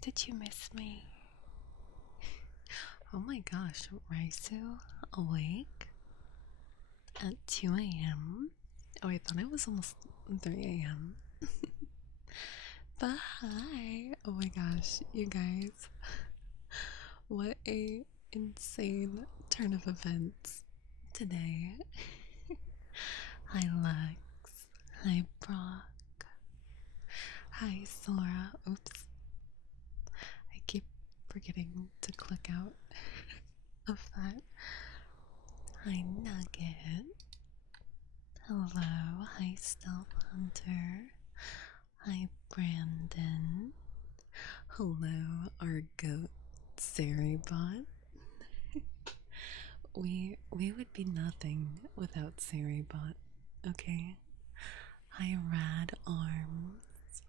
Did you miss me? Oh my gosh, Raisu awake at 2 a.m. Oh, I thought it was almost 3 a.m. But hi! Oh my gosh, you guys. What a insane turn of events today. Hi Lux. Hi Brock. Hi Sora. Oops. I keep forgetting to click out of that. Hi Nugget. Hello. Hi Stealth Hunter. Hi Brandon. Hello, our goat Saribot. we would be nothing without Saribot, okay? Hi Rad Arms.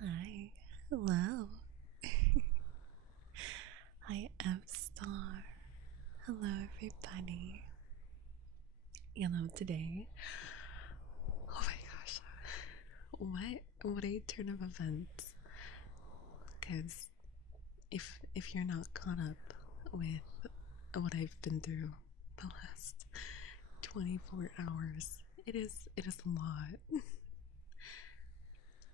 Hi. Hello. Hi F Star. Hello everybody. You know, today, oh my gosh, what a turn of events. Because if you're not caught up with what I've been through the last 24 hours, it is a lot.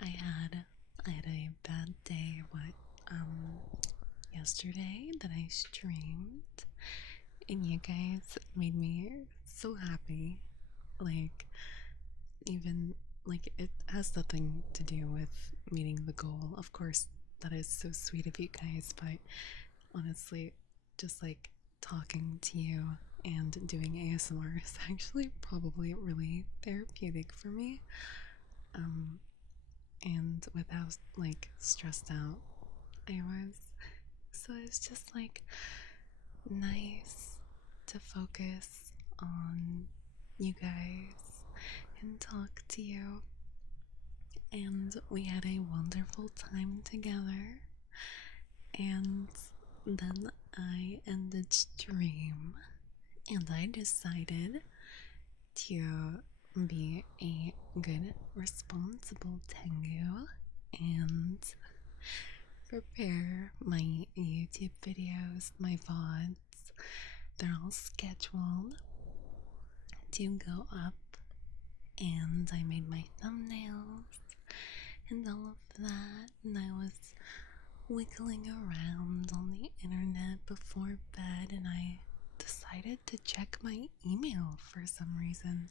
I had a bad day yesterday that I streamed, and you guys made me so happy. Like, even like, it has nothing to do with meeting the goal. Of course, that is so sweet of you guys, but honestly, just like talking to you and doing ASMR is actually probably really therapeutic for me. And with how like stressed out I was, so it's just like nice to focus on you guys and talk to you. And we had a wonderful time together. And then I ended stream and I decided to be a good, responsible Tengu and prepare my YouTube videos, my VODs. They're all scheduled to go up, and I made my thumbnails and all of that, and I was wiggling around on the internet before bed, and I decided to check my email for some reason.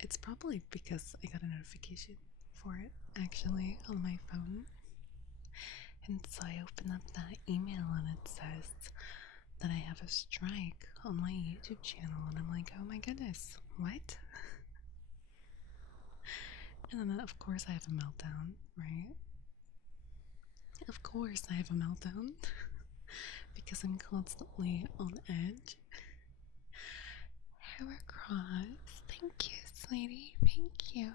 It's probably because I got a notification for it actually on my phone. And so I open up that email and it says that I have a strike on my YouTube channel, and I'm like, oh my goodness, what? And then of course I have a meltdown, right? Of course I have a meltdown because I'm constantly on edge. Hourglass, thank you, sweetie, thank you.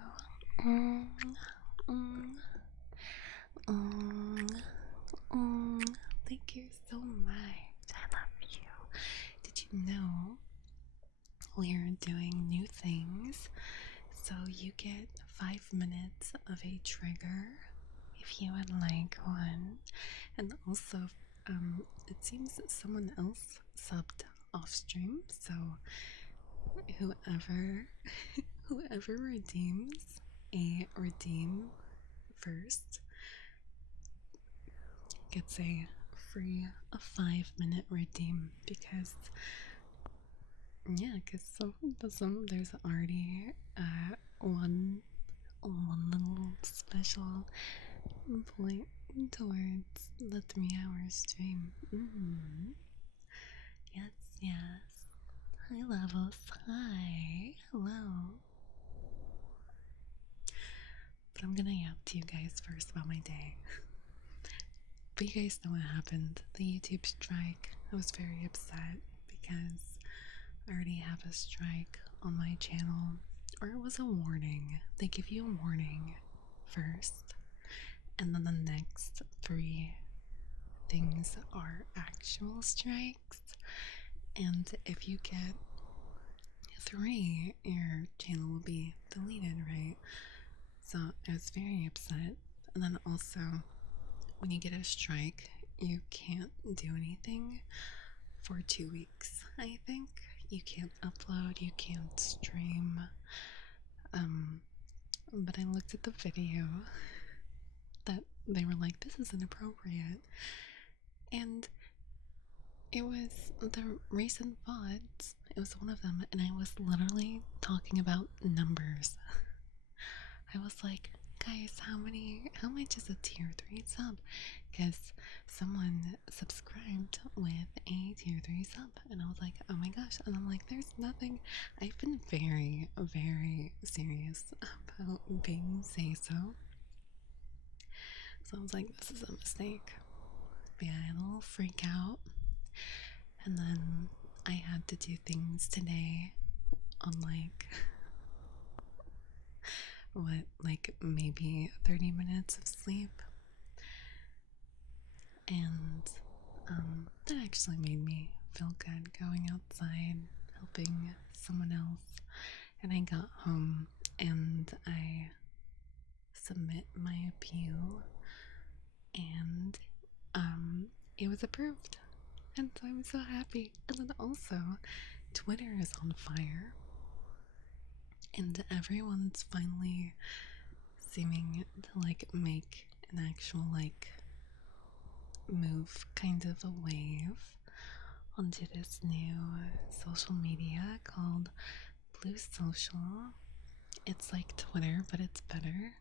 Thank you so much. I love you. Did you know we're doing new things? So you get 5 minutes of a trigger if you would like one. And also, it seems that someone else subbed off stream, so whoever redeems a redeem first gets a free 5-minute redeem, because there's already one little special point towards the 3-hour stream. Yes. Hi Levels, hi, hello. But I'm gonna yap to you guys first about my day. But you guys know what happened. The YouTube strike. I was very upset because I already have a strike on my channel. Or it was a warning. They give you a warning first, and then the next 3 things are actual strikes. And if you get 3, your channel will be deleted, right? So I was very upset. And then also, when you get a strike, you can't do anything for 2 weeks, I think. You can't upload, you can't stream. But I looked at the video that they were like, this is inappropriate. And it was the recent VODs. It was one of them, and I was literally talking about numbers. I was like, guys, how much is a tier 3 sub? Because someone subscribed with a tier 3 sub, and I was like, oh my gosh. And I'm like, there's nothing. I've been very, very serious about being say-so. So I was like, this is a mistake. But yeah, I had a little freak out. And then I had to do things today on like maybe 30 minutes of sleep. And that actually made me feel good, going outside, helping someone else. And I got home and I submit my appeal, and it was approved. And so I'm so happy. And then also, Twitter is on fire. And everyone's finally seeming to like make an actual like move, kind of a wave onto this new social media called Blue Social. It's like Twitter, but it's better.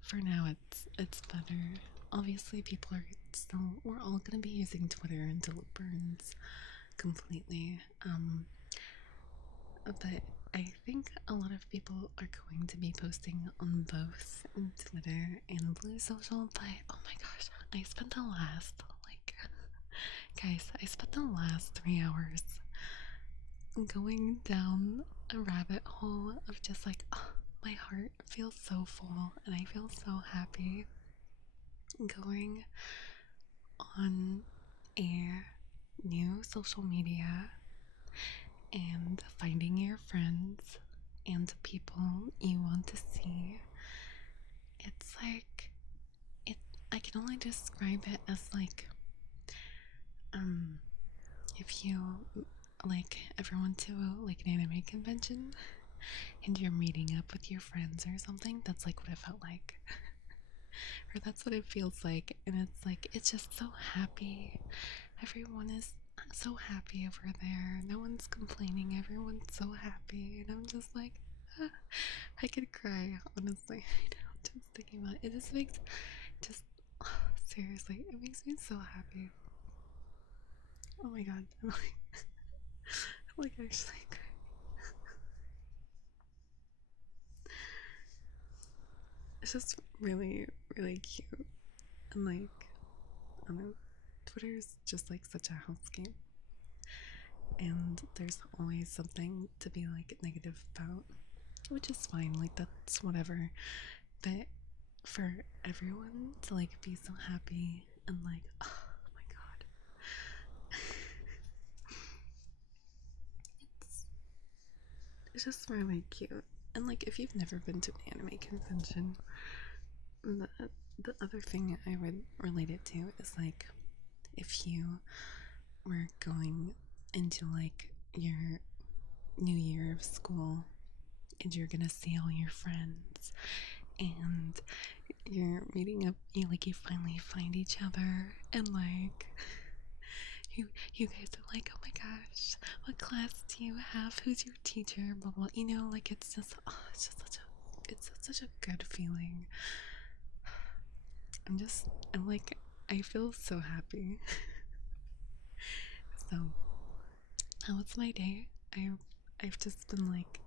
For now it's better. Obviously people are still, we're all gonna be using Twitter until it burns completely. But I think a lot of people are going to be posting on both Twitter and Blue Social. But oh my gosh, I spent the last guys, I spent the last 3 hours going down a rabbit hole of just like, oh, my heart feels so full and I feel so happy going on a new social media and finding your friends and people you want to see. It's like, I can only describe it as like, if you like ever went to like an anime convention and you're meeting up with your friends or something, that's like what it felt like. Or that's what it feels like. And it's like, it's just so happy. Everyone is so happy over there. No one's complaining. Everyone's so happy. And I'm just like, ah, I could cry, honestly. I know, just thinking about it. It just makes, just, seriously, it makes me so happy. Oh my god, I'm like actually crying. It's just really, really cute. And like, I don't know, Twitter's just like such a hellscape. And there's always something to be like negative about, which is fine, like that's whatever. But for everyone to like be so happy and like, oh my god. It's just really cute. And like, if you've never been to an anime convention, the other thing I would relate it to is like, if you were going into like your new year of school and you're gonna see all your friends and you're meeting up, you finally find each other, and like you guys are like, oh my gosh, what class do you have, who's your teacher, blah blah, like it's just, oh, it's such a good feeling. I'm like, I feel so happy. So how was my day? I've just been like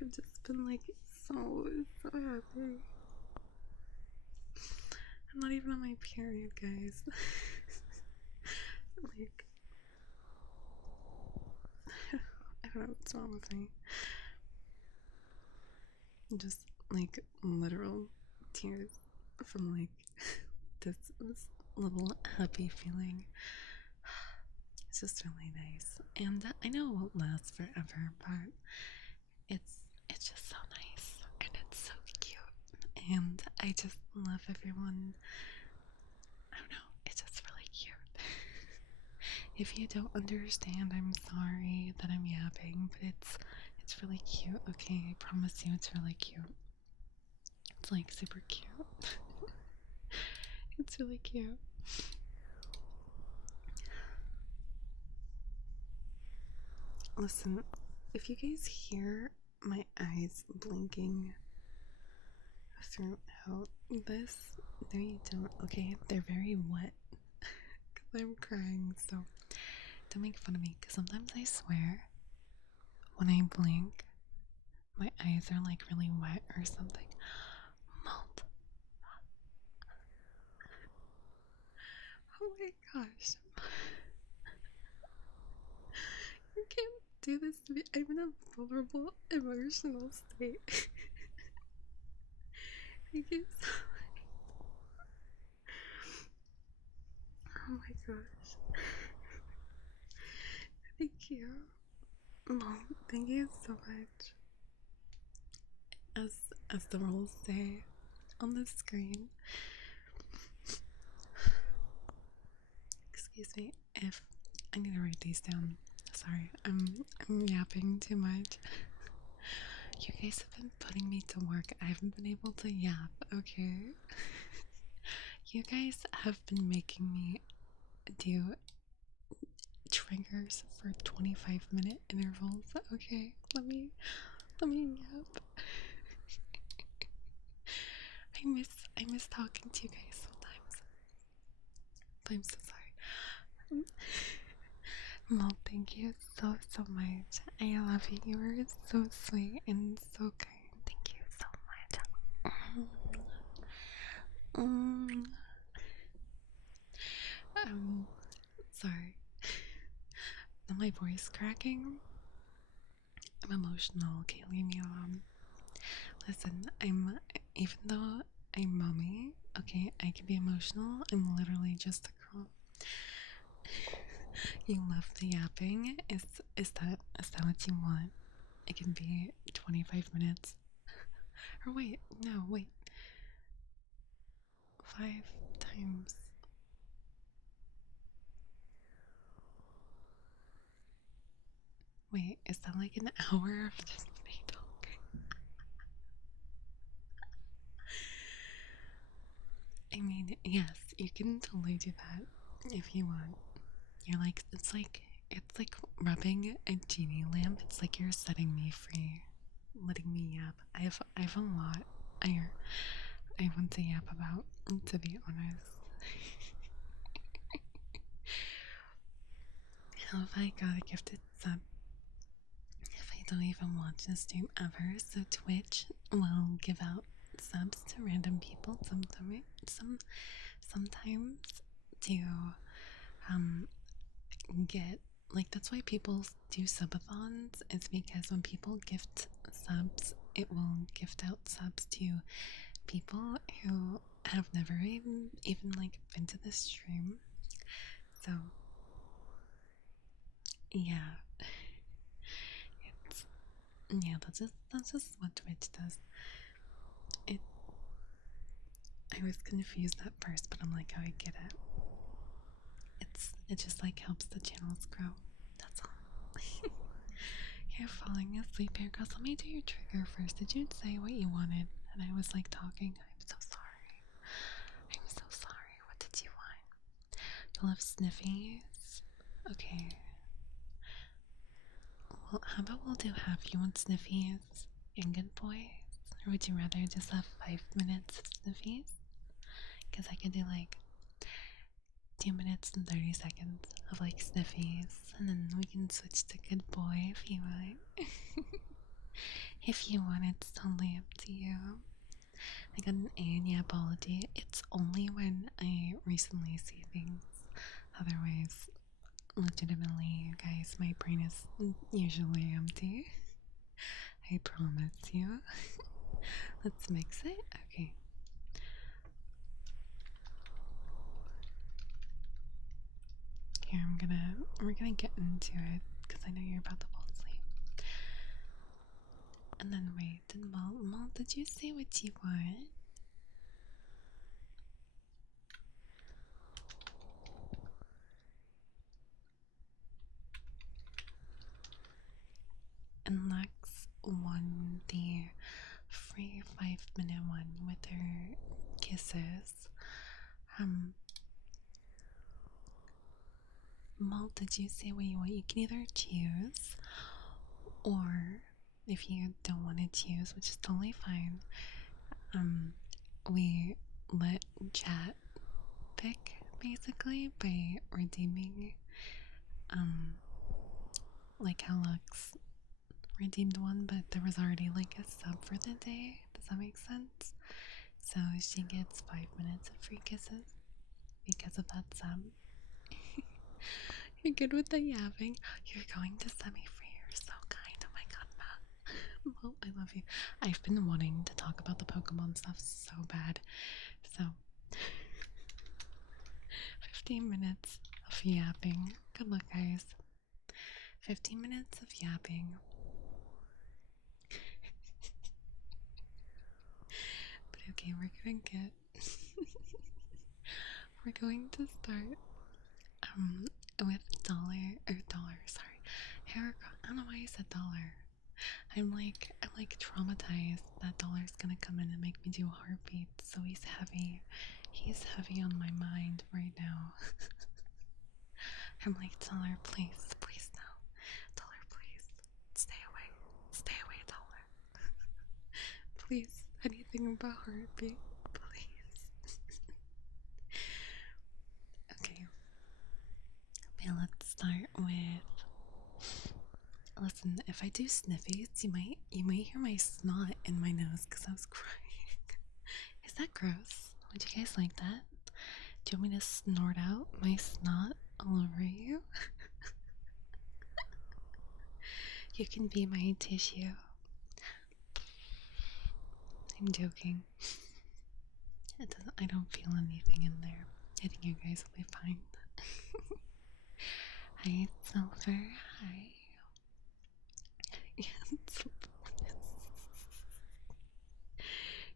I've just been like so happy. I'm not even on my period, guys. Like, I don't know what's wrong with me. Just like literal tears from like this little happy feeling. It's just really nice. And I know it won't last forever, but it's just so nice and it's so cute. And I just love everyone. I don't know, it's just really cute. If you don't understand, I'm sorry that I'm yapping, but it's really cute, okay? I promise you it's really cute. It's like super cute. It's really cute. Listen, if you guys hear my eyes blinking throughout this, no you don't, okay? They're very wet because I'm crying, so don't make fun of me, because sometimes I swear when I blink, my eyes are like really wet or something. Malt. Oh my gosh. You can't do this to me. I'm in a vulnerable emotional state. Thank you so much. Oh my gosh. Thank you. Mom, thank you so much. As the rules say on the screen. Excuse me if I need to write these down. Sorry, I'm yapping too much. You guys have been putting me to work. I haven't been able to yap, okay? You guys have been making me do triggers for 25-minute intervals. Okay, let me yap. I miss talking to you guys sometimes. I'm so sorry. Well, thank you so much. I love you. You were so sweet and so kind. Thank you so much. Sorry. Now my voice cracking. I'm emotional. Can't leave me alone. Listen, even though I'm mommy, okay, I can be emotional. I'm literally just a girl. You love the yapping? Is that what you want? It can be 25 minutes. Or wait, no, wait. 5 times. Wait, is that like an hour of just me talking? I mean, yes, you can totally do that if you want. You're like, it's like rubbing a genie lamp. It's like you're setting me free, letting me yap. I have a lot I want to yap about, to be honest. How have I got a gifted sub if I don't even watch the stream ever? So Twitch will give out subs to random people sometimes to get, like, that's why people do subathons. It's because when people gift subs, it will gift out subs to people who have never even like been to the stream. So yeah, that's just what Twitch does. I was confused at first, but I'm like, oh, I get it. It just like helps the channels grow. That's all. You're falling asleep here, girls. Let me do your trigger first. Did you say what you wanted? And I was like talking. I'm so sorry. I'm so sorry. What did you want? You love sniffies? Okay. Well, how about we'll do half. You want sniffies and good boys? Or would you rather just have 5 minutes of sniffies? Because I could do like 2 minutes and 30 seconds of like sniffies, and then we can switch to good boy if you want. If you want, it's totally up to you. I got an A in Yapology. It's only when I recently see things. Otherwise, legitimately, guys, my brain is usually empty. I promise you. Let's mix it. Okay. Here, I'm gonna we're gonna get into it because I know you're about to fall asleep. And then wait, Mal, did you say what you want? And Lex won the free 5-minute one with her kisses. Mal, did you say what you want? You can either choose, or if you don't want to choose, which is totally fine, we let chat pick basically by redeeming, like how Lux redeemed one, but there was already like a sub for the day. Does that make sense? So she gets 5 minutes of free kisses because of that sub. You're good with the yapping. You're going to set me free. You're so kind. Oh my god, Matt. Well, I love you. I've been wanting to talk about the Pokemon stuff so bad. So, 15 minutes of yapping. Good luck, guys. 15 minutes of yapping. But okay, we're going to start with sorry. I don't know why I said dollar. I'm like traumatized that Dollar's gonna come in and make me do heartbeats, so he's heavy. He's heavy on my mind right now. I'm like, Dollar, please, please no. Dollar, please. Stay away, Dollar. Please, anything about heartbeat, please. Okay. Okay, let's start with. Listen, if I do sniffies, you might hear my snot in my nose because I was crying. Is that gross? Would you guys like that? Do you want me to snort out my snot all over you? You can be my tissue. I'm joking. I don't feel anything in there. I think you guys will be fine. Hi, Silver. Hi. Yes.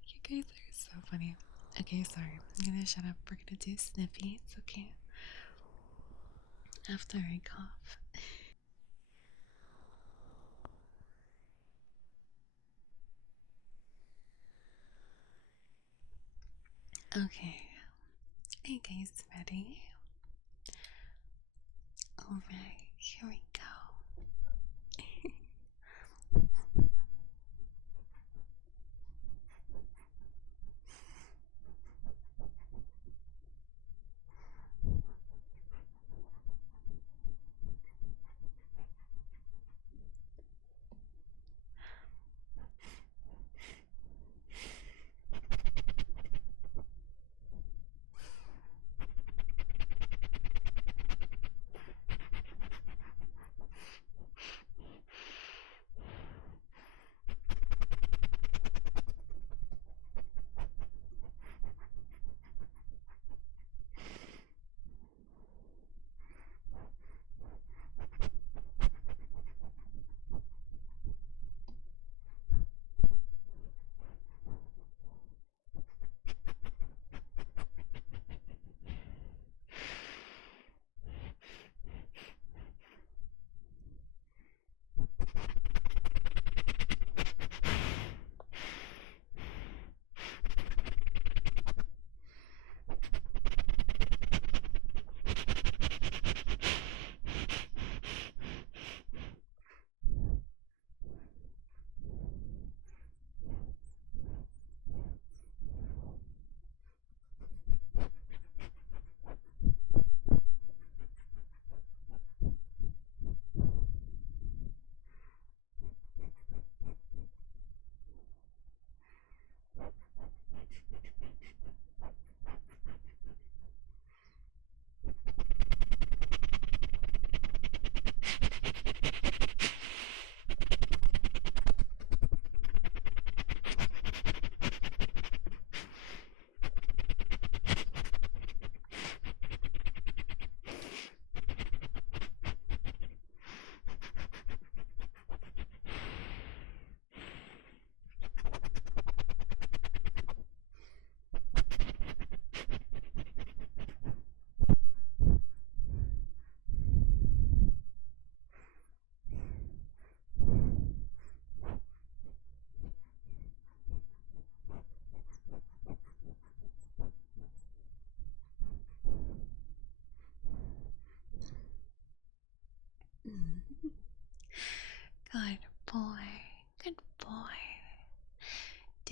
You guys are so funny. Okay, sorry. I'm gonna shut up. We're gonna do sniffies, okay? After I cough. Okay. Are you guys ready? Alright, here we go.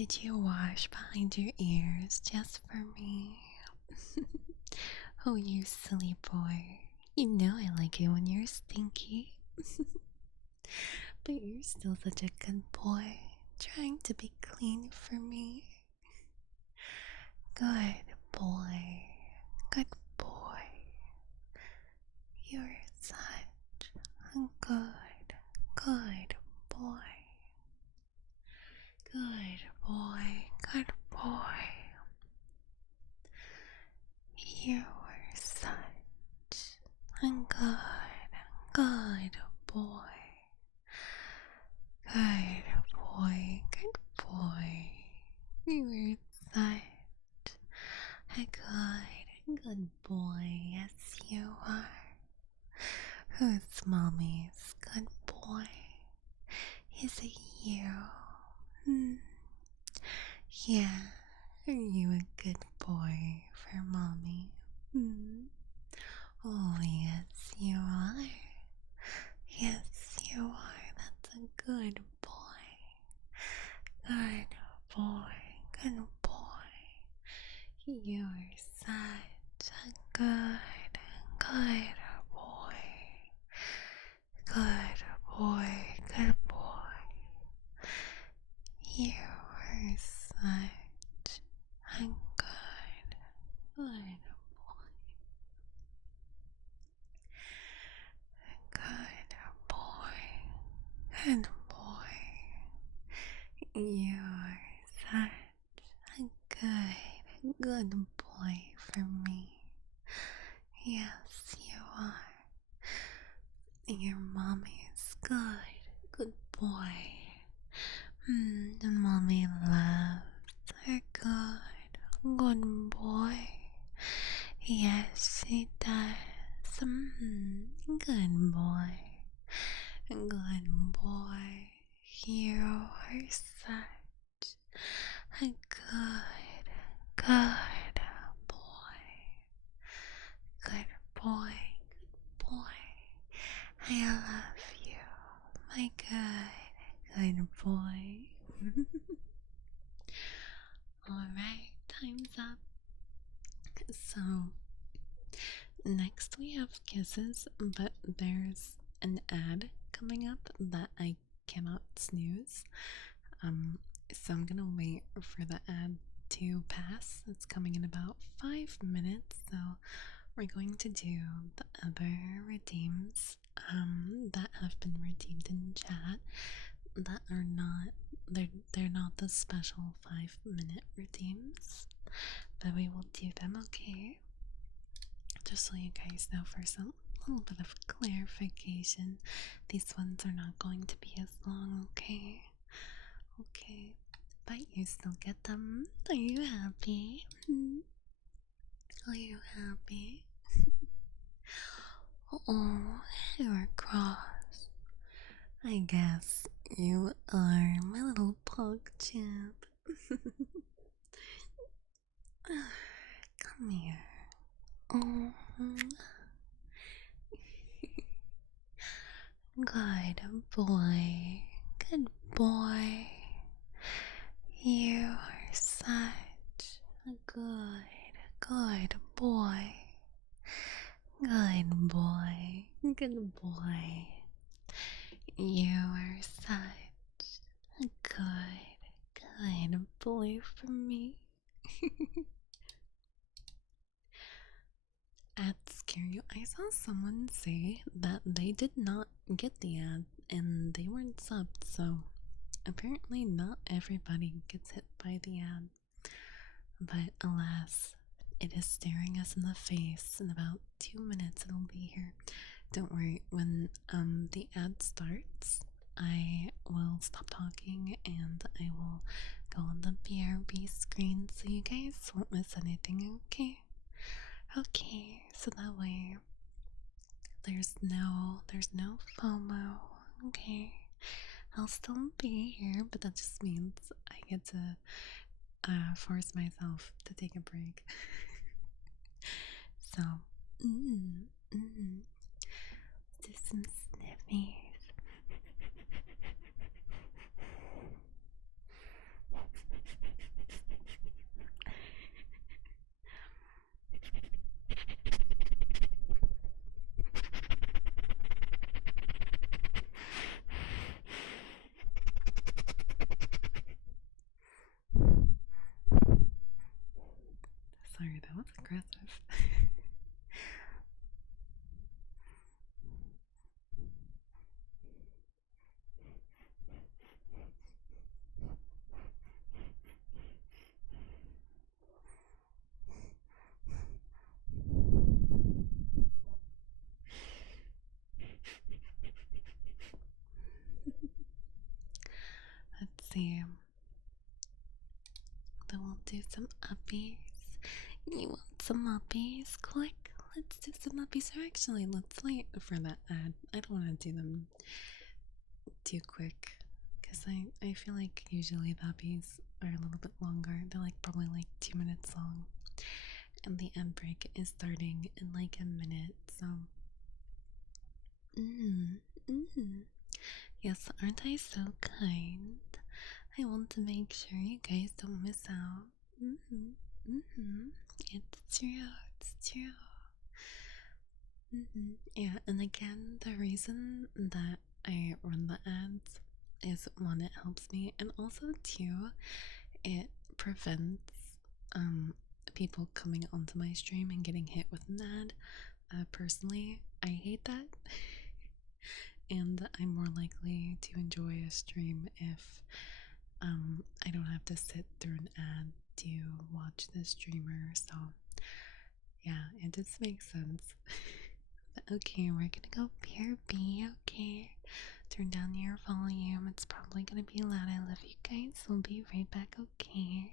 Did you wash behind your ears just for me? Oh, you silly boy. You know I like it when you're stinky. But you're still such a good boy, trying to be clean for me. Good boy. Good boy. You're such a good, good boy. Good boy. Good boy. You were such a good, good boy. Good boy, good boy. You were such a good boy. Yes, you are. Who's mommy's good boy? Is it you? Yeah, are you a good boy for mommy? Oh, yes, you are. Yes, you are. That's a good boy. Good boy. Good boy. You're such a good, good boy. Good boy. Good boy. You are such a good, good boy. Good boy. Good boy. You're such a good, good boy for me. Yes, you are. Your mommy is good boy. And mommy loves her good boy. Yes, she does. Good boy. Good boy. You are such a good, good boy. Good boy. Good boy. I love you, my good boy. Alright, time's up. So, next we have kisses, but there's an ad coming up that I cannot snooze. So I'm gonna wait for the ad to pass. It's coming in about 5 minutes, so we're going to do the other redeems that have been redeemed in chat that are not they're not the special 5-minute redeems, but we will do them, okay? Just so you guys know, for some little bit of clarification, these ones are not going to be as long, okay? Okay, but you still get them. Are you happy? Are you happy? Oh, you're cross. I guess you are my little pug champ. Come here. Oh, good boy. Good boy. You are such a good boy. Good boy. Good boy. You are such a good boy for me. Ads scare you? I saw someone say that they did not get the ad and they weren't subbed, so apparently not everybody gets hit by the ad. But alas, it is staring us in the face. In about 2 minutes it'll be here. Don't worry, when the ad starts, I will stop talking and I will go on the BRB screen so you guys won't miss anything, okay? Okay, so that way there's no FOMO, okay? I'll still be here, but that just means I get to force myself to take a break. So, do some sniffies. Sorry, that was aggressive. Let's see. Then we'll do some uppies. You want some uppies? Quick, let's do some uppies. Or actually, let's wait for that ad. I don't want to do them too quick because I feel like usually the uppies are a little bit longer. They're like probably like 2 minutes long, and the ad break is starting in like a minute. So, yes, aren't I so kind? I want to make sure you guys don't miss out. It's true. It's true. Yeah, and again, the reason that I run the ads is one, it helps me, and also two, it prevents people coming onto my stream and getting hit with an ad. Personally, I hate that. And I'm more likely to enjoy a stream if I don't have to sit through an ad to watch the streamer. So yeah, it just makes sense. Okay, we're gonna go pair B. Okay, turn down your volume. It's probably gonna be loud. I love you guys. We'll be right back. Okay.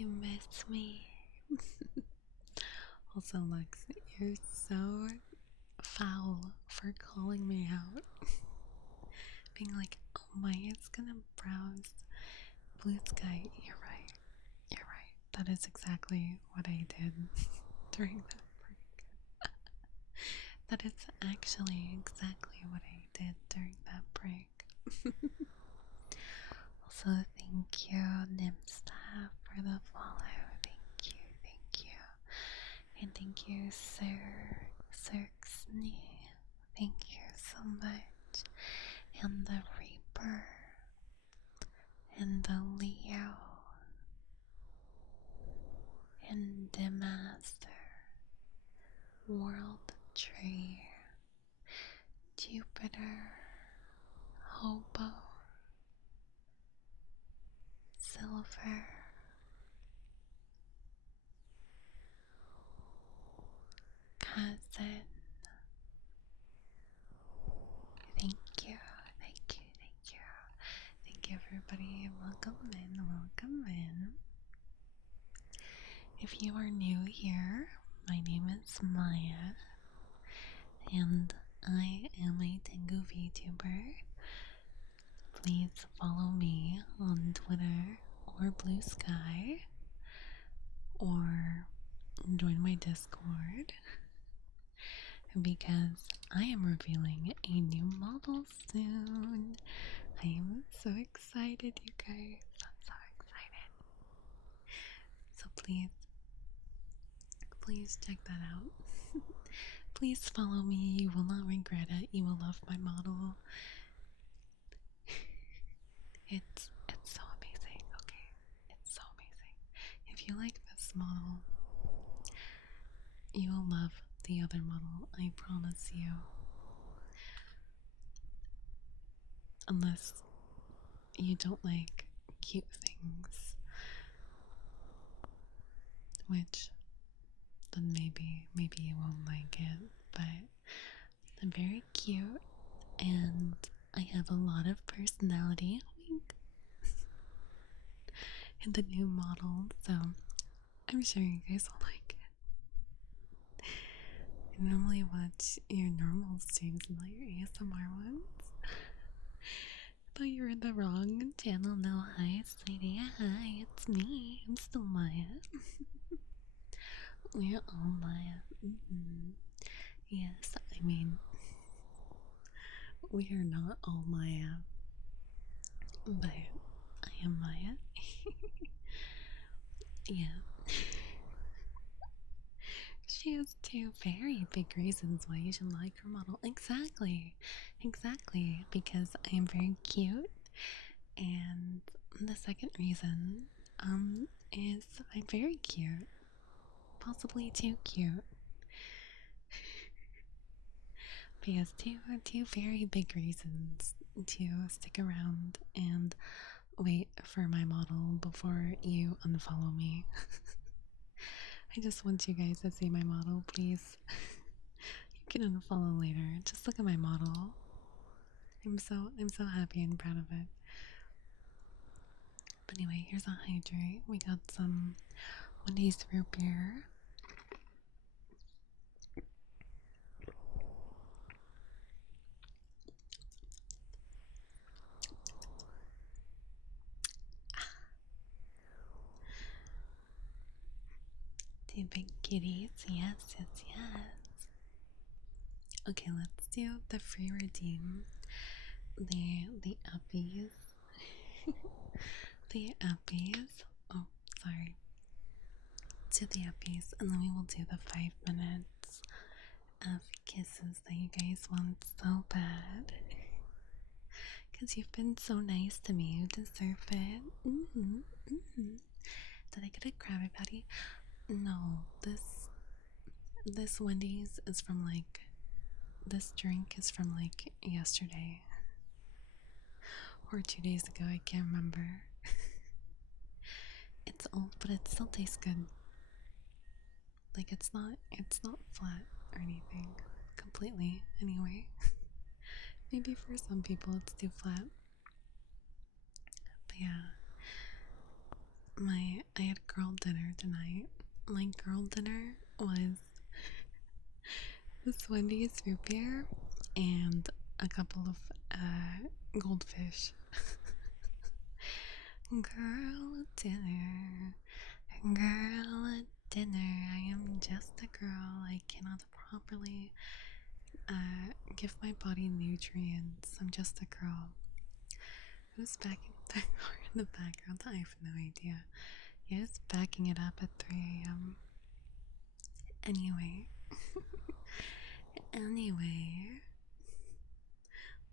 you miss me? Also, Lux, you're so foul for calling me out. Being like, oh, Maya's gonna browse Blue Sky. You're right. You're right. That is exactly what I did during that break. That is actually exactly what I did during that break. Also, thank you, Nimstaff, for the follow. Thank you, thank you. And thank you, Sirksney. Thank you so much. And the Reaper. And the Leo. And the Master. World Tree. Jupiter. Hobo. Silver. Cousin. Thank you, thank you, thank you. Thank you, everybody. Welcome in, welcome in. If you are new here, my name is Maya, and I am a Tengu VTuber. Please follow me on Twitter or Blue Sky, or join my Discord, because I am revealing a new model soon. I am so excited, you guys. I'm so excited. So please check that out. Please follow me. You will not regret it. You will love my model. It's so amazing. Okay, it's so amazing. If you like this model, you will love the other model. I promise you. Unless you don't like cute things, which then maybe you won't like it. But I'm very cute, and I have a lot of personality. Wink. In the new model, so I'm sure you guys will like it. I normally watch your normal streams, not your ASMR ones. Thought you were in the wrong channel. No, hi, sweetie. Hi, it's me. I'm still Maya. We're all Maya. Yes, I mean, we are not all Maya, but I am Maya. Yeah. She has two very big reasons why you should like her model. Exactly. Exactly. Because I am very cute. And the second reason, is I'm very cute. Possibly too cute. Because two very big reasons to stick around and wait for my model before you unfollow me. I just want you guys to see my model, please. You can unfollow later. Just look at my model. I'm so happy and proud of it. But anyway, here's a hydrate. We got some Wendy's root beer. Two big kitties. Yes, yes, yes. Okay, let's do the free redeem. The uppies. The uppies. Oh, sorry. To the uppies, and then we will do the 5 minutes of kisses that you guys want so bad. Because you've been so nice to me. You deserve it. Did I get a Krabby Patty? No, this Wendy's is from like, this drink is from like yesterday or 2 days ago. I can't remember. It's old, but it still tastes good. Like it's not flat or anything completely. Anyway, maybe for some people it's too flat. But yeah, I had girl dinner tonight. My girl dinner was Wendy's root beer and a couple of goldfish. Girl dinner, girl dinner. I am just a girl. I cannot properly give my body nutrients. I'm just a girl. Who's backing that car in the background? I have no idea. Yeah, it's backing it up at 3 a.m. Anyway. Anyway.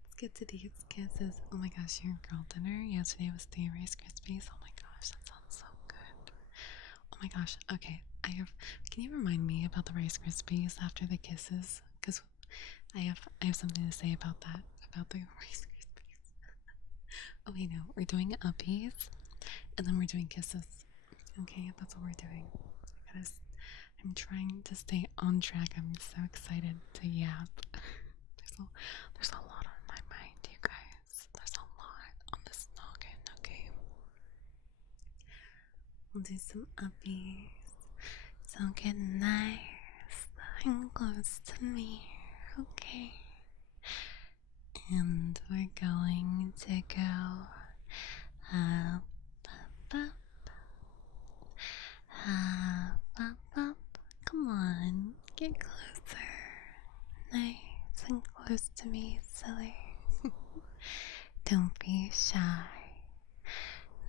Let's get to these kisses. Oh my gosh, your girl dinner yesterday was 3 Rice Krispies. Oh my gosh, that sounds so good. Oh my gosh, okay. Can you remind me about the Rice Krispies after the kisses? Because I have something to say about that. About the Rice Krispies. Oh wait, no. We're doing uppies. And then we're doing kisses. Okay, that's what we're doing. I'm trying to stay on track. I'm so excited to yap. There's a lot on my mind, you guys. There's a lot on this noggin, okay? We'll do some uppies. So get nice and close to me, okay? And we're going to go up, up, up. Up, up, up. Come on, get closer. Nice and close to me, silly. Don't be shy.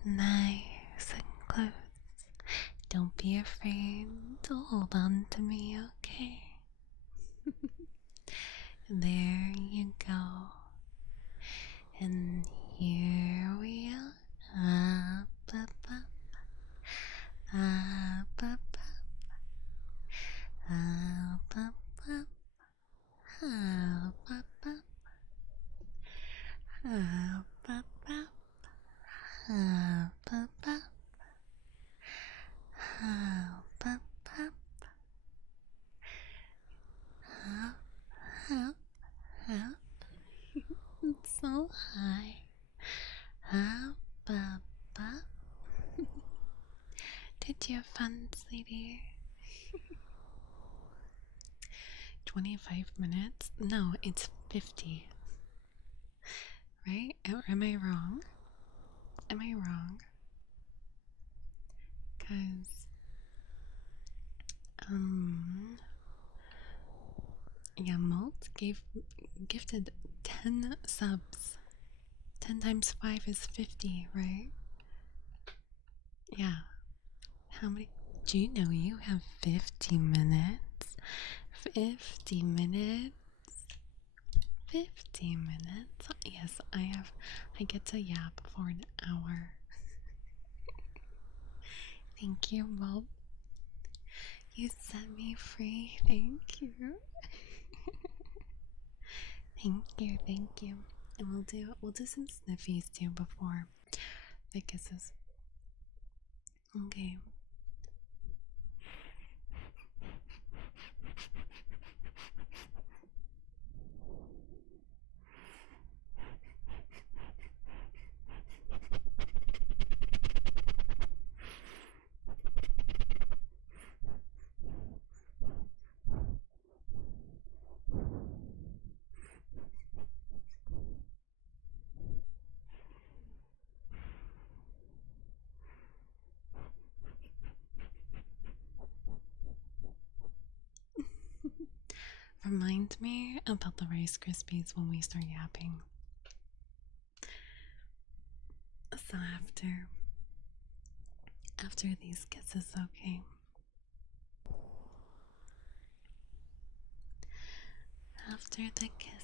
Nice and close. Don't be afraid to hold on to me, okay? There you go. And here we are. Up, up, up. Up, up, up. Up, up, up. Up, up, up. Up, up, up. Up, up, up. Up, up, up. Up, up, up. It's so high. Up, up, up. Did you have fun, sweetie? 25 minutes? No, it's 50. Right? Or am I wrong? Am I wrong? Because, yeah, Malt gifted 10 subs. 10 times 5 is 50, right? Yeah. How many? Do you know you have 50 minutes? 50 minutes? 50 minutes? Yes, I get to yap for an hour. Thank you, Bob. You set me free. Thank you. Thank you. And we'll do some sniffies too before the kisses. Okay. Remind me about the Rice Krispies when we start yapping. So after these kisses, okay? After the kisses.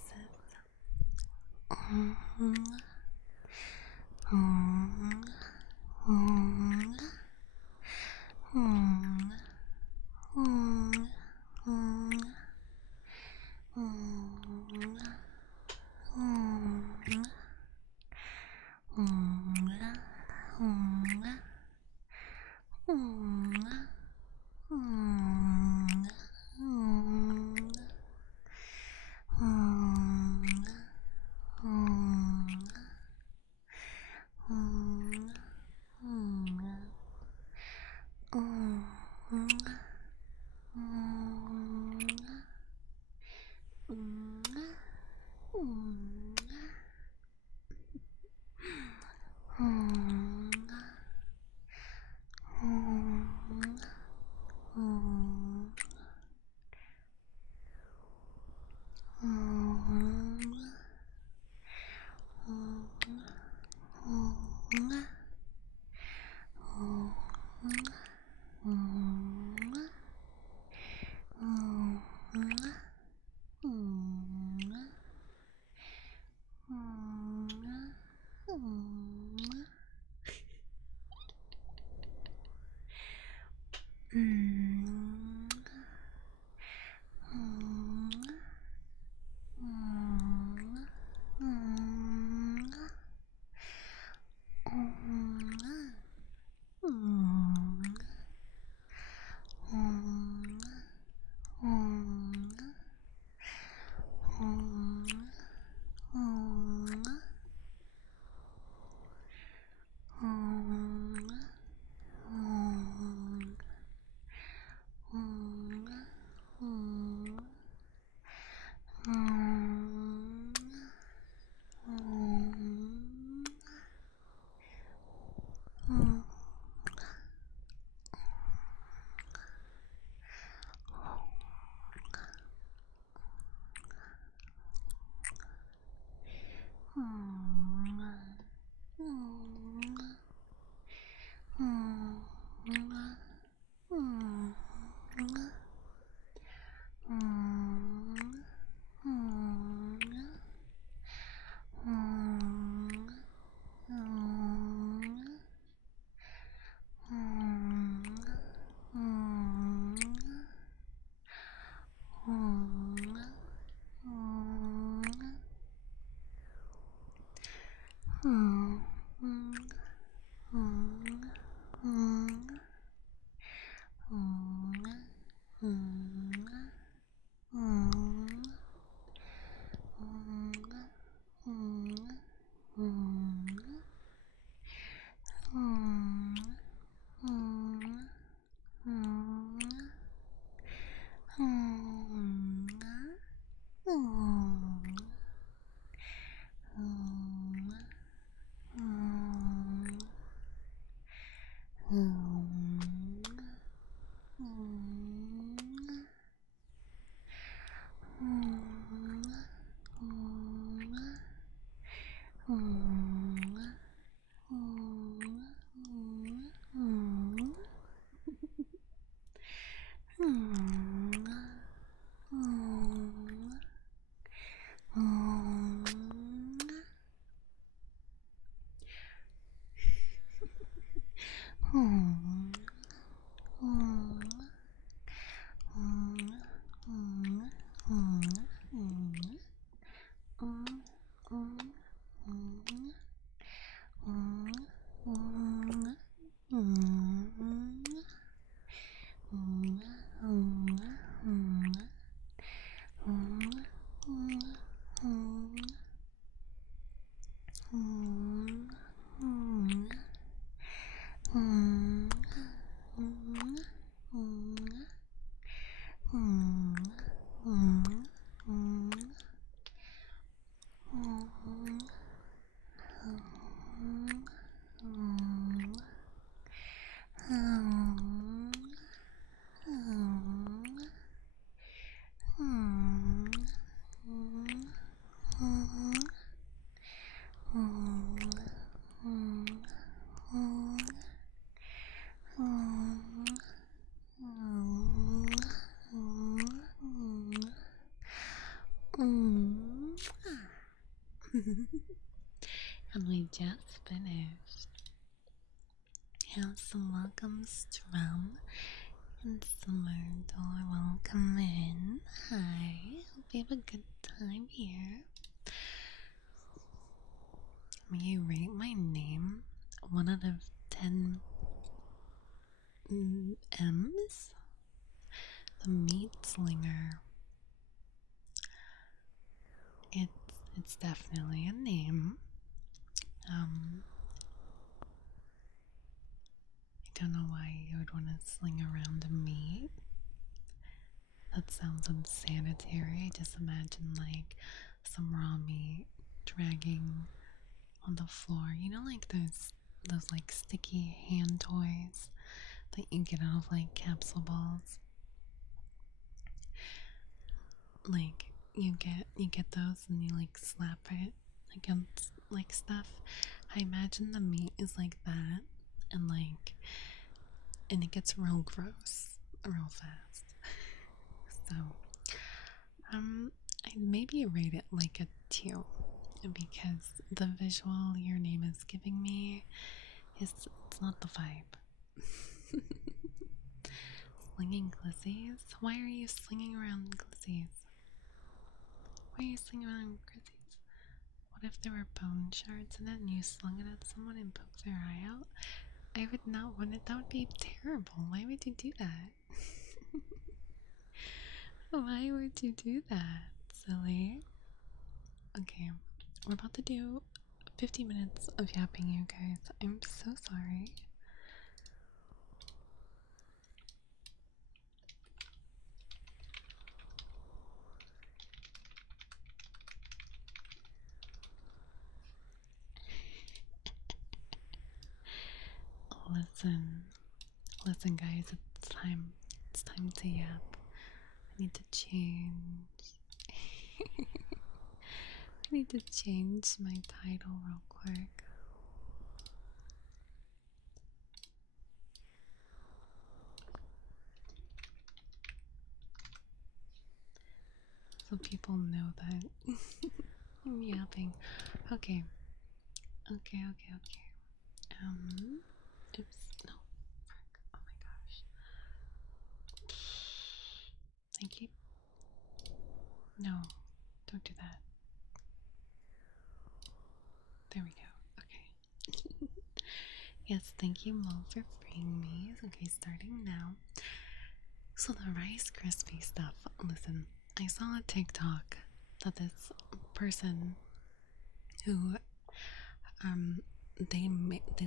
And we just finished. Have some welcomes Strum and Summer. Welcome in. Hi. Hope you have a good time here. May you rate my name 1 out of 10 M's? The Meat Slinger. It's definitely a name. I don't know why you would want to sling around a meat. That sounds unsanitary. Just imagine like some raw meat dragging on the floor. You know, like those like sticky hand toys that you get out of like capsule balls. Like you get those and you like slap it against like stuff. I imagine the meat is like that, and it gets real gross real fast. So I'd maybe rate it like a 2, because the visual your name is giving me it's not the vibe. Slinging glissies? Why are you slinging around glissies? Why are you slinging around glissies? What if there were bone shards in it and you slung it at someone and poked their eye out? I would not want it. That would be terrible. Why would you do that? Why would you do that, silly? Okay, we're about to do 50 minutes of yapping, you guys. I'm so sorry. Listen guys, it's time to yap. I need to change. need to change my title real quick. So people know that I'm yapping. Okay. Okay. Oops. No. Frick. Oh my gosh. Thank you. No. Don't do that. There we go. Okay. Yes, thank you, Mo, for freeing me. Okay, starting now. So the Rice Krispie stuff. Listen, I saw a TikTok that this person who they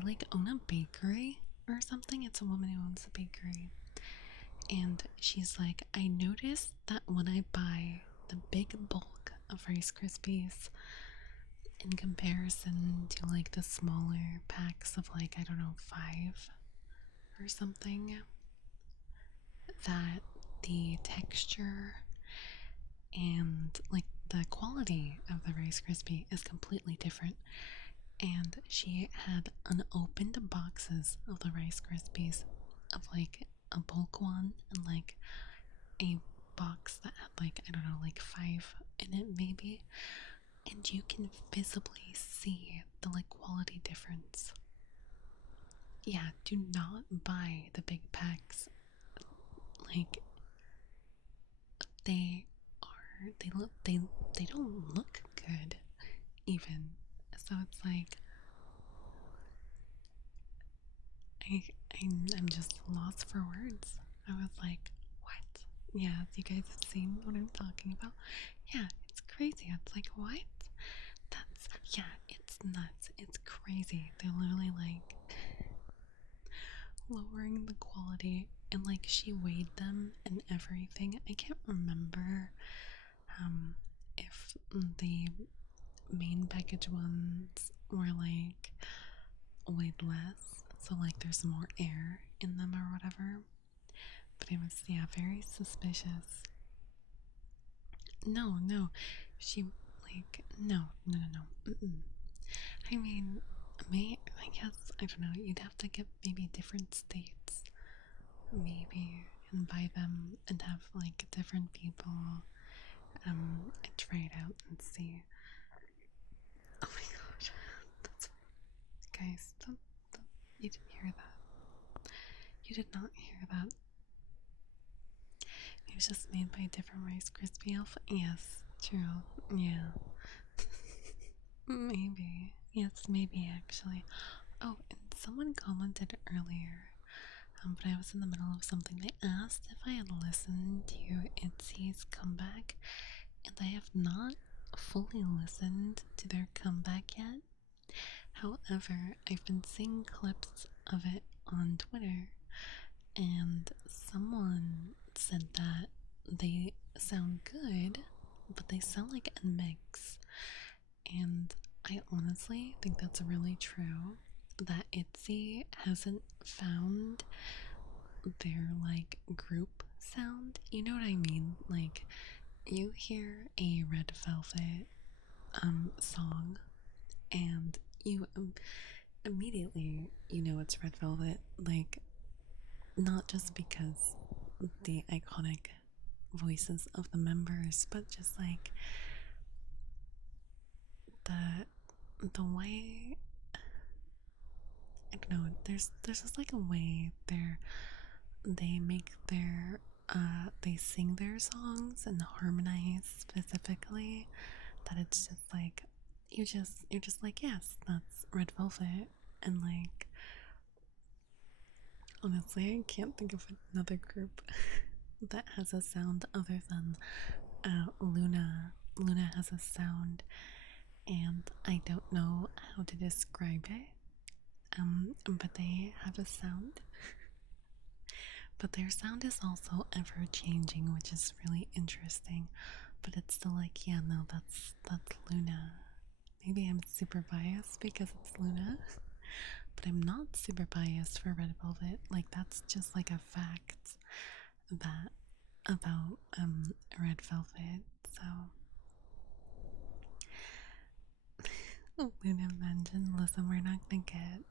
like own a bakery or something. It's a woman who owns a bakery, and she's like, I noticed that when I buy the big bulk of Rice Krispies in comparison to like the smaller packs of like, I don't know, 5 or something, that the texture and like the quality of the Rice Krispie is completely different. And she had unopened boxes of the Rice Krispies, of like a bulk one and like a box that had like, I don't know, like 5 in it maybe, and you can visibly see the like quality difference. Yeah, do not buy the big packs. Like they they don't look good even. So it's like I'm just lost for words. I was like, what? Yeah, you guys have seen what I'm talking about? Yeah, it's crazy. It's like, what? That's, yeah, it's nuts. It's crazy. They're literally like lowering the quality, and like she weighed them and everything. I can't remember if the main package ones were like weighed less, so like there's more air in them or whatever. But it was, yeah, very suspicious. No, she like no. I mean, I guess I don't know. You'd have to get maybe different states, maybe, and buy them and have like different people try it out and see. Oh my gosh, that's, guys, don't, you didn't hear that. You did not hear that. It was just made by a different Rice Krispie elf. Yes, true. Yeah. Maybe. Yes, maybe actually. Oh, and someone commented earlier, but I was in the middle of something. They asked if I had listened to ITZY's comeback, and I have not fully listened to their comeback yet. However, I've been seeing clips of it on Twitter, and someone said that they sound good, but they sound like a mix. And I honestly think that's really true. That ITZY hasn't found their like group sound. You know what I mean? Like you hear a Red Velvet song, and you immediately you know it's Red Velvet. Like not just because the iconic voices of the members, but just like the way, I don't know, there's just like a way they make their they sing their songs and harmonize specifically, that it's just like you're just like, yes, that's Red Velvet. And like honestly, I can't think of another group that has a sound other than Luna. Luna has a sound, and I don't know how to describe it. But they have a sound. But their sound is also ever changing, which is really interesting. But it's still like, yeah, no, that's Luna. Maybe I'm super biased because it's Luna, but I'm not super biased for Red Velvet. Like that's just like a fact that about Red Velvet. So Luna mentioned, listen, we're not gonna get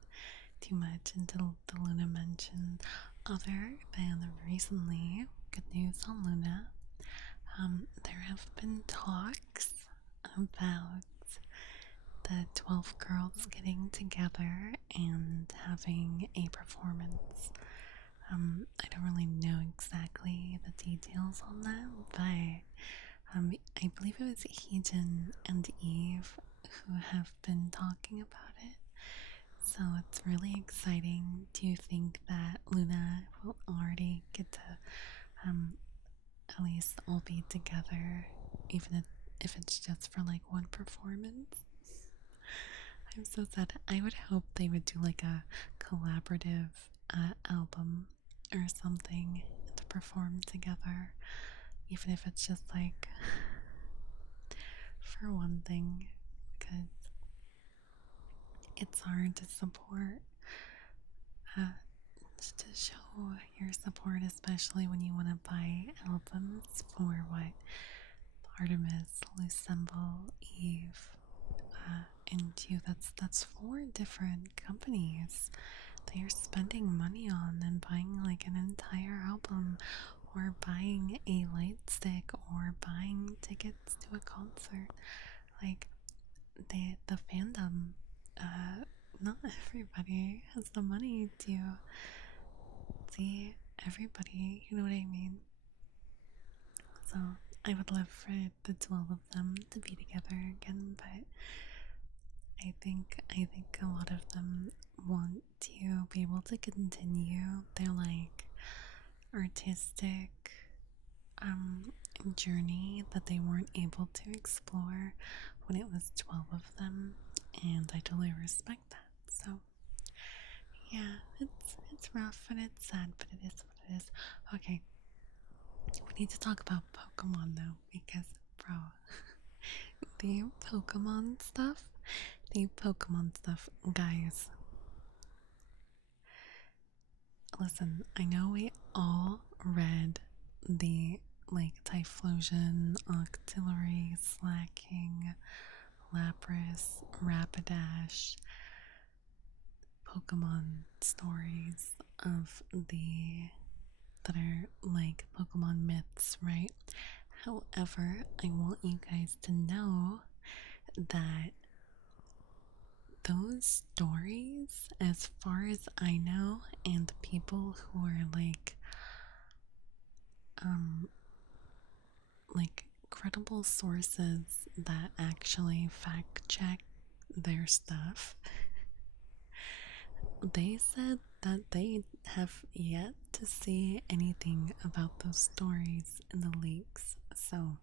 too much into the Luna mention other than recently, good news on Luna. There have been talks about the 12 girls getting together and having a performance. I don't really know exactly the details on that, but I believe it was Heejin and Eve who have been talking about it. So it's really exciting to think that Luna will already get to at least all be together, even if it's just for like one performance. I'm so sad. I would hope they would do like a collaborative album or something to perform together, even if it's just like for one thing, because it's hard to support, to show your support, especially when you want to buy albums for what Artemis, Lucemble, Eve, and you. That's four different companies that you're spending money on and buying like an entire album, or buying a light stick, or buying tickets to a concert. Like the fandom, not everybody has the money to see everybody, you know what I mean? So I would love for the 12 of them to be together again, but I think a lot of them want to be able to continue their like artistic journey that they weren't able to explore when it was 12 of them, and I totally respect that. So yeah, it's rough and it's sad, but it is what it is. Okay, we need to talk about Pokemon though, because bro, the Pokemon stuff, guys. Listen, I know we all read the like Typhlosion, Octillery, Slacking, Lapras, Rapidash, Pokemon stories of the that are like Pokemon myths, right? However, I want you guys to know that those stories, as far as I know, and people who are like credible sources that actually fact check their stuff, they said that they have yet to see anything about those stories in the leaks. So,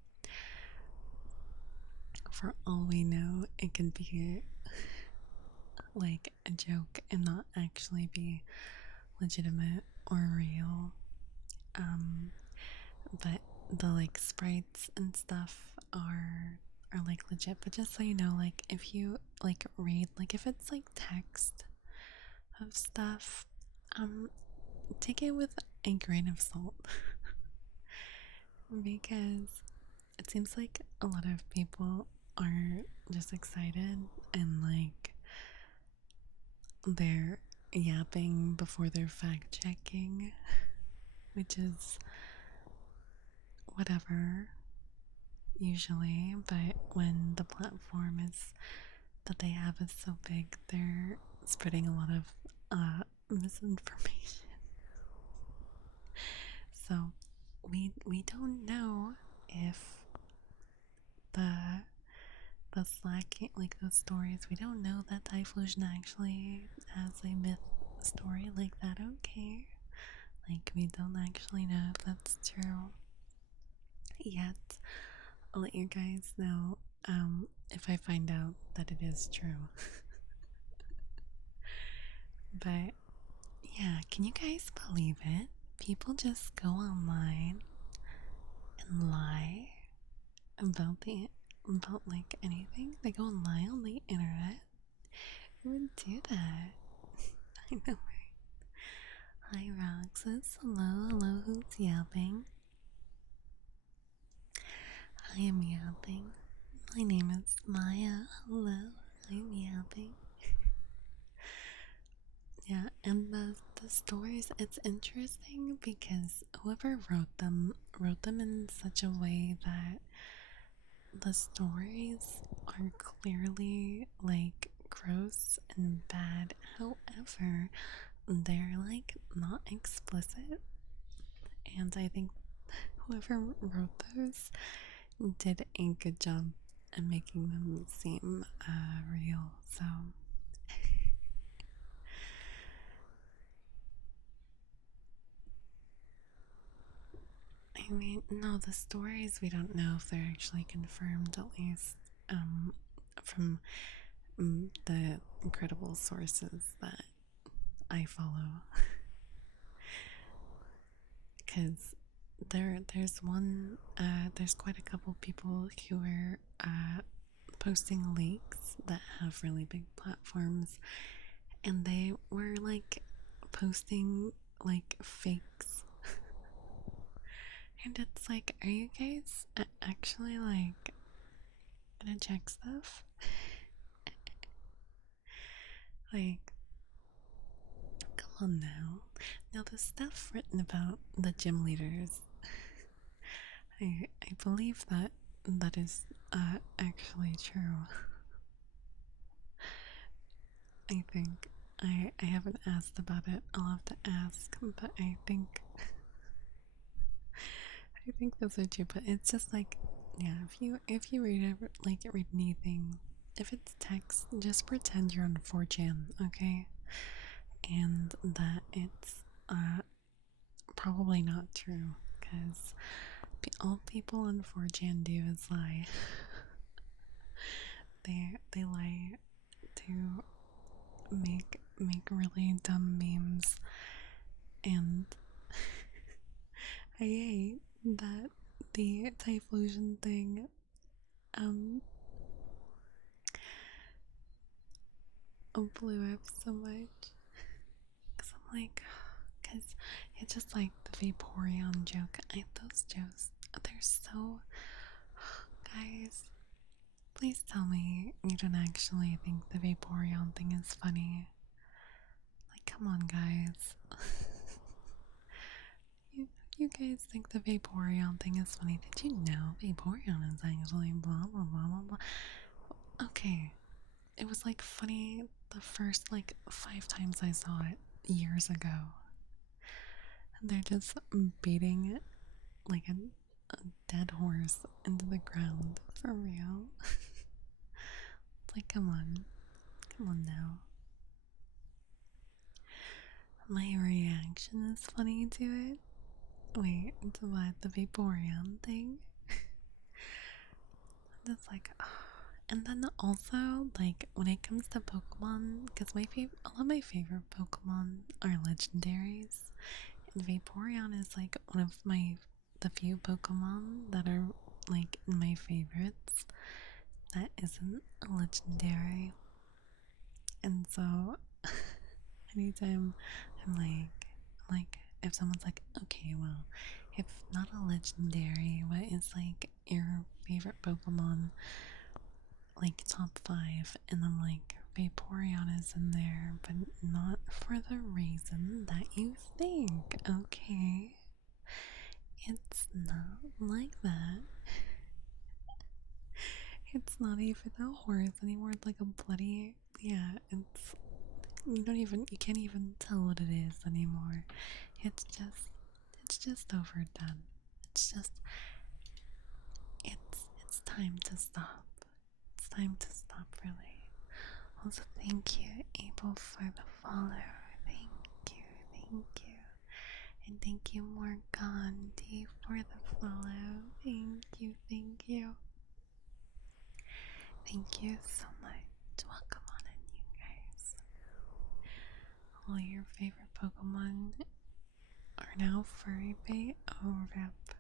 for all we know, it can be like a joke and not actually be legitimate or real. But the like sprites and stuff are like legit. But just so you know, like if you like read, like if it's like text of stuff, take it with a grain of salt. Because it seems like a lot of people are just excited and like they're yapping before they're fact checking, which is whatever usually, but when the platform is that they have is so big, they're spreading a lot of misinformation. So we don't know if the slacking, like those stories, we don't know that Typhlosion actually has a myth story like that. Okay, like we don't actually know if that's true yet. I'll let you guys know if I find out that it is true. But yeah, can you guys believe it? People just go online and lie about like anything. They go and lie on the internet. Who would do that? I know, right? Hi Roxas. Hello, who's yapping? I am yapping. My name is Maya. Hello, I'm thing. Yeah, and the stories, it's interesting because whoever wrote them in such a way that the stories are clearly like gross and bad. However, they're like not explicit, and I think whoever wrote those did a good job at making them seem real. So I mean, no, the stories we don't know if they're actually confirmed, at least from the incredible sources that I follow. Because there's quite a couple people who are posting leaks that have really big platforms, and they were like posting like fakes. And it's like, are you guys actually like gonna check stuff? Like, come on now. Now, the stuff written about the gym leaders, I believe that that is actually true. I think. I haven't asked about it. I'll have to ask, but I think those are true. But it's just like, yeah, if you read anything, if it's text, just pretend you're on 4chan, okay? And that it's probably not true, because all people on 4chan do is lie. They lie to make really dumb memes, and I hate that the Typhlosion thing blew up so much. Cause I'm like, cause it's just like the Vaporeon joke. Those jokes, they're so. Guys, please tell me you don't actually think the Vaporeon thing is funny. Like, come on, guys. you, you guys think the Vaporeon thing is funny? Did you know Vaporeon is actually blah blah blah blah blah? Okay, it was like funny the first like 5 times I saw it years ago. And they're just beating it like a dead horse into the ground for real. It's like, come on now. My reaction is funny to it. Wait, to what? The Vaporeon thing? That's like, and then also, like, when it comes to Pokemon, because all of my favorite Pokemon are legendaries, and Vaporeon is like one of the few Pokemon that are like my favorites that isn't a legendary. And so anytime I'm like, if someone's like, okay, well, if not a legendary, what is like your favorite Pokemon, like top 5? And I'm like, Vaporeon is in there, but not for the reason that you think, okay? It's not like that. It's not even a horse anymore. It's like a bloody, yeah, you can't even tell what it is anymore. It's just overdone. It's time to stop. It's time to stop, really. Also, thank you, Abel, for the follow. Thank you. And thank you, Morgandi, for the follow. Thank you. Thank you so much. Welcome on in, you guys. All your favorite Pokemon are now furry bait. Oh, rip.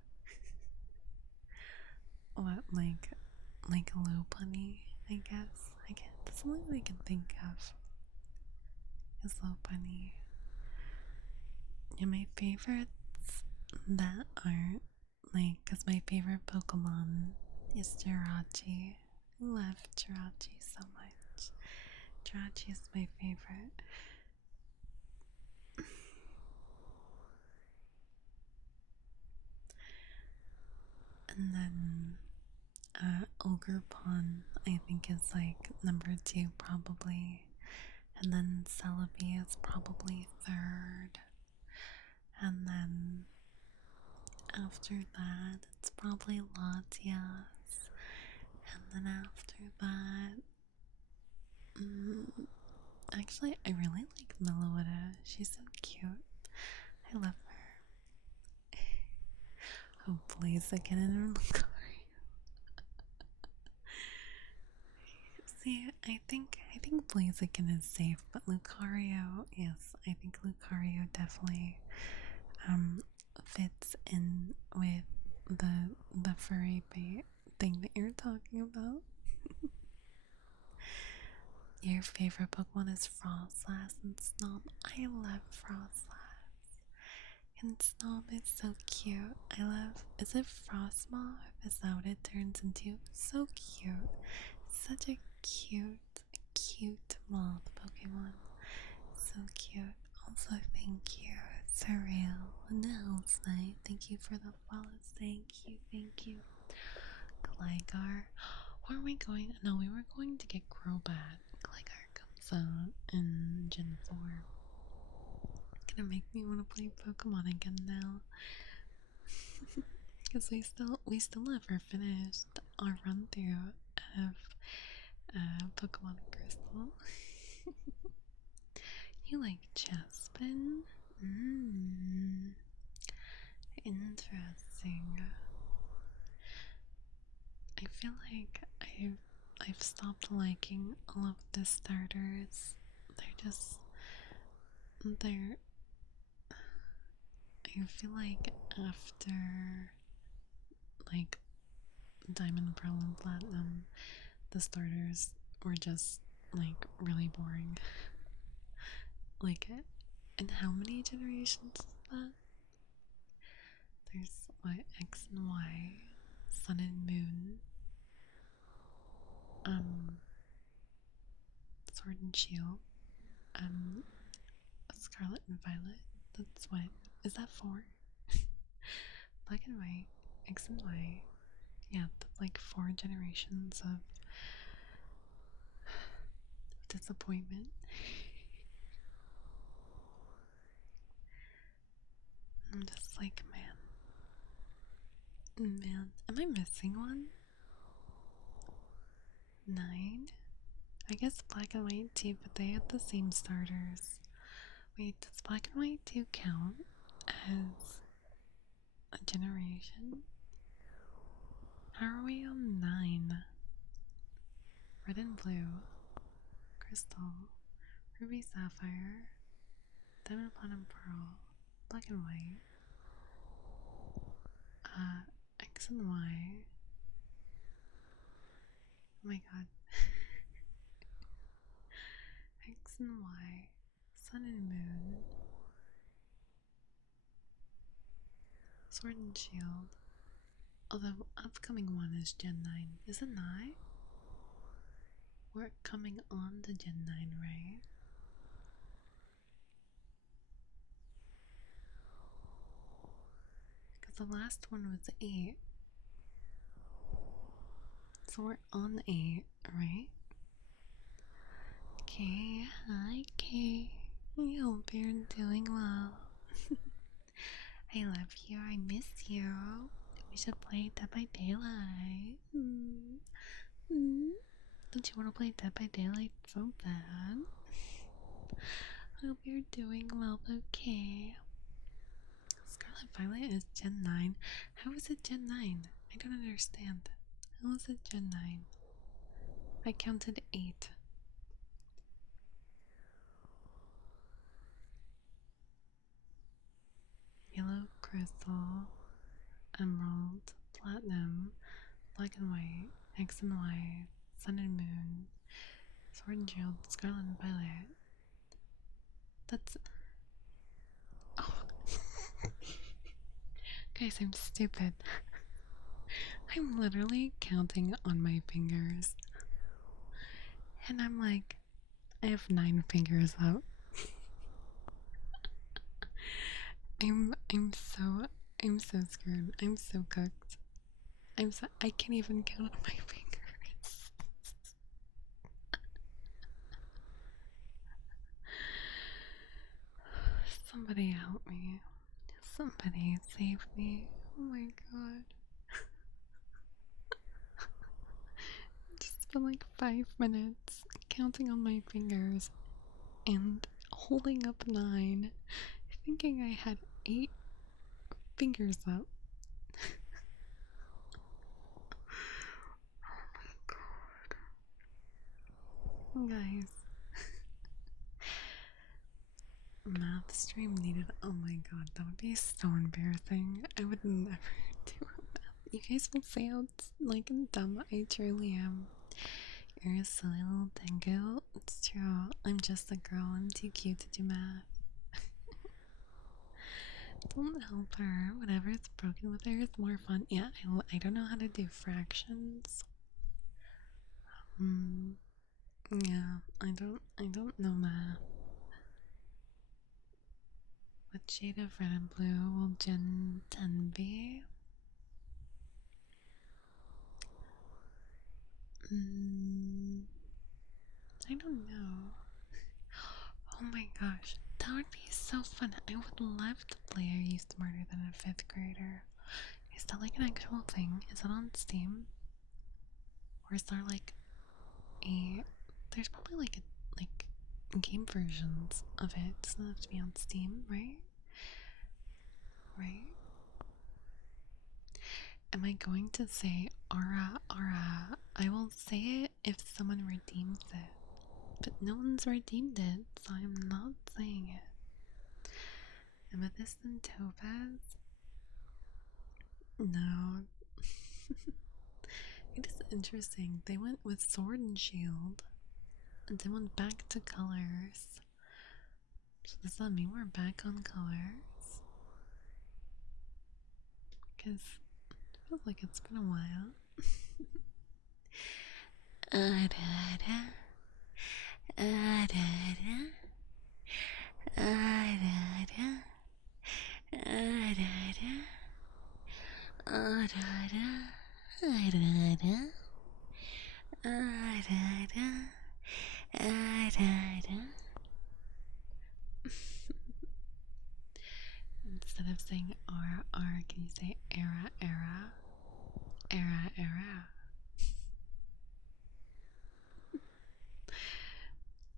What, like a low bunny, I guess? That's the only one I can think of is low bunny. And my favorites that aren't, like, because my favorite Pokemon is Jirachi. I love Jirachi so much. strategy is my favorite. And then Ogre Pawn, I think, is like number 2 probably. And then Celebi is probably 3rd. And then after that, it's probably Latias. And then after that, actually, I really like Meloetta. She's so cute. I love her. Oh, please, again in Lucario. See, I think Blaziken is safe, but Lucario, yes, I think Lucario definitely fits in with the furry bait thing that you're talking about. Your favorite Pokemon is Frostlass and Snom. I love Frostlass. And Snom is so cute. I love, is it Frostmoth? Is that what it turns into? So cute. Such a cute moth Pokemon. So cute. Also, thank you, Surreal and the House Knight. Thank you for the follows. Thank you. Gligar. Where are we going? No, we were going to get Crobat. Gligar comes out in Gen 4. Gonna make me want to play Pokemon again now. Because we still never finished our run through of Pokemon Crystal. You like Chespin? Interesting. I feel like I've stopped liking all of the starters. They're I feel like after like Diamond, Pearl, and Platinum, the starters were just like really boring. Like, and how many generations is that? There's what, X and Y, Sun and Moon, Sword and Shield, Scarlet and Violet. That's what, is that 4? Black and White, X and Y. Yeah, that's like 4 generations of disappointment. I'm just like, man, am I missing one? 9? I guess Black and White too, but they have the same starters. Wait, does Black and White 2 count as a generation? How are we on 9? Red and Blue, Crystal, Ruby, Sapphire, Diamond, Platinum, Pearl, Black and White, X and Y. Oh my god. X and Y, Sun and Moon, Sword and Shield. Although upcoming one is Gen 9. Is it 9? We're coming on to Gen 9, right? Because the last one was 8. So we're on 8, right? Okay, hi Kay. I hope you're doing well. I love you, I miss you. We should play Dead by Daylight. Don't you want to play Dead by Daylight so bad? I hope you're doing well, okay? Scarlet Violet is Gen 9. How is it Gen 9? I don't understand. How is it Gen 9? I counted 8. Yellow, Crystal, Emerald, Platinum, Black and White, X and Y, Sun and Moon, Sword and Shield, Scarlet and Violet. That's... Oh. Guys, I'm stupid. I'm literally counting on my fingers. And I'm like, I have 9 fingers up. I'm so screwed. I'm so cooked. I can't even count on my fingers. Somebody help me. Somebody save me. Oh my god. Just spent like 5 minutes counting on my fingers and holding up 9, thinking I had 8 fingers up. Oh my god. Guys. Math stream needed. Oh my god, that would be so embarrassing. I would never do a math. You guys will say how like dumb I truly am. You're a silly little dingo. It's true. I'm just a girl. I'm too cute to do math. Don't help her. Whatever's broken with her is more fun. Yeah, I don't know how to do fractions. Yeah, I don't know math. What shade of red and blue will Gen 10 be? I don't know. Oh my gosh, that would be so fun. I would love to play Are You Smarter Than a 5th Grader? Is that like an actual thing? Is it on Steam? Or is there like there's probably like game versions of it. It doesn't have to be on Steam, right? Right? Am I going to say Ara Ara? I will say it if someone redeems it. But no one's redeemed it, so I'm not saying it. Amethyst and Topaz? No. It is interesting. They went with Sword and Shield, and then went back to colors. So does that mean we're back on colors? Because it feels like it's been a while. Instead of saying R, can you say era, era? Era, era.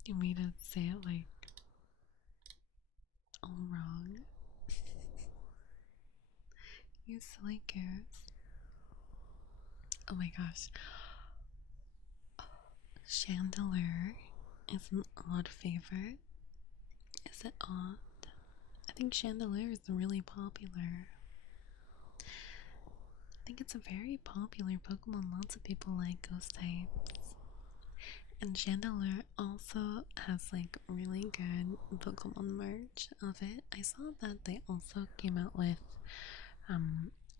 You made it say it like all wrong. You silly goose. Oh my gosh. Chandelier is an odd favorite. Is it odd? I think Chandelier is really popular. I think it's a very popular Pokemon. Lots of people like ghost types. And Chandelier also has like really good Pokemon merch of it. I saw that they also came out with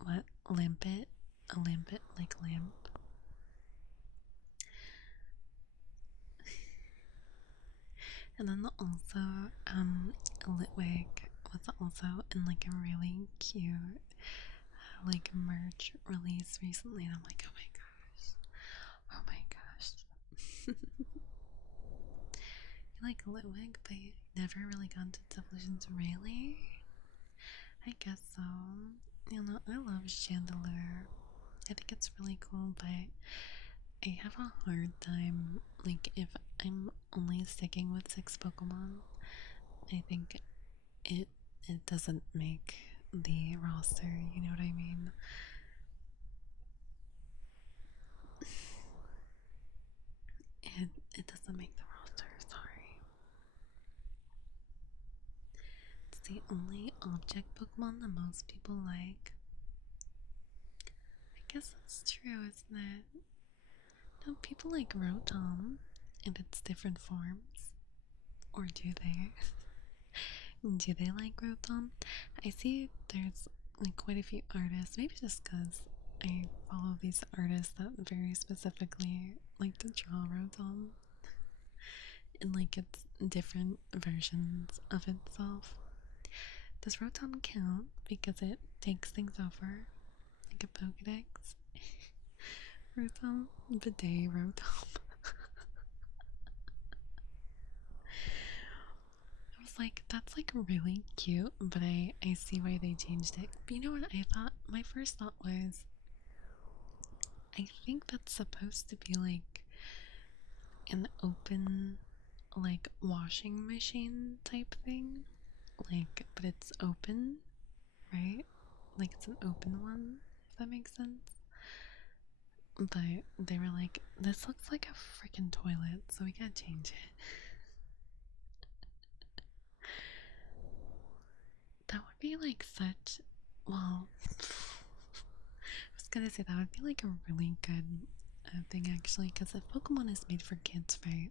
what Lampet? A Lampet like lamp. And then also Litwig was also in like a really cute like merch release recently, and I'm like, oh my gosh. Oh my gosh. You like Litwig, but you never really got into Evolutions, really? I guess so. You know, I love Chandelier. I think it's really cool, but I have a hard time, like, if I'm only sticking with 6 Pokemon, I think it doesn't make the roster, you know what I mean? It doesn't make the roster, sorry. It's the only object Pokemon that most people like. I guess that's true, isn't it? No, people like Rotom in its different forms. Or do they? Do they like Rotom? I see there's like quite a few artists, maybe just because I follow these artists that very specifically like to draw Rotom. in like its different versions of itself. Does Rotom count because it takes things over like a Pokedex? Rotom, bidet Rotom. I was like, that's like really cute, but I see why they changed it. But you know what I thought? My first thought was, I think that's supposed to be like an open, like washing machine type thing. Like, but it's open, right? Like it's an open one, if that makes sense. But they were like, this looks like a freaking toilet, so we gotta change it. That would be like such, well, I was gonna say that would be like a really good thing actually, because if Pokemon is made for kids, right?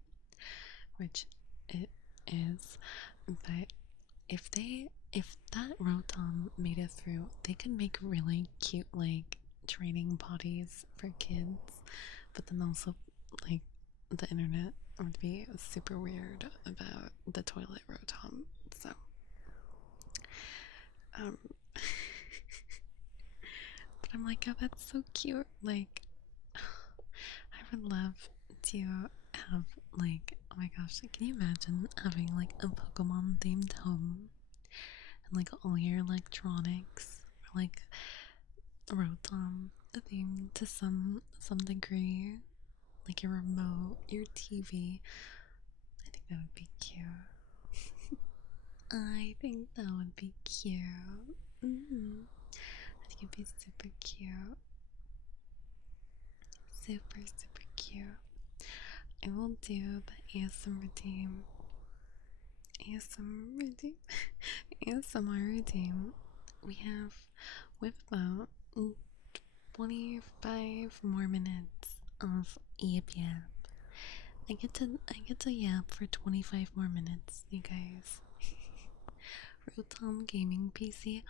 Which it is, but if that Rotom made it through, they could make really cute like training bodies for kids, but then also like the internet would be super weird about the toilet Rotom. So um but I'm like, oh, that's so cute. Like I would love to have like, oh my gosh, like, can you imagine having like a Pokemon themed home and like all your electronics or like Rotom themed to some degree, like your remote, your TV. I think that would be cute. I think that would be cute. I think it'd be super cute. Super, super cute. I will do the ASMR team. ASMR routine. ASMR routine. We have about 25 more minutes of yap. I get to yap for 25 more minutes, you guys. Rotom gaming PC,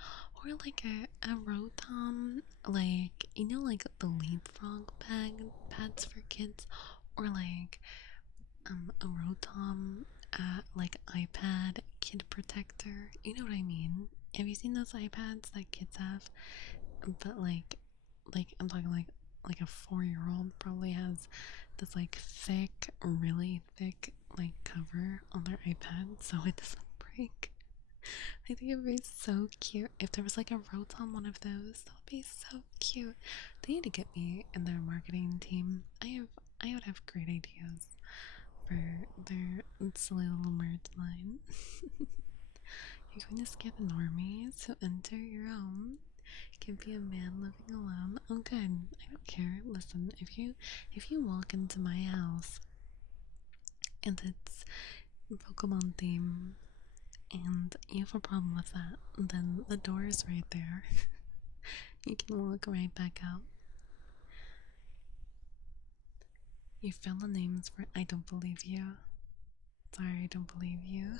or like a Rotom, like, you know, like the leapfrog pads for kids, or like a Rotom like iPad kid protector. You know what I mean? Have you seen those iPads that kids have? But like I'm talking like a 4-year-old probably has this like thick, really thick like cover on their iPad so it doesn't break. I think it would be so cute if there was like a Rotom one of those. That would be so cute. They need to get me in their marketing team. I would have great ideas for their silly little merch line. You're going to scare the normies who enter your home. Can be a man living alone. Oh good. I don't care. Listen, if you walk into my house and it's Pokemon theme and you have a problem with that, then the door is right there. You can walk right back out. You fill the names for I don't believe you. Sorry, I don't believe you.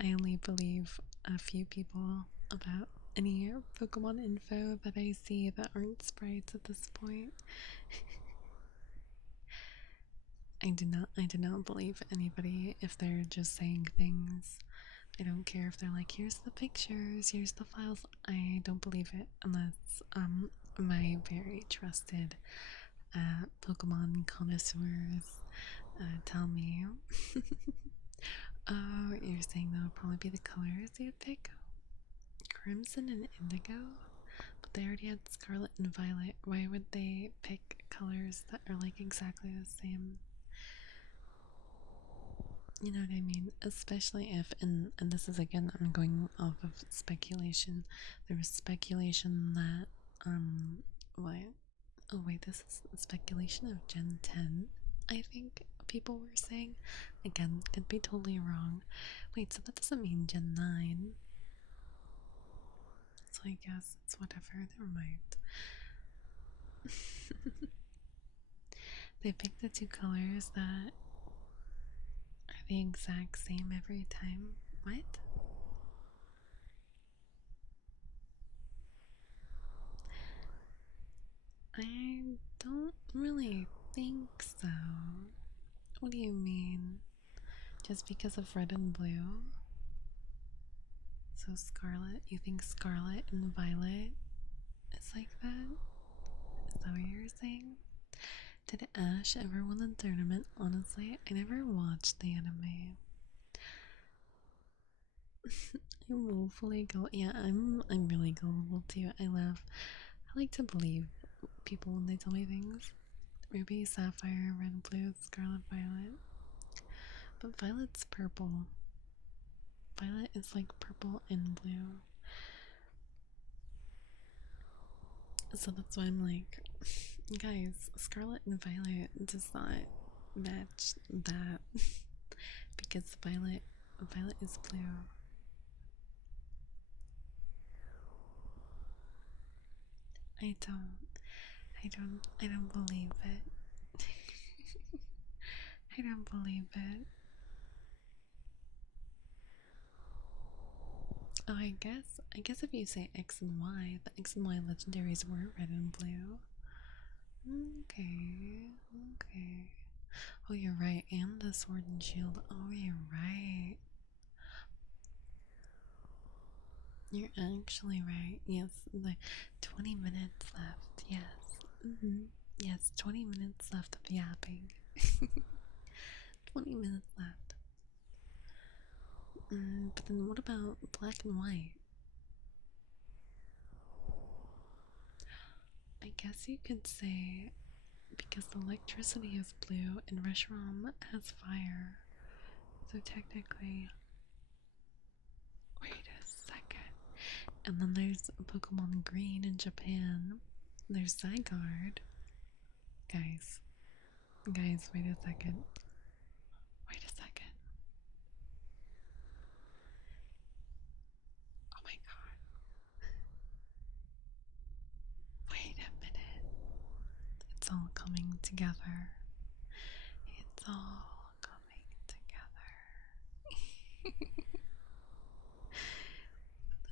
I only believe a few people about any Pokemon info that I see that aren't sprites at this point. I do not believe anybody if they're just saying things. I don't care if they're like, here's the pictures, here's the files. I don't believe it unless my very trusted Pokemon connoisseurs tell me. Oh, you're saying that would probably be the colors you'd pick? Crimson and indigo? But they already had scarlet and violet. Why would they pick colors that are like exactly the same? You know what I mean? Especially if, and this is again, I'm going off of speculation. There was speculation that, what? Oh wait, this is speculation of Gen 10, I think people were saying. Again, could be totally wrong. Wait, so that doesn't mean Gen 9. So I guess it's whatever, never mind. They picked the two colors that are the exact same every time. What? I don't really think so. What do you mean? Just because of red and blue? So Scarlet, you think Scarlet and Violet is like that? Is that what you're saying? Did Ash ever win the tournament? Honestly, I never watched the anime. I'm woefully gullible. Yeah, I'm really gullible too. I laugh. I like to believe people when they tell me things. Ruby, Sapphire, Red, Blue, Scarlet, Violet. But Violet's purple. Violet is like purple and blue. So that's why I'm like, guys, Scarlet and Violet does not match that because Violet is blue. I don't believe it. I don't believe it. Oh, I guess if you say X and Y, the X and Y legendaries were red and blue. Okay, okay. Oh, you're right, and the sword and shield. Oh, you're right. You're actually right. Yes, the 20 minutes left. Yes. Yes, 20 minutes left of yapping. 20 minutes left. But then what about black and white? I guess you could say because the electricity is blue and Reshiram has fire. So technically, wait a second. And then there's Pokemon Green in Japan. There's Zygarde. Guys, wait a second. Wait a second. Oh my god. Wait a minute. It's all coming together. It's all coming together.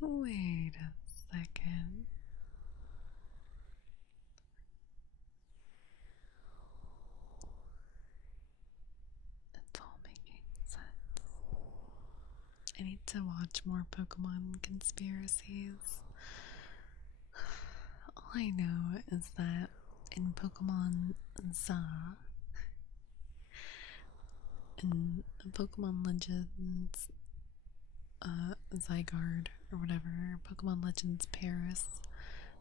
Wait a second. It's all making sense. I need to watch more Pokemon conspiracies. All I know is that in Pokemon Za and Pokemon Legends Zygarde or whatever, Pokemon Legends Paris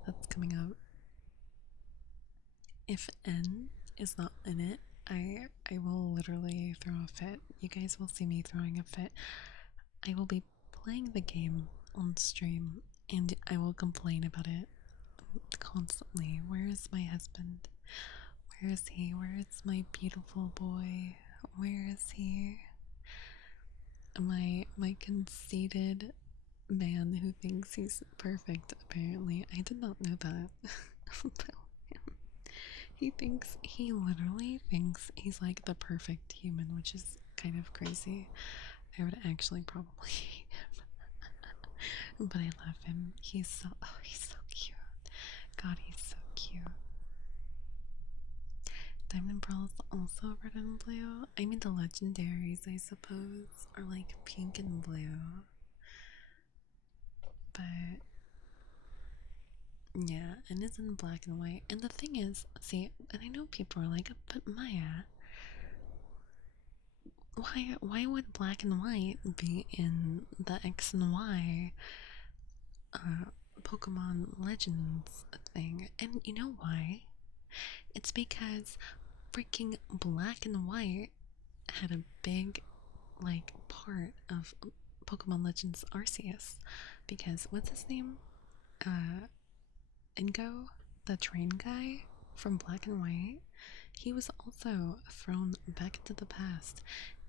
that's coming out. If N is not in it, I will literally throw a fit. You guys will see me throwing a fit. I will be playing the game on stream and I will complain about it constantly. Where is my husband? Where is he? Where is my beautiful boy? Where is he? My conceited man who thinks he's perfect, apparently. I did not know that about him. He literally thinks he's like the perfect human, which is kind of crazy. I would actually probably hate him. But I love him. He's so cute. God, he's so cute. Diamond Pearl is also red and blue. I mean, the legendaries, I suppose, are like pink and blue. But yeah, and it's in black and white. And the thing is, see, and I know people are like, but Maya, why would black and white be in the X and Y Pokemon Legends thing? And you know why? It's because freaking black and white had a big like part of Pokemon Legends Arceus, because what's his name? Ingo, the train guy from Black and White, he was also thrown back into the past,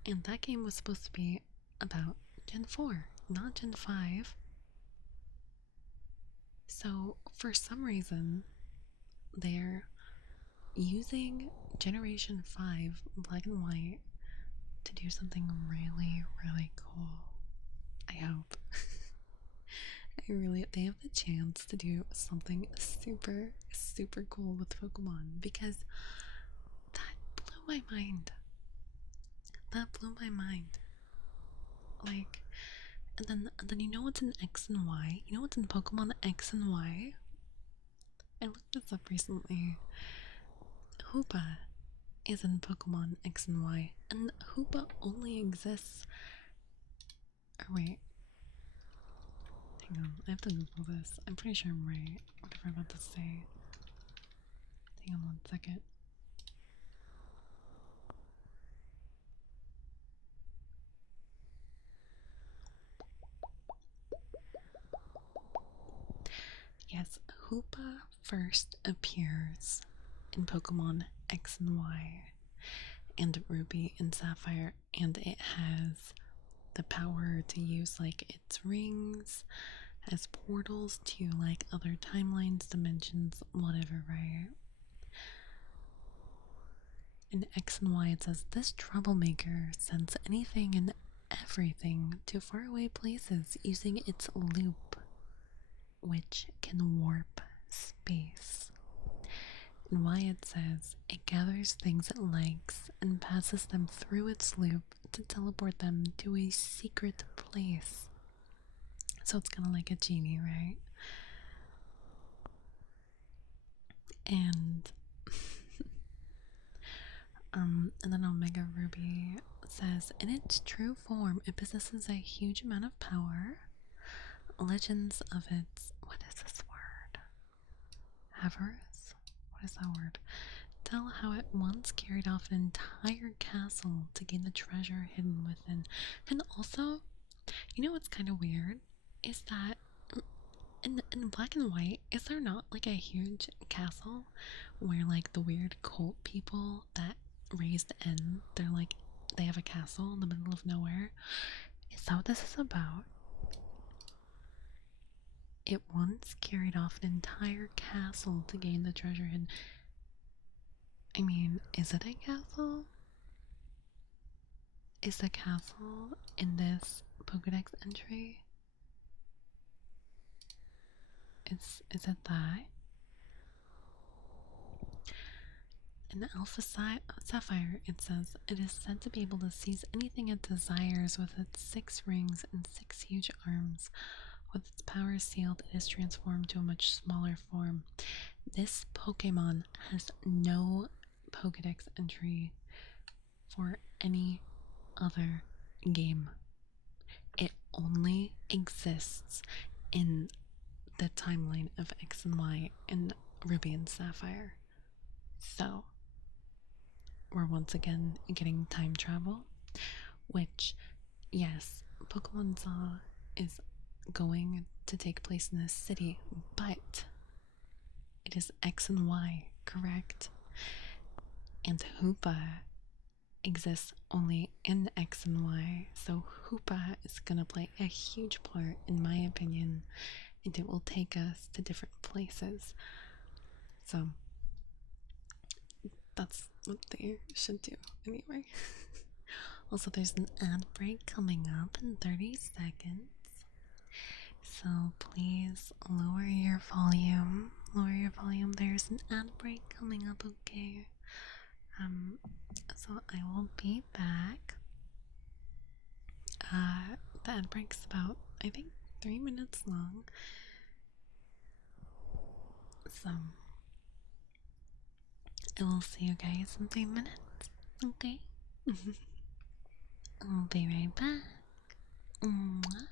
and that game was supposed to be about Gen 4, not Gen 5. So, for some reason, they're using Generation 5 Black and White to do something really, really cool. I hope. They have the chance to do something super, super cool with Pokemon, because that blew my mind. That blew my mind. Like, and then you know what's in X and Y? You know what's in Pokemon X and Y? I looked this up recently. Hoopa is in Pokemon X and Y, and Hoopa only exists. Or wait, hang on, I have to Google this. I'm pretty sure I'm right. Whatever I'm about to say. Hang on 1 second. Yes, Hoopa first appears in Pokemon X and Y and Ruby and Sapphire, and it has the power to use like its rings as portals to like other timelines, dimensions, whatever, right? In X and Y, it says this troublemaker sends anything and everything to faraway places using its loop, which can warp space. And Y, it says it gathers things it likes and passes them through its loop to teleport them to a secret place. So it's kind of like a genie, right? And and then Omega Ruby says, in its true form, it possesses a huge amount of power. Legends of its, what is this word? Avarice? What is that word? Tell how it once carried off an entire castle to gain the treasure hidden within. And also, you know what's kind of weird? Is that in black and white, is there not like a huge castle where like the weird cult people that raised N, they're like, they have a castle in the middle of nowhere? Is that what this is about? It once carried off an entire castle to gain the treasure hidden. I mean, is it a castle? Is the castle in this Pokedex entry? Is it that? In Alpha Sapphire, it says, it is said to be able to seize anything it desires with its 6 rings and 6 huge arms. With its power sealed, it is transformed to a much smaller form. This Pokemon has no Pokedex entry for any other game. It only exists in the timeline of X and Y and Ruby and Sapphire. So, we're once again getting time travel, which, yes, Pokemon Zaw is going to take place in this city, but it is X and Y, correct? And Hoopa exists only in X and Y, so Hoopa is gonna play a huge part, in my opinion, and it will take us to different places. So that's what they should do anyway. Also, there's an ad break coming up in 30 seconds. So please lower your volume. Lower your volume. There's an ad break coming up, okay? So I will be back. The ad break's about, I think, 3 minutes long. So I will see you guys in 3 minutes, okay? I'll be right back. Mwah.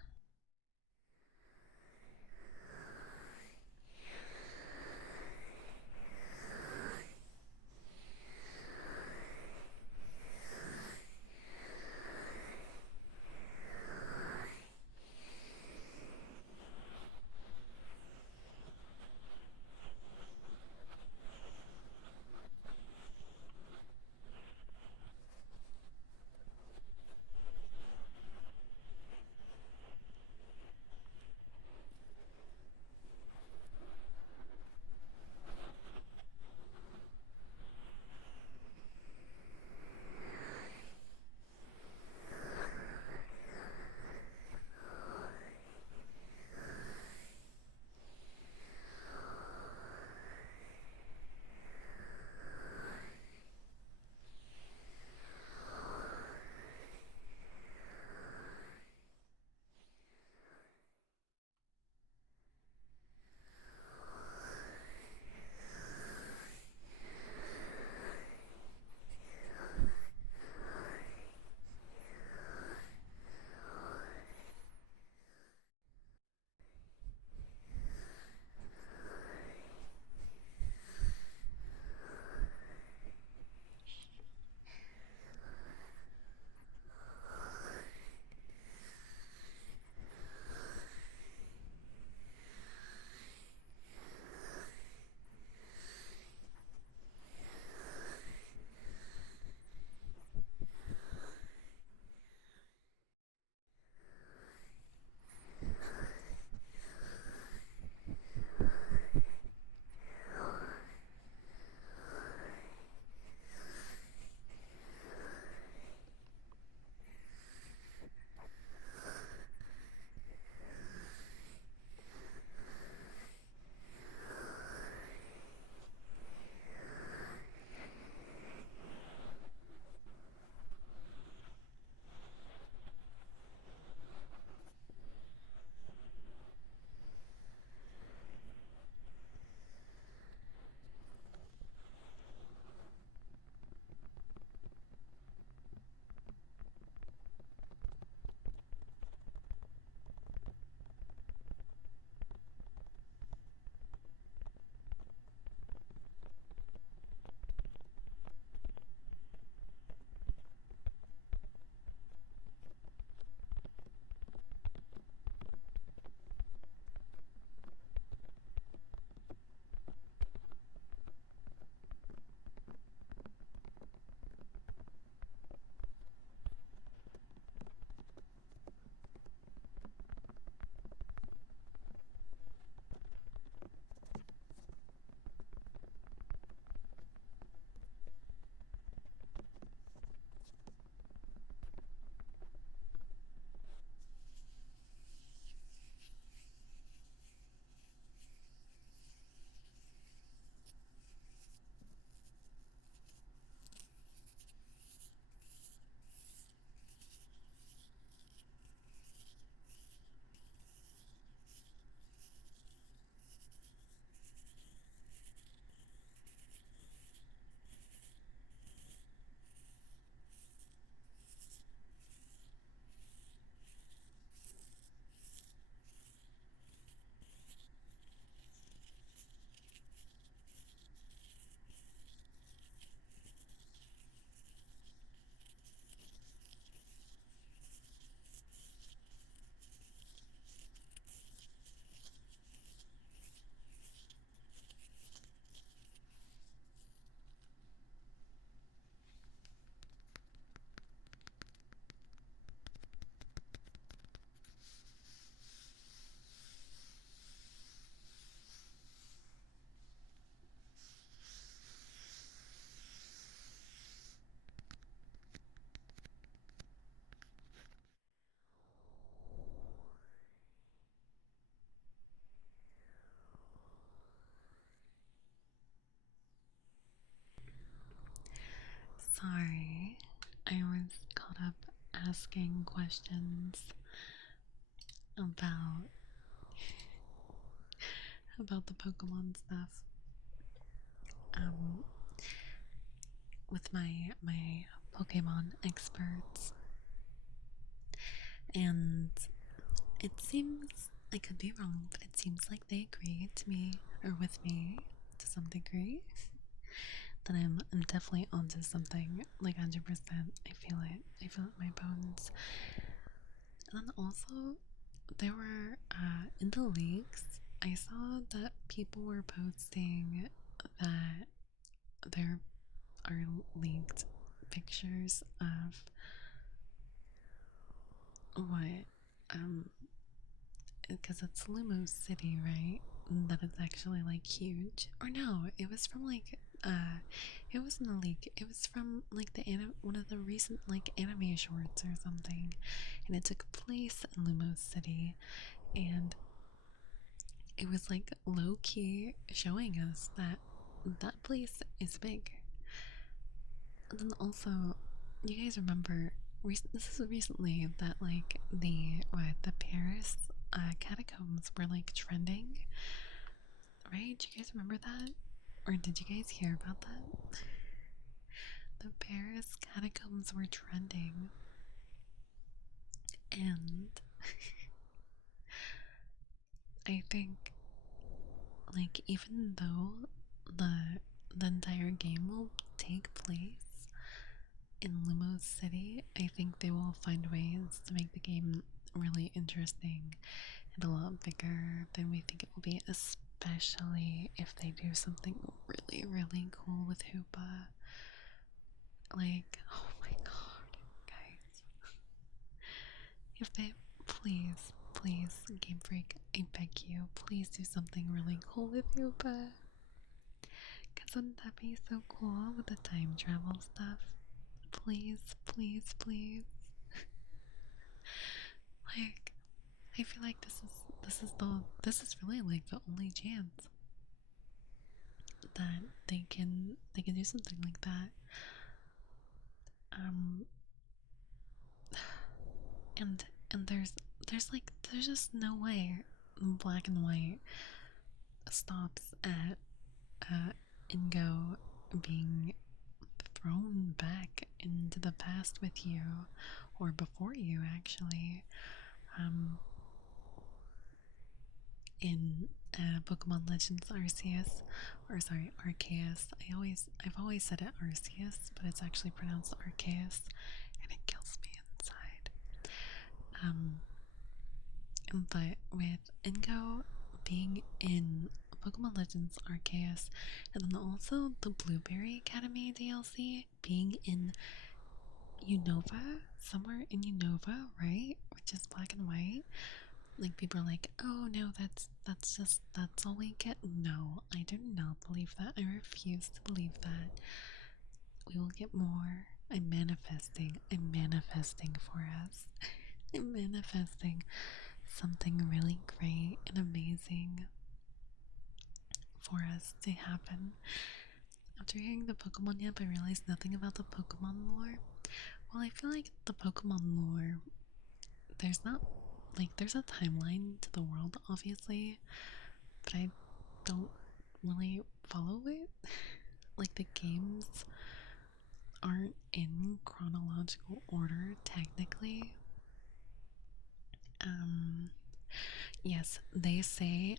asking questions about the Pokemon stuff. With my Pokemon experts, and it seems, I could be wrong, but it seems like they agree to me, or with me to some degree, that I'm definitely onto something, like 100%. I feel it. I feel it in my bones. And then also, there were, in the leaks, I saw that people were posting that there are leaked pictures of what, because it's Lumos City, right? That it's actually like huge. Or no, it was from like it wasn't a leak. It was from like the one of the recent like anime shorts or something, and it took place in Lumos City, and it was like low key showing us that that place is big. And then also, you guys remember? This is recently that like the Paris catacombs were like trending, right? Do you guys remember that? Or did you guys hear about that? The Paris catacombs were trending, and I think, like, even though the entire game will take place in Lumos City, I think they will find ways to make the game really interesting and a lot bigger than we think it will be, especially if they do something really, really cool with Hoopa. Like, oh my god, guys. If they, please, please, Game Freak, I beg you, please do something really cool with Hoopa. Cause wouldn't that be so cool with the time travel stuff? Please, please, please. Like, I feel like this is really like the only chance that they can do something like that. And there's just no way Black and White stops at Ingo being thrown back into the past with you, or before you actually, in Pokemon Legends Arceus, or sorry, Arceus. I've always said it Arceus, but it's actually pronounced Arceus, and it kills me inside. But with Ingo being in Pokemon Legends Arceus, and then also the Blueberry Academy DLC being in Unova, somewhere in Unova, right? Which is Black and White. Like, people are like, oh no, that's all we get. No, I do not believe that. I refuse to believe that. We will get more. I'm manifesting for us. I'm manifesting something really great and amazing for us to happen. After hearing the Pokemon Yap, I realized nothing about the Pokemon lore. Well, I feel like the Pokemon lore, there's not, like, there's a timeline to the world, obviously, but I don't really follow it. Like, the games aren't in chronological order, technically. Yes, they say,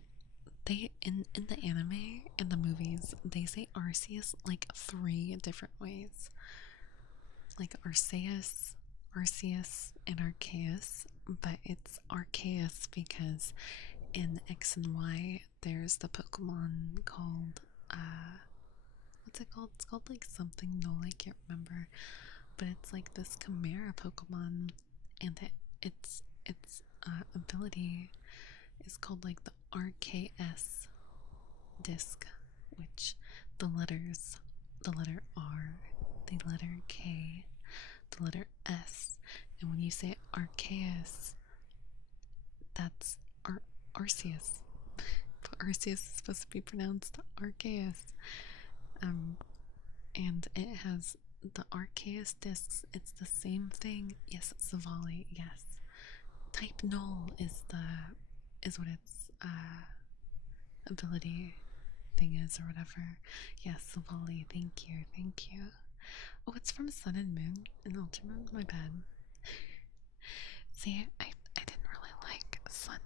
in the anime and the movies, they say Arceus like 3 different ways. Like Arceus, and Arceus, but it's Arceus because in X and Y there's the Pokemon called what's it called? It's called like something, no, I can't remember. But it's like this Chimera Pokemon, and its ability is called like the RKS disc, which the letters, the letter R, the letter K, the letter S, and when you say Arceus, that's Arceus. But Arceus is supposed to be pronounced Arceus. And it has the Arceus discs, it's the same thing. Yes, Savali, yes. Type null is what its ability thing is or whatever. Yes, Savali, thank you, thank you. Oh, it's from Sun and Moon and Ultramoon, my bad. See, I didn't really like Sun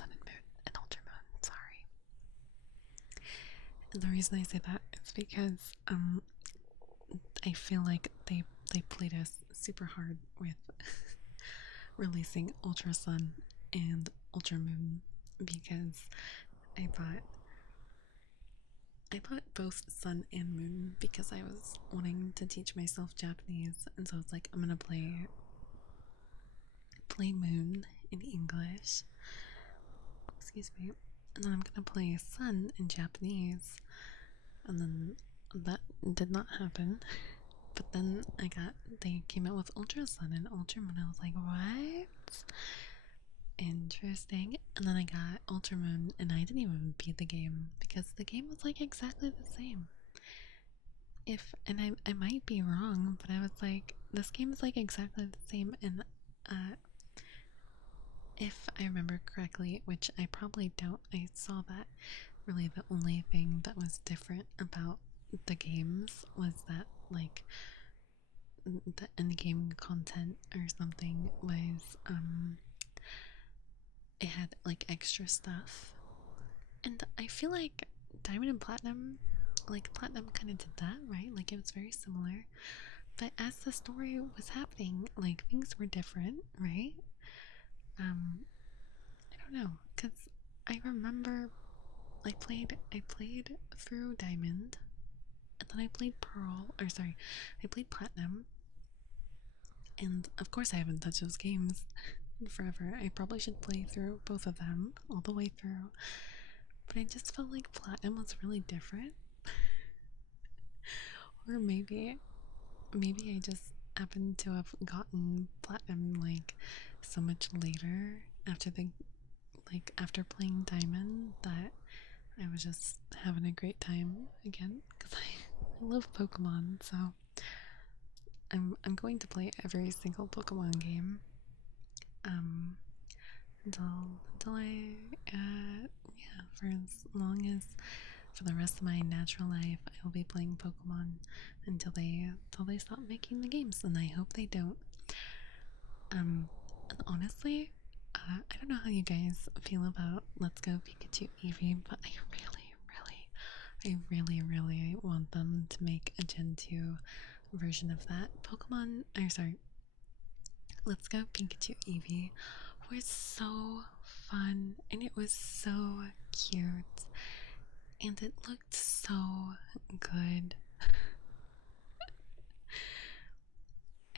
and Moon and Ultramoon, sorry. And the reason I say that is because I feel like they played us super hard with releasing Ultra Sun and Ultra Moon because I bought both Sun and Moon because I was wanting to teach myself Japanese, and so it's like I'm gonna play Moon in English. Excuse me. And then I'm gonna play Sun in Japanese. And then that did not happen. But then they came out with Ultra Sun and Ultra Moon. I was like, what? Interesting. And then I got Ultra Moon and I didn't even beat the game because the game was like exactly the same. And I might be wrong, but I was like, this game is like exactly the same. And if I remember correctly, which I probably don't, I saw that really the only thing that was different about the games was that like the end game content or something was it had like extra stuff. And I feel like Diamond and Platinum, like Platinum kind of did that, right? Like it was very similar. But as the story was happening, like things were different, right? I don't know, cuz I remember I played through Diamond, and then I played Pearl, or sorry, I played Platinum, and of course I haven't touched those games in forever. I probably should play through both of them all the way through, but I just felt like Platinum was really different. Or maybe I just happened to have gotten Platinum like so much later after playing Diamond that I was just having a great time again because I love Pokemon, so I'm going to play every single Pokemon game until I yeah, for as long as for the rest of my natural life I will be playing Pokemon until they stop making the games, and I hope they don't. And honestly, I don't know how you guys feel about Let's Go Pikachu Eevee, but I really want them to make a Gen 2 version of that. Let's Go Pikachu Eevee was so fun and it was so cute and it looked so good.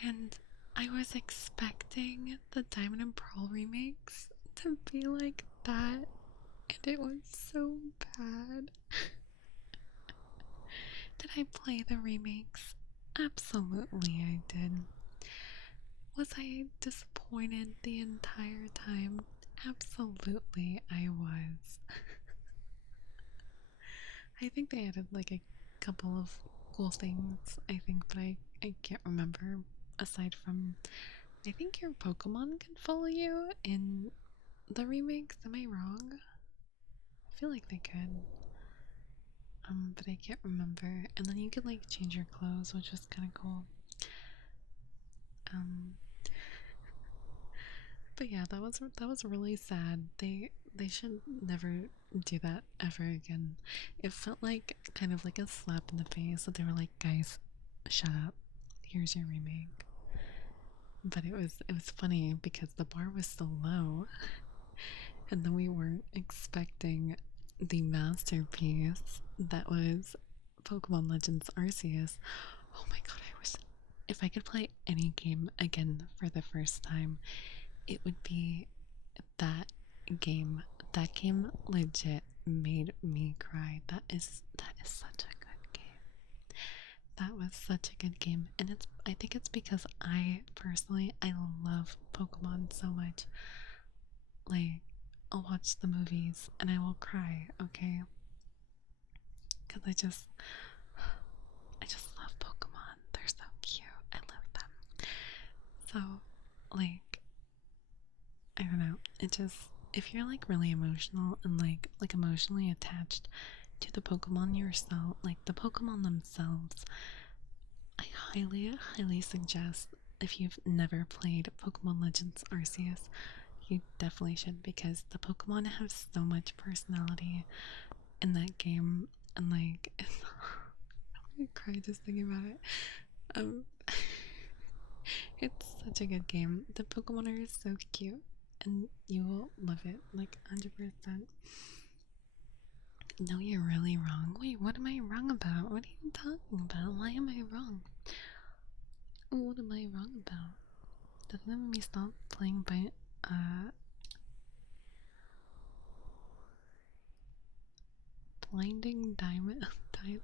And I was expecting the Diamond and Pearl remakes to be like that, and it was so bad. Did I play the remakes? Absolutely, I did. Was I disappointed the entire time? Absolutely, I was. I think they added like a couple of cool things, I think, but I can't remember aside from I think your Pokemon can follow you in the remakes. Am I wrong? I feel like they could. But I can't remember. And then you could like change your clothes, which was kind of cool. Um, but yeah, that was really sad. They should never do that ever again. It felt like kind of like a slap in the face that they were like, guys, shut up. Here's your remake. But it was funny because the bar was so low, and then we weren't expecting the masterpiece that was Pokemon Legends Arceus. Oh my god, I wish if I could play any game again for the first time, it would be that game. That game legit made me cry. That is such a good game. That was such a good game. And I think it's because I personally I love Pokemon so much. Like I'll watch the movies and I will cry, okay? Cuz I just love Pokemon. They're so cute. So, like, I don't know. It just, if you're like really emotional and like emotionally attached to the Pokemon yourself, like the Pokemon themselves, I highly suggest, if you've never played Pokemon Legends Arceus, you definitely should, because the Pokemon have so much personality in that game, and like, I cry just thinking about it. Um, it's such a good game. The Pokemon are so cute, and you will love it, like 100%. No, you're really wrong. Wait, what am I wrong about? What are you talking about? Why am I wrong? What am I wrong about? Doesn't it make me stop playing by, Blinding Diamond?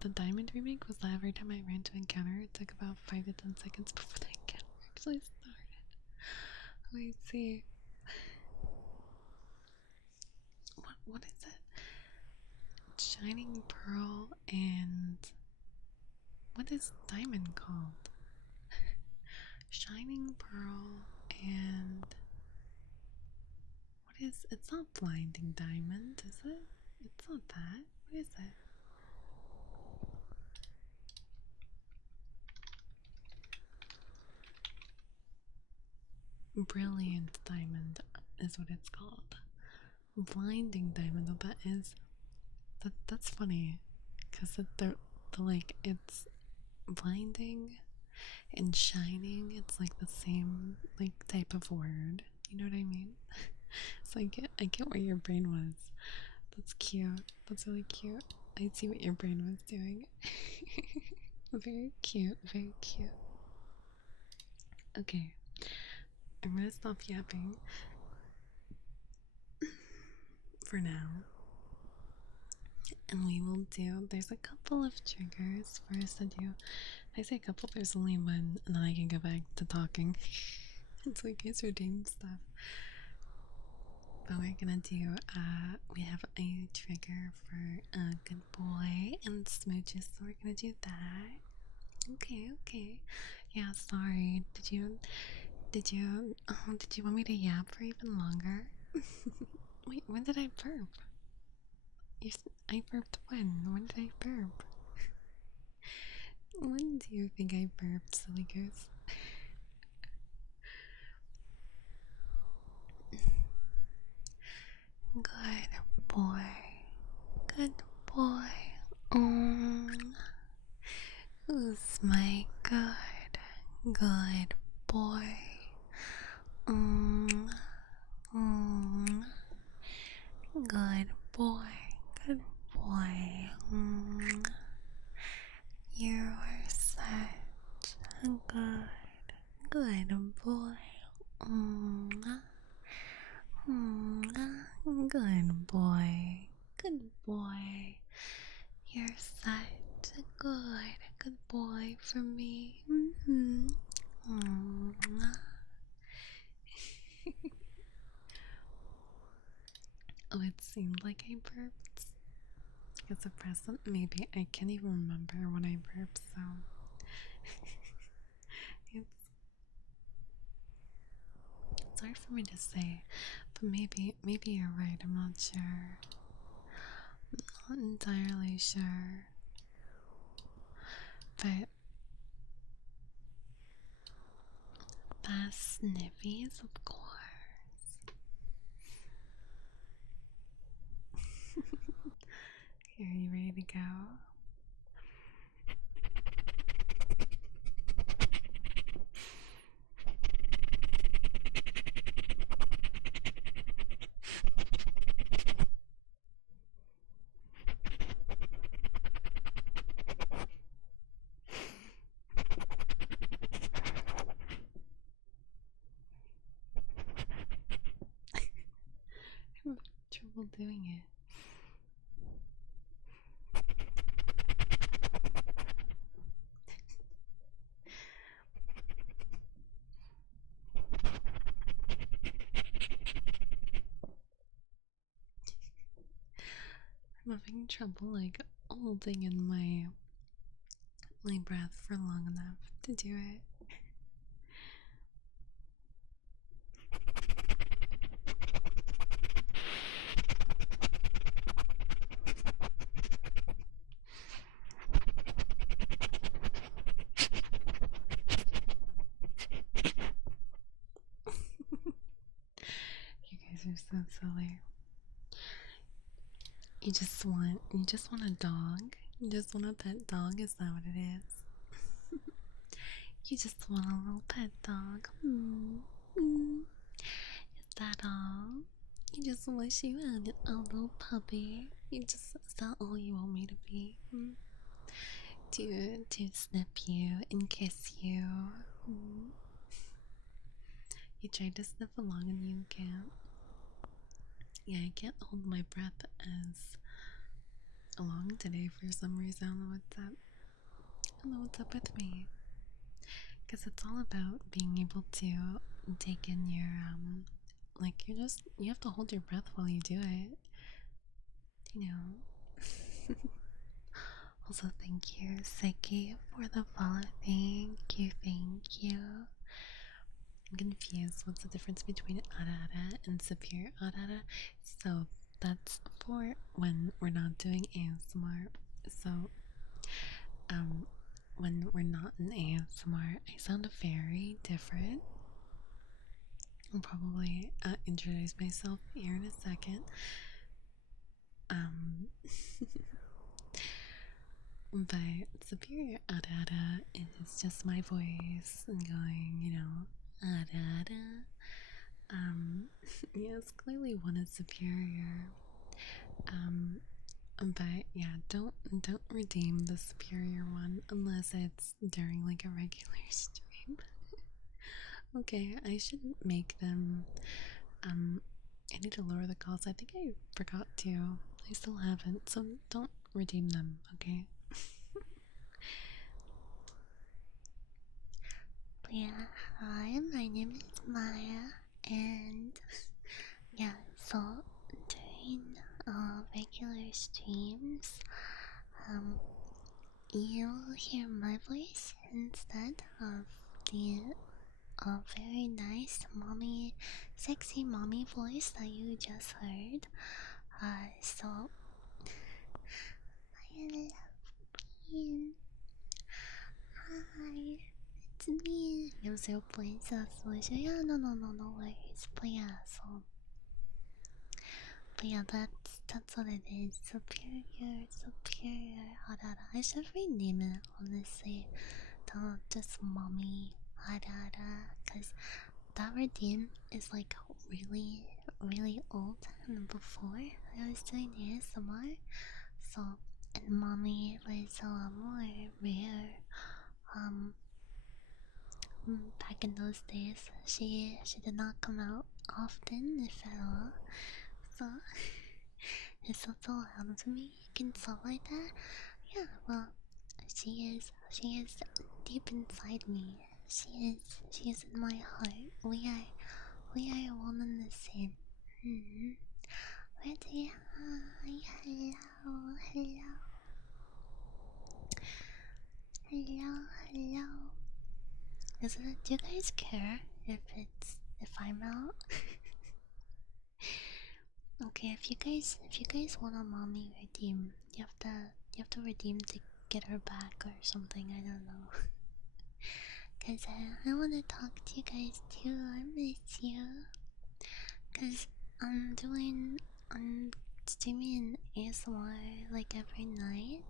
The Diamond remake was that every time I ran to encounter, it took about 5 to 10 seconds before the encounter actually started. Wait, see. What is it? Shining Pearl and what is Diamond called? Shining Pearl and what is, it's not Blinding Diamond, is it? It's not that. What is it? Brilliant Diamond is what it's called. Blinding Diamond, though, that is, that's funny, because the like, it's blinding and shining, it's like the same like type of word, you know what I mean? So I get where your brain was. That's cute. That's really cute. I see what your brain was doing. Very cute, very cute. Okay, I'm gonna stop yapping for now, and we will do, there's a couple of triggers for us to do. I say a couple, there's only one, and then I can go back to talking. It's like it's doing stuff. But we're gonna do, we have a trigger for a good boy and smooches, so we're gonna do that. Okay, okay. Yeah, sorry. Did you want me to yap for even longer? Wait, when did I burp? I burped when? When did I burp? When do you think I burped, silly goose? Good boy. Good boy. Who's my good boy? Mm, good boy. Good boy. You are such a good boy. Good boy. Good boy. You're such a good boy for me. Oh, it seemed like I burped. It's a present, maybe. I can't even remember when I burped, so it's hard for me to say. But maybe you're right. I'm not sure. Not entirely sure. But best sniffies, of course. Here, are you ready to go? I'm having trouble doing it. I'm having trouble like holding in my breath for long enough to do it. are so silly. You just want a dog. You just want a pet dog. Is that what it is? You just want a little pet dog. Is that all? You just wish you had a little puppy. Is that all you want me to be? To snip you and kiss you. You tried to sniff along and you can't. Yeah, I can't hold my breath as long today for some reason. I don't know what's up. I don't know what's up with me. Because it's all about being able to take in your, like, you have to hold your breath while you do it. You know? Also, thank you, Seki, for the follow. Thank you, thank you. I'm confused. What's the difference between arara and superior arara? So, that's for when we're not doing ASMR. So, when we're not in ASMR, I sound very different. I'll probably introduce myself here in a second. But superior arara is just my voice and going, you know, arara. Yes, clearly one is superior. But yeah, don't redeem the superior one unless it's during like a regular stream. Okay, I shouldn't make them. I need to lower the cost. I think I forgot to. I still haven't, so don't redeem them, okay? Yeah, hi, my name is Maya, and yeah, so during regular streams, you'll hear my voice instead of the very nice mommy, sexy mommy voice that you just heard. So I love you. Hi, it's me. Your 0.6 yeah, no worries. But yeah, that's what it is. Superior. Harada. I should rename it, honestly. Don't just mommy. Harada. Because that redeem is like really, really old. And before I was doing ASMR, so and mommy was a lot more rare. Um, back in those days, she did not come out often, if at all. So it's not so loud to me. You can sound like that. Yeah, well, she is deep inside me. She is in my heart. We are one and the same. Hmm. Ready? Hi, hello. Do you guys care if I'm out? Okay, if you guys want a mommy redeem, you have to redeem to get her back or something. I don't know. Cause I wanna talk to you guys too. I miss you. Cause I'm streaming ASMR like every night.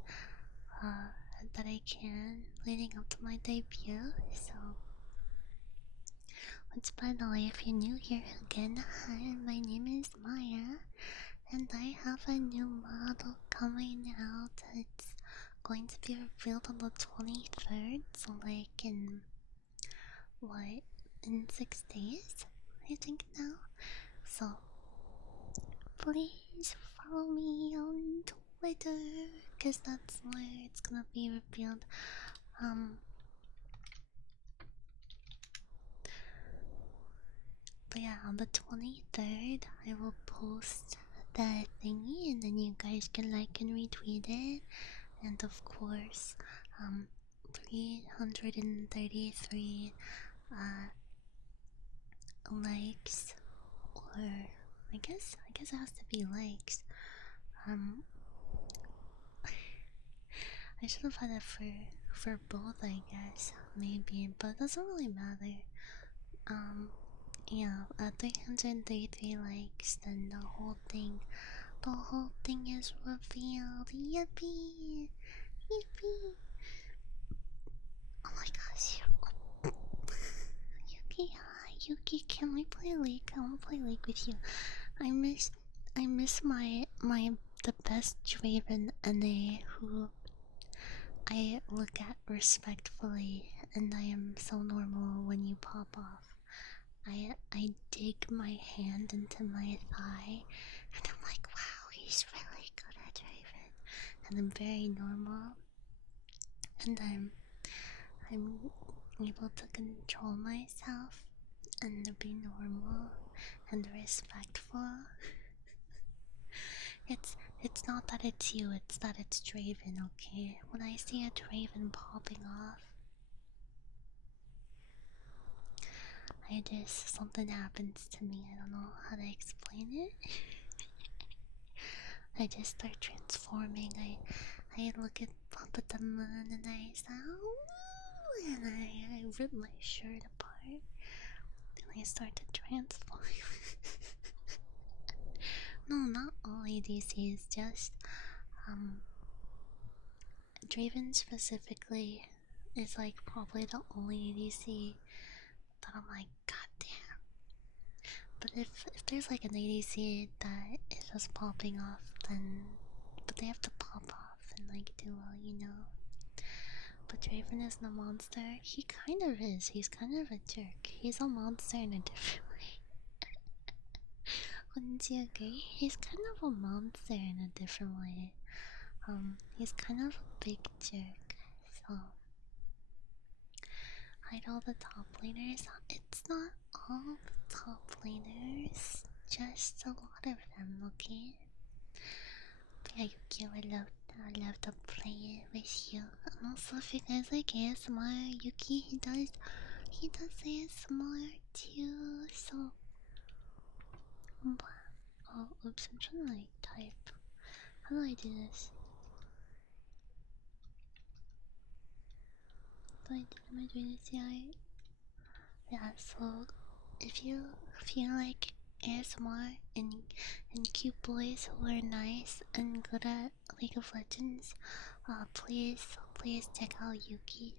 That I can leading up to my debut. So, which by the way, if you're new here again, hi, my name is Maya. And I have a new model coming out. It's going to be revealed on the 23rd, so like in what, in 6 days, I think now. So please follow me on Twitter, cause that's where it's gonna be revealed. But yeah, on the 23rd, I will post that thingy, and then you guys can like and retweet it. And of course, 333 likes, or I guess it has to be likes. Um, I should have had it for both, I guess, maybe, but it doesn't really matter. yeah, 333 likes, then the whole thing is revealed. Yippee! Yippee! Oh my gosh. Yuki, hi, Yuki, can we play League? I wanna play League with you. I miss the best Draven NA who I look at respectfully, and I am so normal when you pop off. I dig my hand into my thigh, and I'm like, wow, he's really good at Draven, and I'm very normal, and I'm able to control myself and be normal and respectful. It's not that it's you, it's that it's Draven, okay? When I see a Draven popping off, something happens to me. I don't know how to explain it. I just start transforming. I up at the moon and I say, "Ooh," and I rip my shirt apart and I start to transform. No, not all ADCs, just Draven specifically is like probably the only ADC that I'm like, god damn. But if there's like an ADC that is just popping off, then but they have to pop off and like do well, you know. But Draven isn't a monster. He kind of is. He's kind of a jerk. He's a monster in a different way. Wouldn't you agree? He's kind of a monster in a different way. He's kind of a big jerk. So hide all the top laners. It's not all the top laners, just a lot of them, okay? But yeah, Yuki, I love to play with you. And also, if you guys like ASMR, Yuki, he does ASMR too. So, oh, oops, I'm trying to like type. How do I do this? Am I doing this right? Yeah, so if you like ASMR and cute boys who are nice and good at League of Legends, please check out Yuki.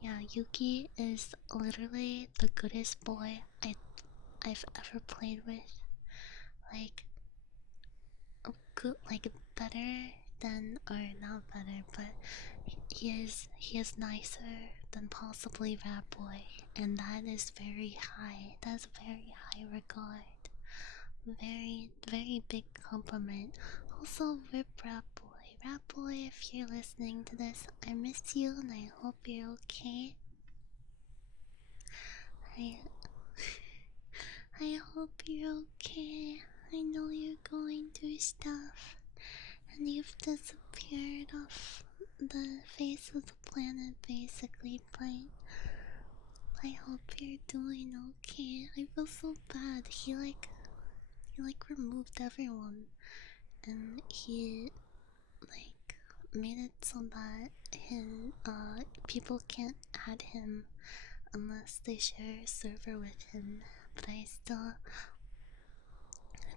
Yeah, Yuki is literally the goodest boy I've ever played with. Like good, like better than, or not better, but he is nicer than possibly Rat Boy, and that is very high. That's very high regard. Very big compliment. Also, Rip Rat Boy. Rat Boy, if you're listening to this, I miss you and I hope you're okay. I I hope you're okay. I know you're going through stuff and you've disappeared off the face of the planet basically, but I hope you're doing okay. I feel so bad. He removed everyone and he like made it so that his people can't add him unless they share a server with him. But I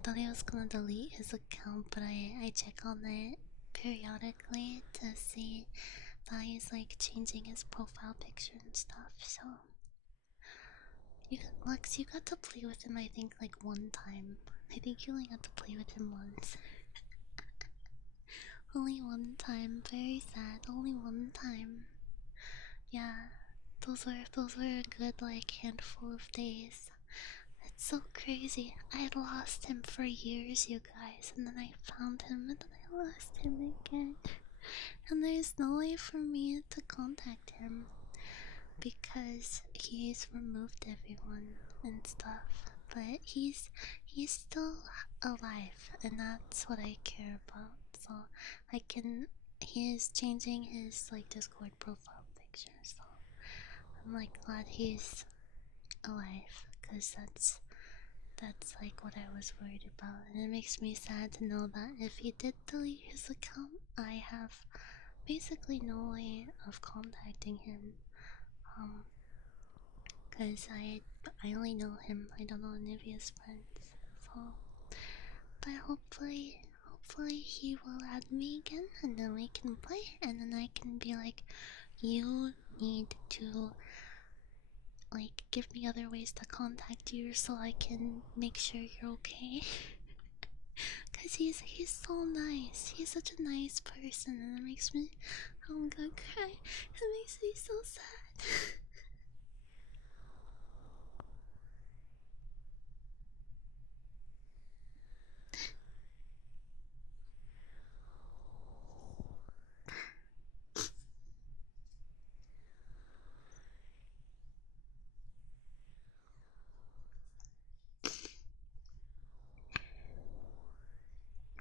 thought he was gonna delete his account, but I check on it periodically to see that he's like changing his profile picture and stuff. So Lux, you got to play with him I think like one time. I think you only got to play with him once. Only one time, very sad, only one time. Yeah, those were a good like handful of days. It's so crazy. I had lost him for years, you guys, and then I found him, and then I lost him again. And there's no way for me to contact him because he's removed everyone and stuff. But he's still alive, and that's what I care about. So I can. He is changing his like Discord profile picture, so I'm like glad he's alive, cause that's like what I was worried about, and it makes me sad to know that if he did delete his account, I have basically no way of contacting him. Um, Cause I only know him. I don't know any of his friends. So, but hopefully he will add me again, and then we can play, and then I can be like, you need to like give me other ways to contact you so I can make sure you're okay. Cause he's so nice. He's such a nice person, and it makes me, I'm gonna cry. It makes me so sad.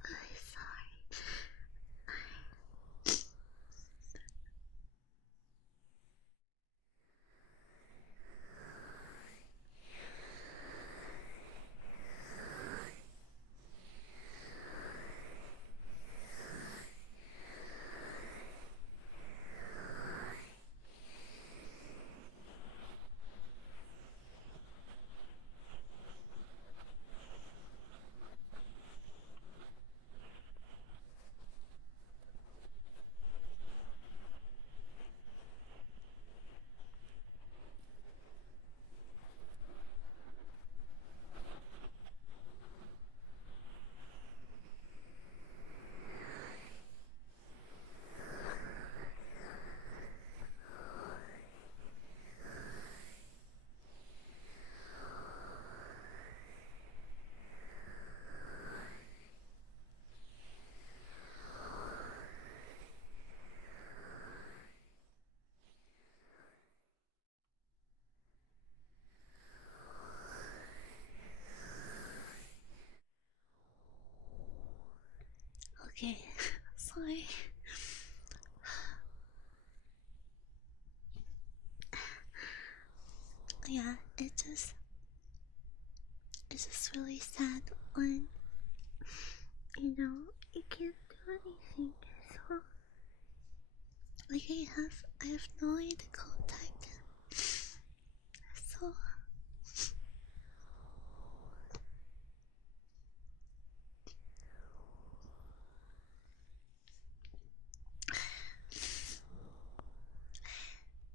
I'm sorry. Okay, sorry. Yeah, it's just really sad when you can't do anything. So like I have no way to contact him. So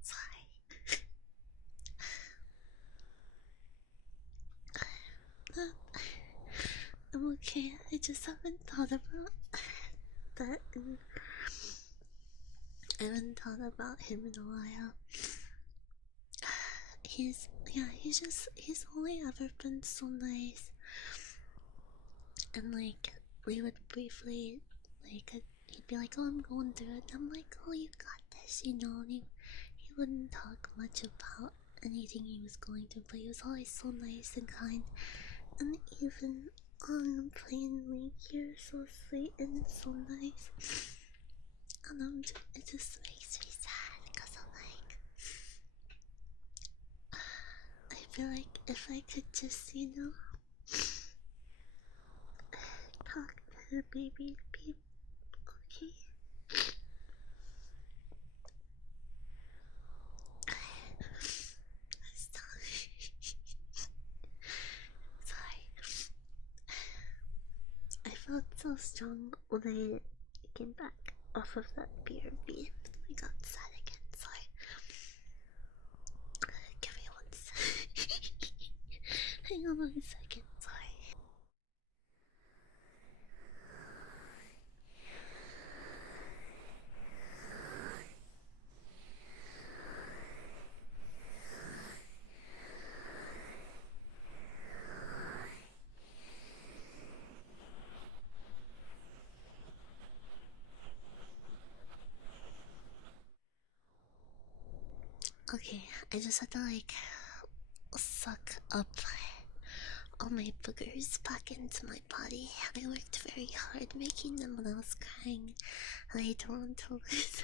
sorry. But I'm okay. I just haven't thought about that. I haven't thought about him in a while. He's only ever been so nice, and like we would briefly he'd be like, oh, I'm going through it, and I'm like, oh, you got this, and he wouldn't talk much about anything he was going through, but he was always so nice and kind. And even on the plane, like, you're so sweet and so nice. And it just makes me sad because I'm like, I feel like if I could just, talk to the baby, be okay. Sorry. Sorry. I felt so strong when I came back off of that BRB. I got sad again. Sorry. Give me 1 second. Hang on 1 second. Sorry. Okay, I just had to like suck up all my boogers back into my body. I worked very hard making them when I was crying, and I don't want to lose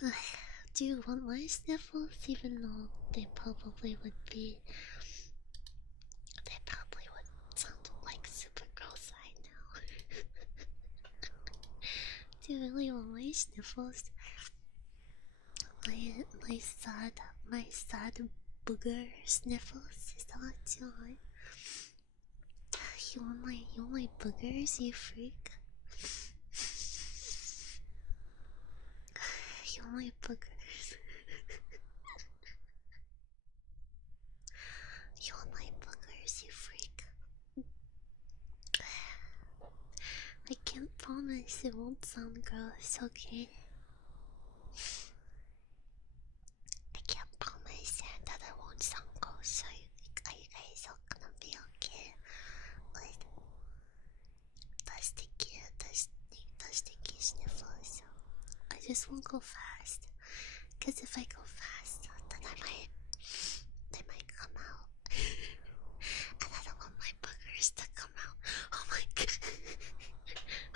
them. Do you want more sniffles? Even though they probably would sound like super gross right now. you really want my sniffles? My sad booger sniffles? Is that what you want? You want my boogers, you freak? You want my boogers? You want my boogers, you freak? I can't promise it won't sound gross, okay? I can't promise that it won't sound gross. Are you guys all gonna be okay with the sticky sniffles? I just won't go fast, cause if I go fast, then they might come out, and I don't want my boogers to come out. Oh my god!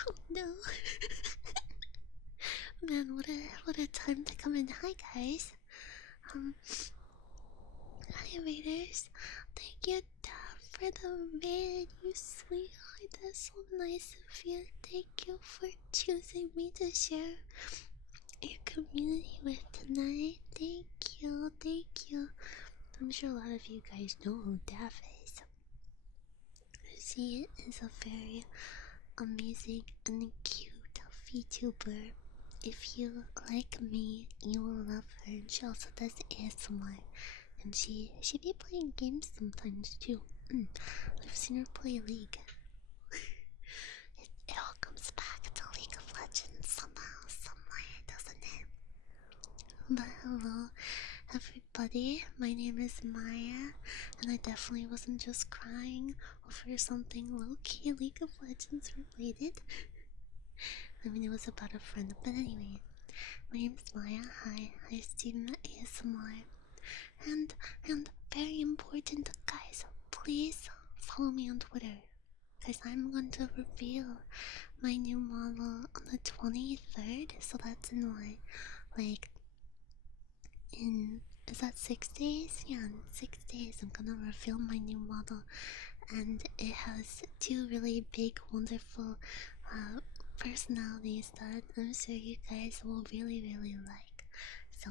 Oh no! Man, what a time to come in. Hi guys. Hi Raiders. Thank you, Dad, for the raid. You sweetheart. That's so nice of you. Thank you for choosing me to share your community with tonight. Thank you, thank you. I'm sure a lot of you guys know who Daff is. She is a very amazing and cute VTuber. If you like me, you will love her. And she also does ASMR. And she be playing games sometimes too. I've seen her play League. It all comes back to League of Legends somehow, somewhere, doesn't it? But hello, everybody. My name is Maya, and I definitely wasn't just crying over something low-key League of Legends related. I mean, it was about a friend, but anyway. My name is Maya. Hi, I stream ASMR. And very important, guys, please follow me on Twitter, because I'm going to reveal my new model on the 23rd. So that's in is that 6 days? Yeah, in 6 days I'm gonna reveal my new model, and it has two really big, wonderful personalities that I'm sure you guys will really, really like. So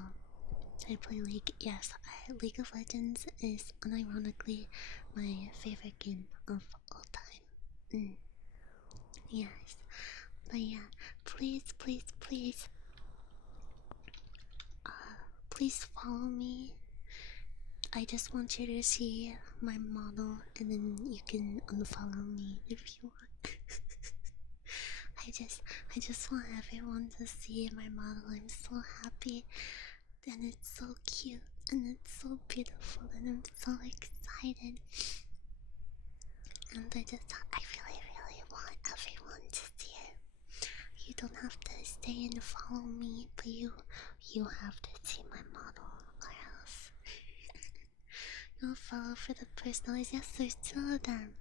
I play League. Yes, League of Legends is unironically my favorite game of all time. Yes, but yeah, please, please, please, please follow me. I just want you to see my model, and then you can unfollow me if you want. I just want everyone to see my model. I'm so happy, and it's so cute, and it's so beautiful, and I'm so excited. And I really, really want everyone to see it. You don't have to stay and follow me, but you have to see my model, or else you'll follow for the personalities. Yes, there's two of them.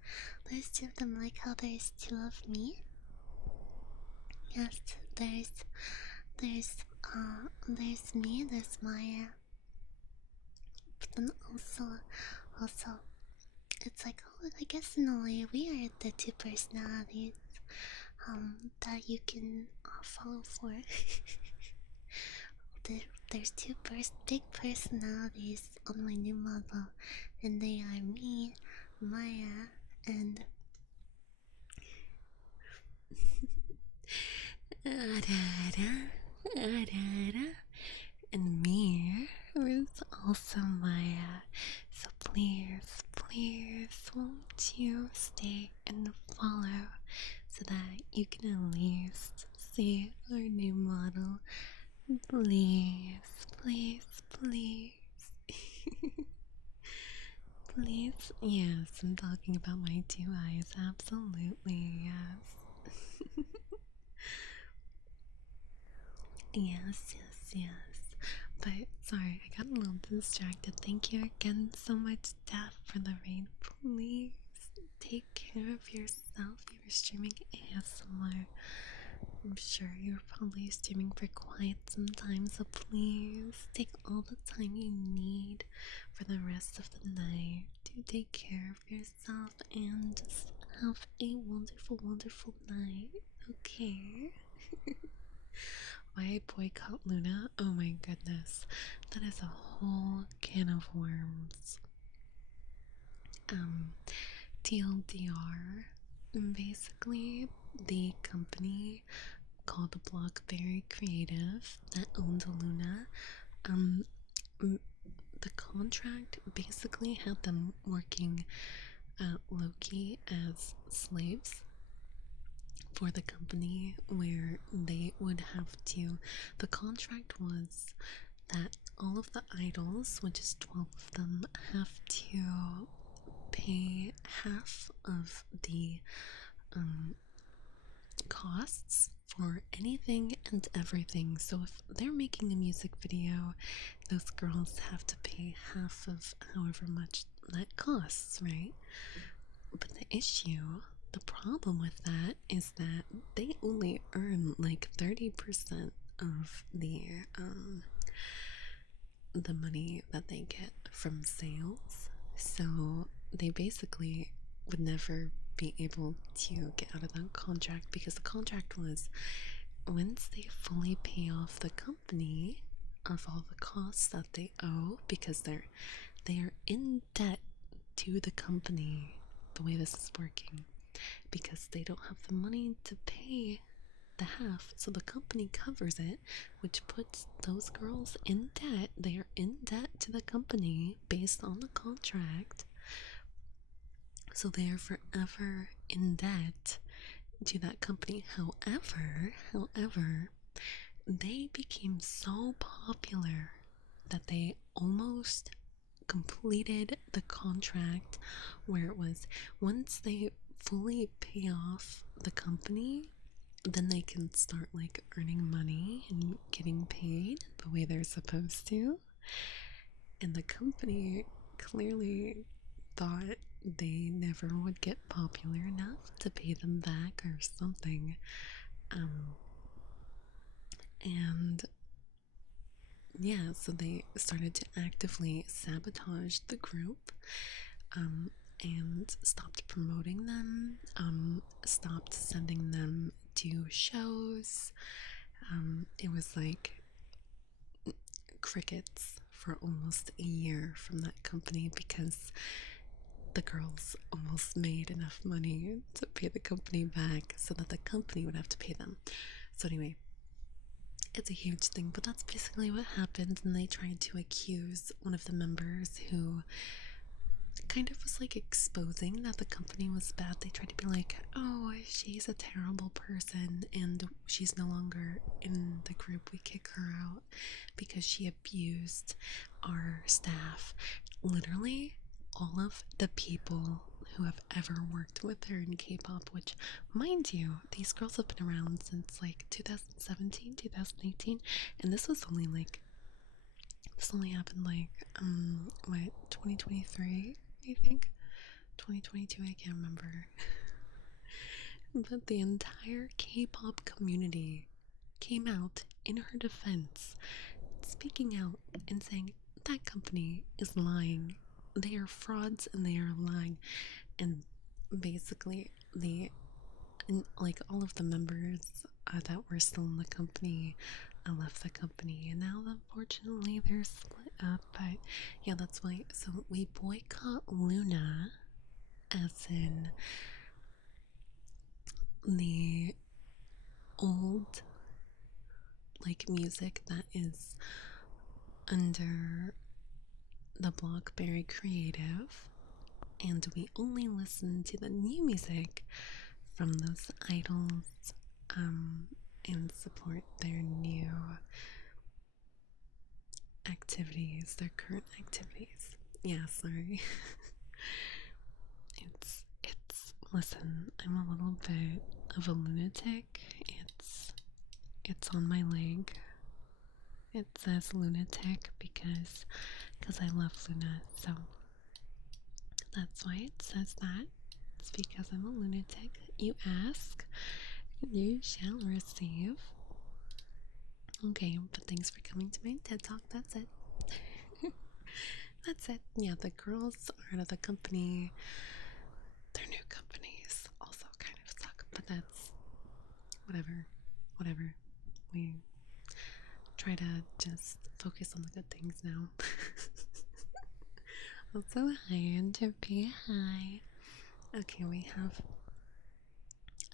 There's two of them, like how there's two of me. Yes, there's me, there's Maya. But then also, it's like, oh, I guess in a way we are the two personalities that you can follow for. There's two big personalities on my new model, and they are me, Maya, and and me is also Maya. So please, please, won't you stay and follow so that you can at least see our new model? Please, please, please. Please, yes, I'm talking about my two eyes. Absolutely, yes. Yes, yes, yes. But sorry, I got a little distracted. Thank you again so much, Daph, for the raid. Please take care of yourself. You were streaming ASMR. I'm sure you're probably streaming for quite some time, so please take all the time you need for the rest of the night to take care of yourself and just have a wonderful, wonderful night. Okay? Why I boycott Luna? Oh my goodness. That is a whole can of worms. Um, TLDR. Basically, the company called Blockberry Creative that owned Luna, um, the contract basically had them working low-key as slaves for the company, where they would have to, the contract was that all of the idols, which is 12 of them, have to pay half of the costs for anything and everything. So if they're making a music video, those girls have to pay half of however much that costs, right? But the problem with that is that they only earn like 30% of the money that they get from sales. So they basically would never be able to get out of that contract, because the contract was, once they fully pay off the company of all the costs that they owe, because they are in debt to the company, the way this is working, because they don't have the money to pay the half, so the company covers it, which puts those girls in debt. They are in debt to the company based on the contract, so they are forever in debt to that company. However, they became so popular that they almost completed the contract, where it was, once they fully pay off the company, then they can start like earning money and getting paid the way they're supposed to. And the company clearly thought they never would get popular enough to pay them back or something. And yeah, so they started to actively sabotage the group, and stopped promoting them, stopped sending them to shows. It was like crickets for almost a year from that company, because the girls almost made enough money to pay the company back so that the company would have to pay them. So anyway, it's a huge thing, but that's basically what happened. And they tried to accuse one of the members, who kind of was like exposing that the company was bad. They tried to be like, oh, she's a terrible person and she's no longer in the group, we kick her out because she abused our staff. Literally all of the people who have ever worked with her in K-pop, which, mind you, these girls have been around since like 2017, 2018, and this only happened like, what, 2023, I think? 2022, I can't remember. But the entire K-pop community came out in her defense, speaking out and saying that company is lying. They are frauds and they are lying. And basically, like all of the members that were still in the company left the company, and now unfortunately they're split up. But yeah, that's why. So we boycott Luna, as in the old like music that is under the Blockberry Creative, and we only listen to the new music from those idols, and support their new activities, their current activities. Yeah, sorry. Listen, I'm a little bit of a lunatic. It's on my leg. It says lunatic because I love Luna, so that's why it says that. It's because I'm a lunatic. You ask, you shall receive. Okay, but thanks for coming to my TED Talk. That's it. That's it. Yeah, the girls are out of the company. Their new companies also kind of suck, but that's whatever. we try to just focus on the good things now. Also, hi, Interview. Hi. Okay, we have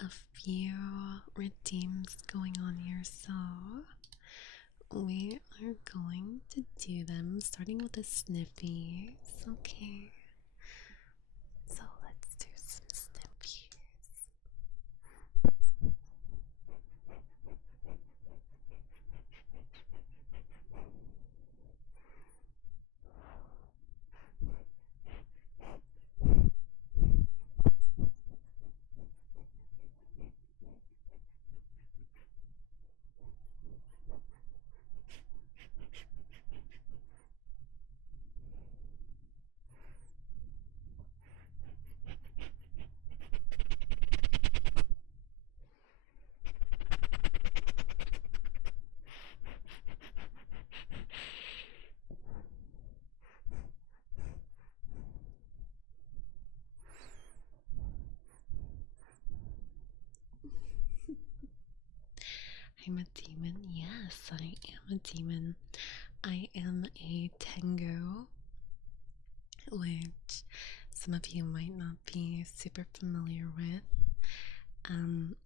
a few redeems going on here, so we are going to do them starting with the sniffies. Okay, so let's do some sniffies. I'm a demon. Yes, I am a demon. I am a tango, which some of you might not be super familiar with.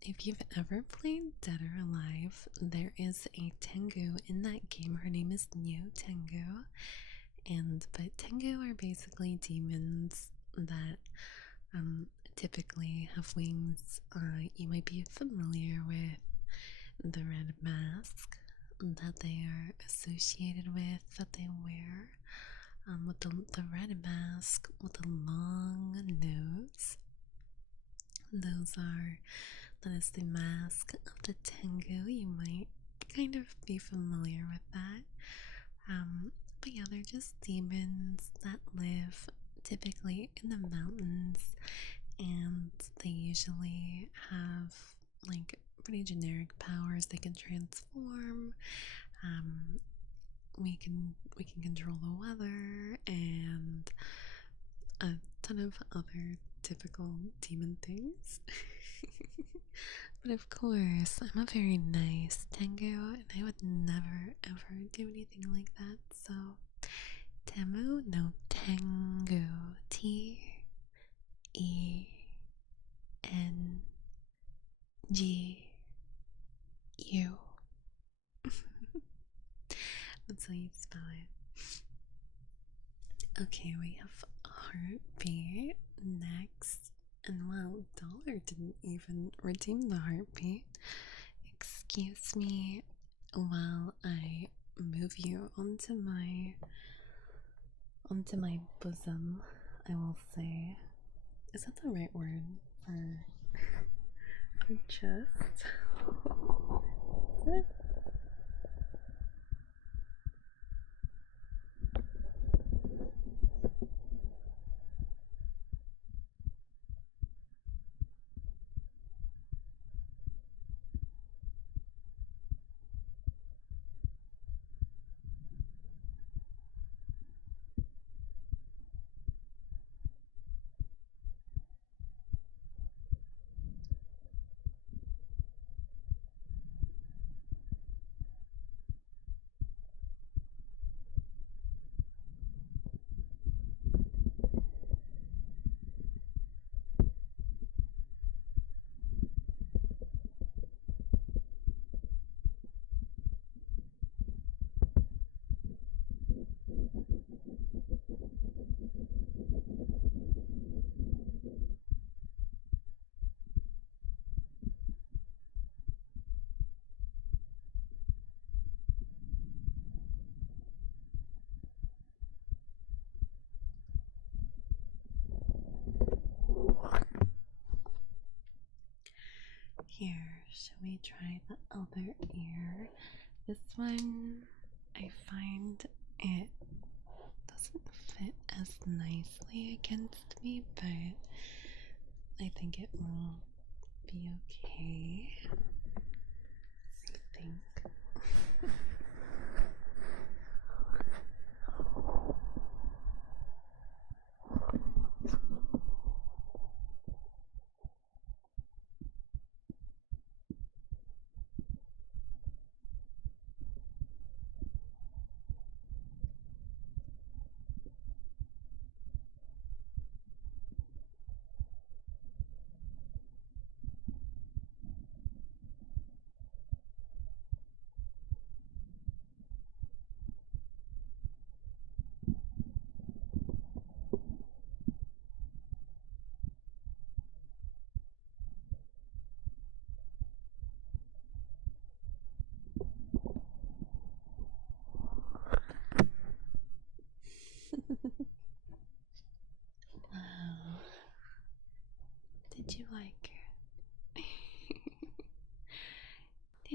If you've ever played Dead or Alive, there is a Tengu in that game. Her name is Neo Tengu, but Tengu are basically demons that typically have wings. You might be familiar with the red mask that they are associated with, that they wear. With the red mask with a long nose. That is the mask of the Tengu. You might kind of be familiar with that. But yeah, they're just demons that live typically in the mountains, and they usually have like pretty generic powers. They can transform. We can control the weather and a ton of other typical demon things. But of course, I'm a very nice Tengu, and I would never ever do anything like that. So, Temu no Tengu. Tengu. That's how you spell it. Okay, we have heartbeat next. And wow, Dollar didn't even redeem the heartbeat. Excuse me while I move you onto my bosom, I will say. Is that the right word for our chest? Is it? Here, shall we try the other ear? This one, I find it doesn't fit as nicely against me, but I think it will be okay. I think.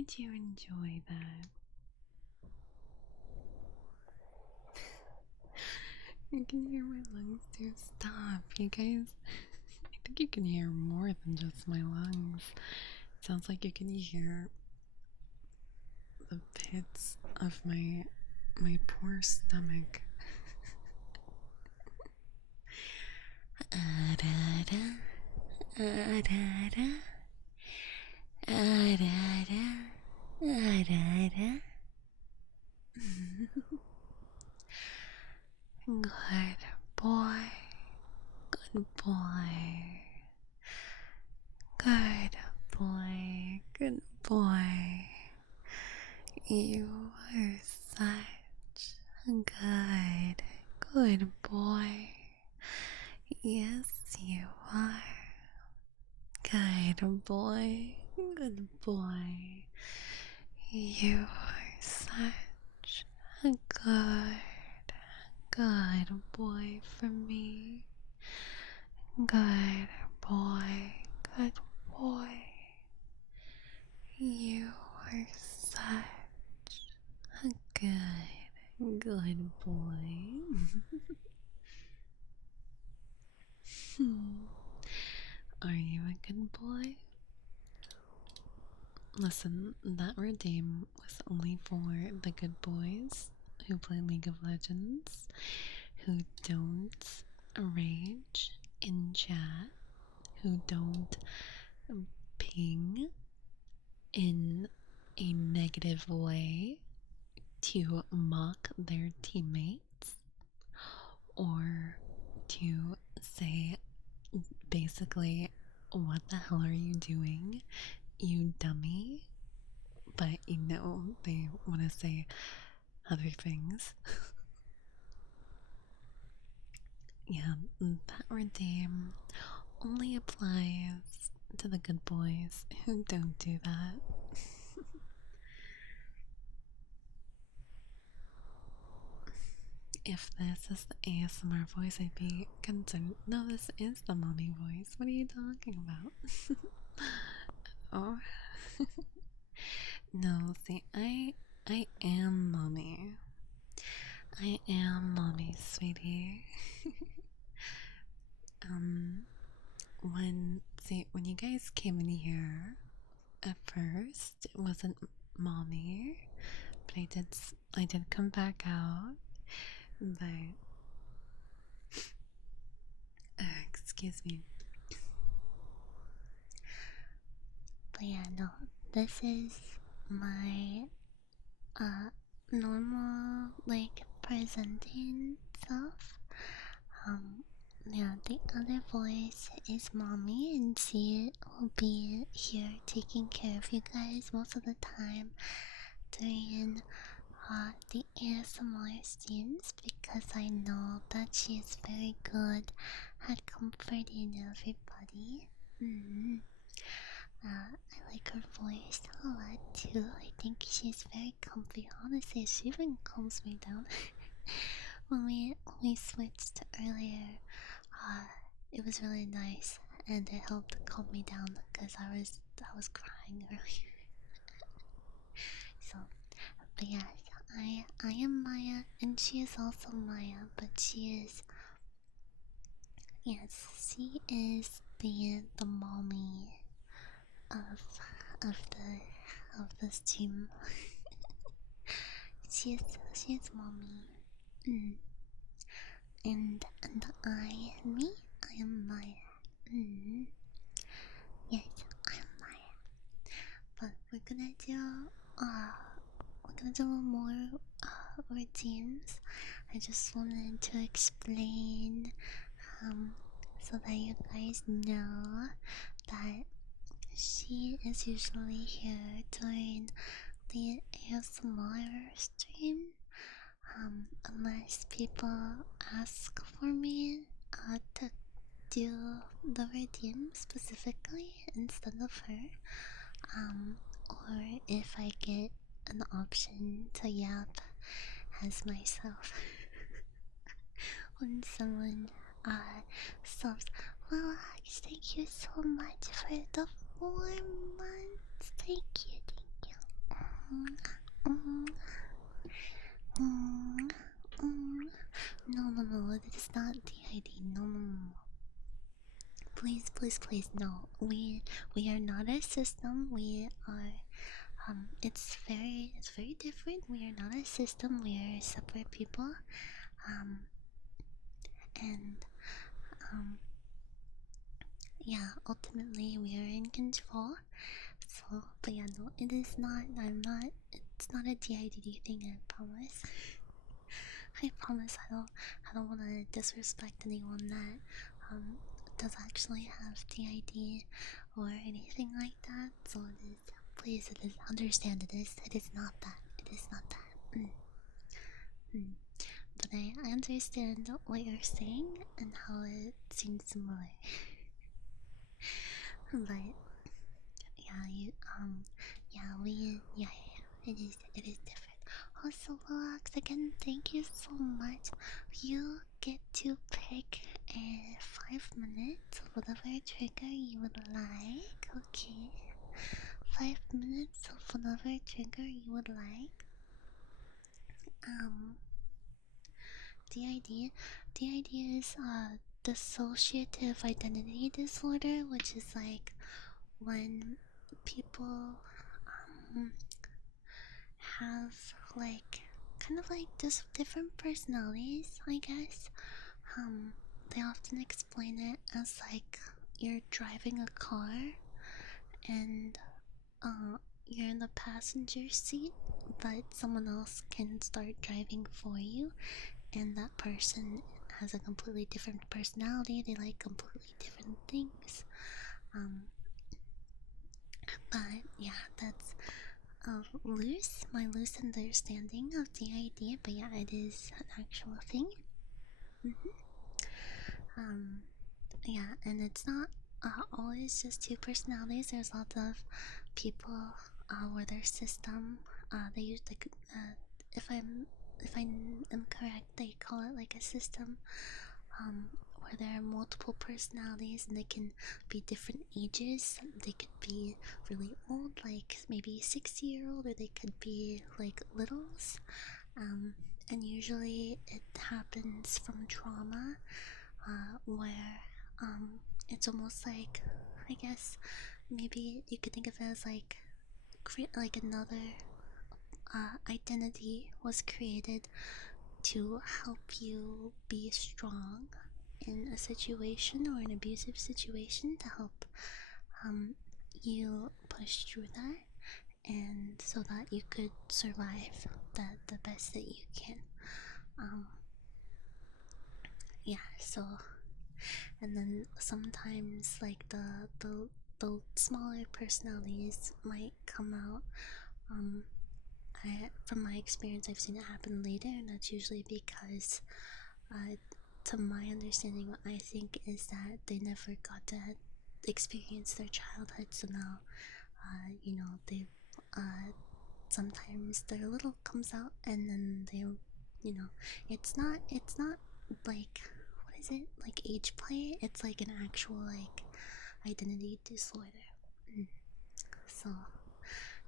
did you enjoy that? You can hear my lungs too. Stop, you guys. I think you can hear more than just my lungs. It sounds like you can hear the pits of my poor stomach. Good boy. Good boy. Good boy. Good boy. You are such a good boy. Yes, you are. Good boy. Good boy. You are such a good boy for me. Good boy. Good boy. You are such a good boy. Are you a good boy? Listen, that redeem was only for the good boys who play League of Legends, who don't rage in chat, who don't ping in a negative way to mock their teammates or to say basically, what the hell are you doing, you dummy? But you know, they want to say other things. Yeah, that redeem only applies to the good boys who don't do that. If this is the ASMR voice, I'd be concerned. No, this is the mommy voice. What are you talking about? Oh. No, see, I am mommy. I am mommy, sweetie. When you guys came in here, at first it wasn't mommy, but I did come back out. But excuse me. But yeah, no, this is my normal like presenting self. Yeah, the other voice is mommy, and she will be here taking care of you guys most of the time during the ASMR streams, because I know that she is very good at comforting everybody. I like her voice a lot too. I think she's very comfy. Honestly, she even calms me down. when we switched earlier, it was really nice, and it helped calm me down because I was crying earlier. So, but yeah, I am Maya, and she is also Maya, but she is, yes, she is the mommy of this team. She is mommy. Mm. And I am Maya. Mm. Yes, I am Maya. But we're gonna do more routines. I just wanted to explain so that you guys know that she is usually here during the ASMR stream, unless people ask for me to do the redeem specifically instead of her, or if I get an option to yap as myself. When someone stops, well, thank you so much for the 4 months. Thank you, thank you. No, no, no, it is not DID. No, no, no. Please, please, please, no. We are not a system. We are it's very different. We are not a system. We are separate people. Um and um yeah, ultimately we are in control. So, but yeah, no, it is not. I'm not. It's not a DIDD thing. I promise. I promise. I don't want to disrespect anyone that does actually have DID or anything like that. So it is. Please, it is. Understand. It is. It is not that. It is not that. Mm. But I understand what you're saying and how it seems similar. But yeah, it is different. Also, Relax, again, thank you so much. You get to pick 5 minutes, whatever trigger you would like. Okay, 5 minutes of whatever trigger you would like. Um, DID, DID is dissociative identity disorder, which is like when people um have like kind of like just different personalities, I guess. They often explain it as like you're driving a car and you're in the passenger seat, but someone else can start driving for you, and that person has a completely different personality. They like completely different things. Um, but yeah, that's my loose understanding of the idea, but yeah, it is an actual thing. Mm-hmm. Um, yeah, and it's not always just two personalities. There's lots of people where their system, they use like, if I'm if I am correct, they call it like a system, where there are multiple personalities and they can be different ages. They could be really old, like maybe 60-year-old, or they could be like littles. And usually it happens from trauma, where it's almost like, I guess maybe you could think of it as like like another identity was created to help you be strong in a situation or an abusive situation, to help um, you push through that, and so that you could survive that the best that you can. Um, yeah, so, and then sometimes like the smaller personalities might come out. From my experience, I've seen it happen later, and that's usually because, uh, to my understanding, what I think is that they never got to experience their childhood, so now, they, uh, sometimes their little comes out, and then they, it's not like, what is it, like age play? It's like an actual, like, identity disorder. Mm. So,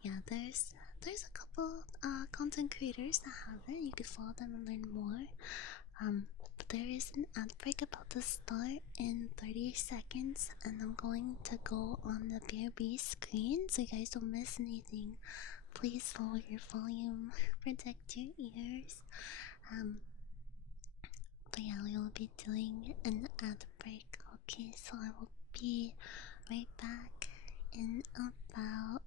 yeah, there's a couple content creators that have it. You could follow them and learn more. But there is an ad break about to start in 30 seconds, and I'm going to go on the BRB screen so you guys don't miss anything. Please lower your volume, protect your ears. But yeah, we will be doing an ad break. Okay, so I will be right back in about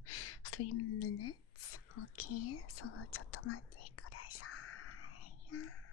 3 minutes. Okay, so ちょっと待ってください。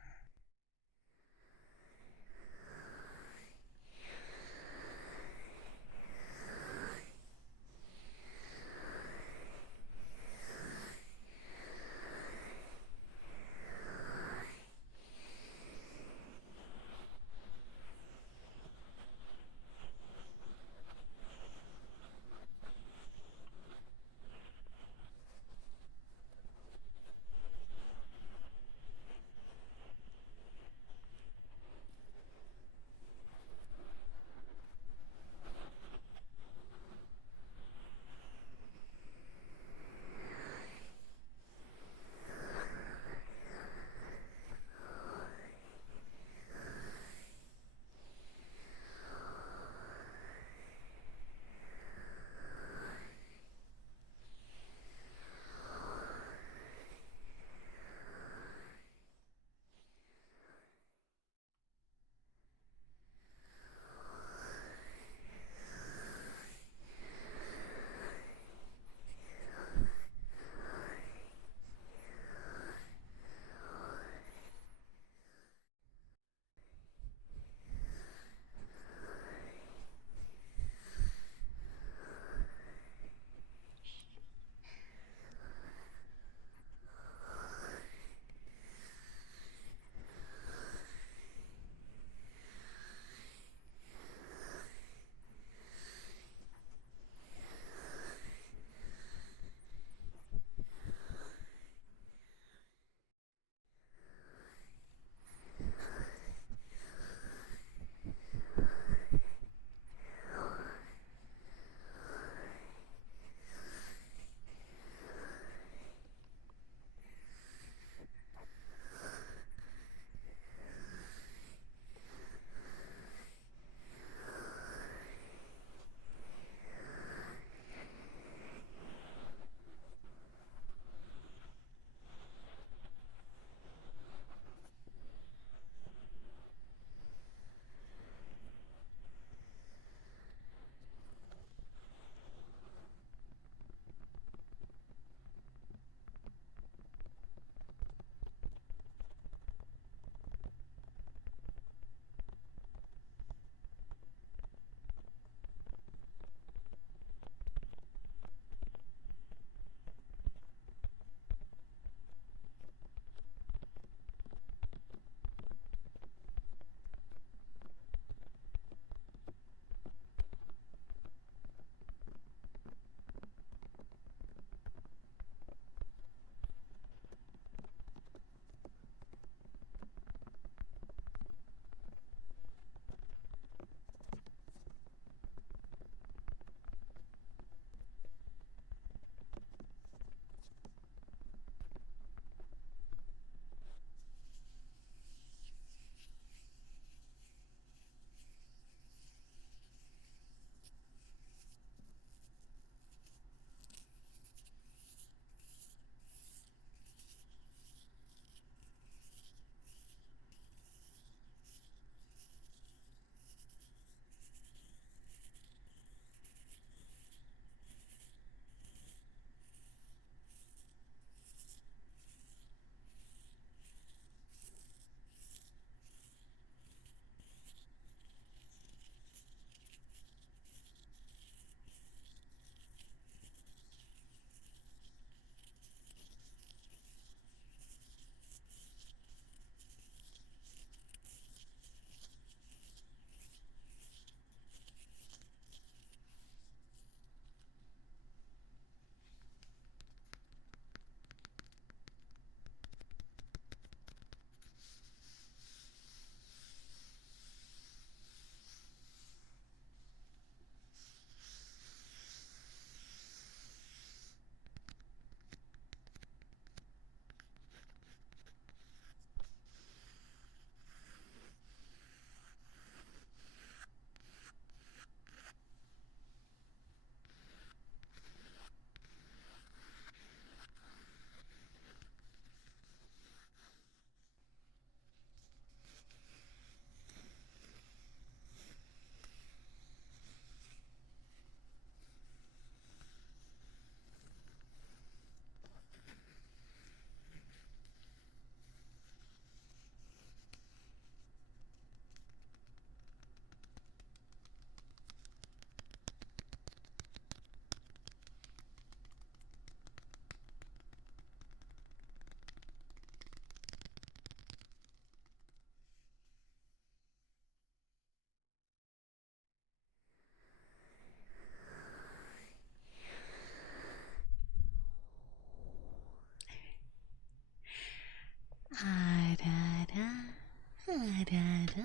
Da-da-da.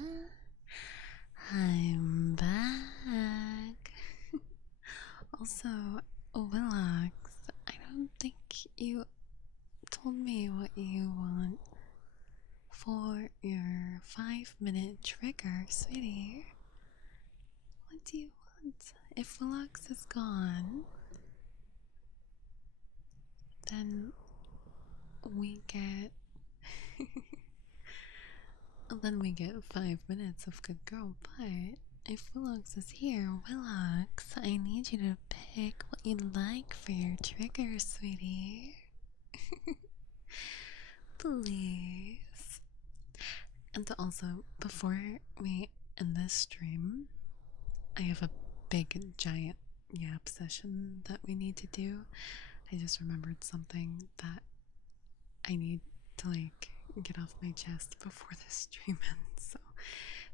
I'm back. Also, Willax, I don't think you told me what you want for your 5-minute trigger, sweetie. What do you want? If Willax is gone, then we get then we get 5 minutes of good girl. But if Willax is here, Willax, I need you to pick what you'd like for your trigger, sweetie. Please. And also, before we end this stream, I have a big giant yap session that we need to do. I just remembered something that I need to get off my chest before this stream ends. So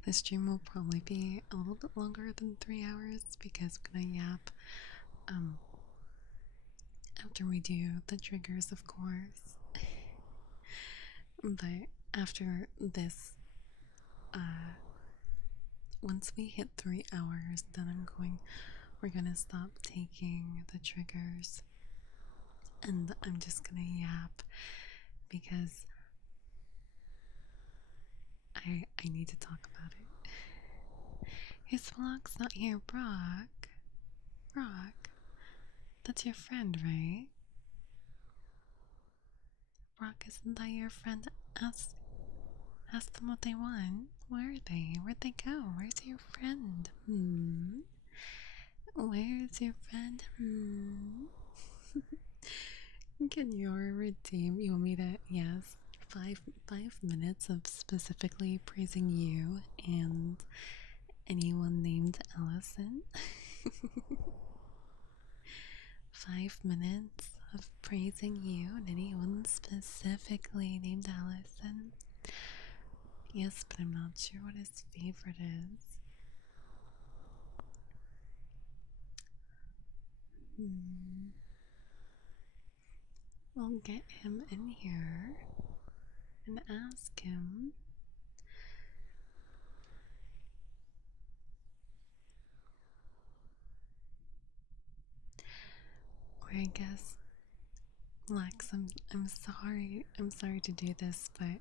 this stream will probably be a little bit longer than 3 hours because I'm gonna yap after we do the triggers, of course. But after this, once we hit 3 hours, then we're gonna stop taking the triggers and I'm just gonna yap because I need to talk about it. His vlog's not here, Brock. Brock, that's your friend, right? Brock, isn't that your friend? Ask them what they want. Where are they? Where'd they go? Where's your friend? Where's your friend? Can you redeem? You want me to? Yes. Five minutes of specifically praising you and anyone named Allison. 5 minutes of praising you and anyone specifically named Allison. Yes, but I'm not sure what his favorite is. I'll get him in here and ask him. Or I guess, Lex, I'm sorry. I'm sorry to do this, but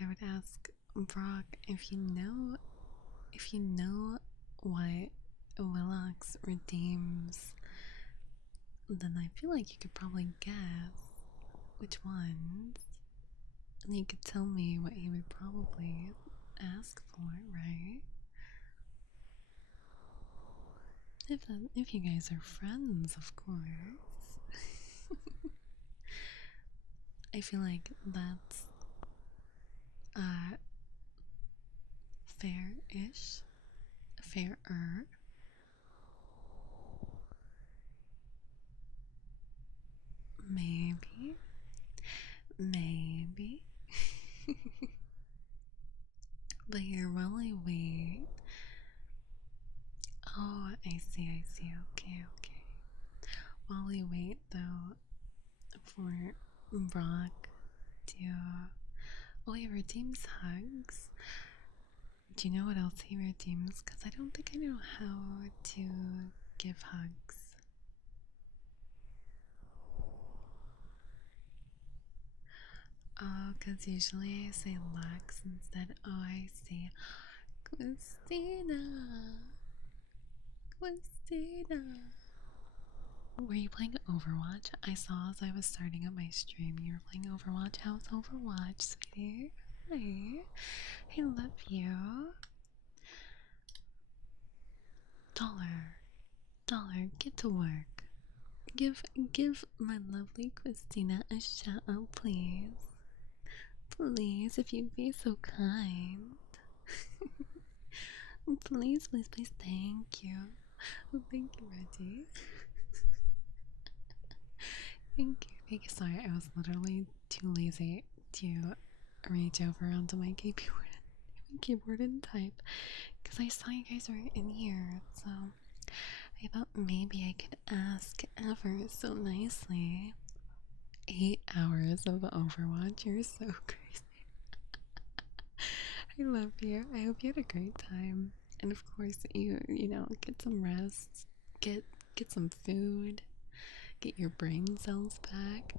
I would ask Brock if you know what Willox redeems, then I feel like you could probably guess which ones. And you could tell me what he would probably ask for, right? If you guys are friends, of course. I feel like that's fair-ish, fairer. Maybe, maybe. But here, while I wait. Oh, I see. Okay. While we wait, though, for Brock to. Oh, he redeems hugs. Do you know what else he redeems? Because I don't think I know how to give hugs. Oh, because usually I say Lex instead. Oh, I see. Christina. Were you playing Overwatch? I saw as I was starting up my stream you were playing Overwatch. How's Overwatch, sweetie? Hi. I love you. Dollar, get to work. Give my lovely Christina a shout out, please. Please, if you'd be so kind. Please, thank you. Thank you, Reggie. Thank you. Sorry, I was literally too lazy to reach over onto my keyboard and type because I saw you guys were in here, so I thought maybe I could ask ever so nicely. 8 hours of Overwatch, you're so crazy. I love you. I hope you had a great time. And of course, you know, get some rest, get some food, get your brain cells back.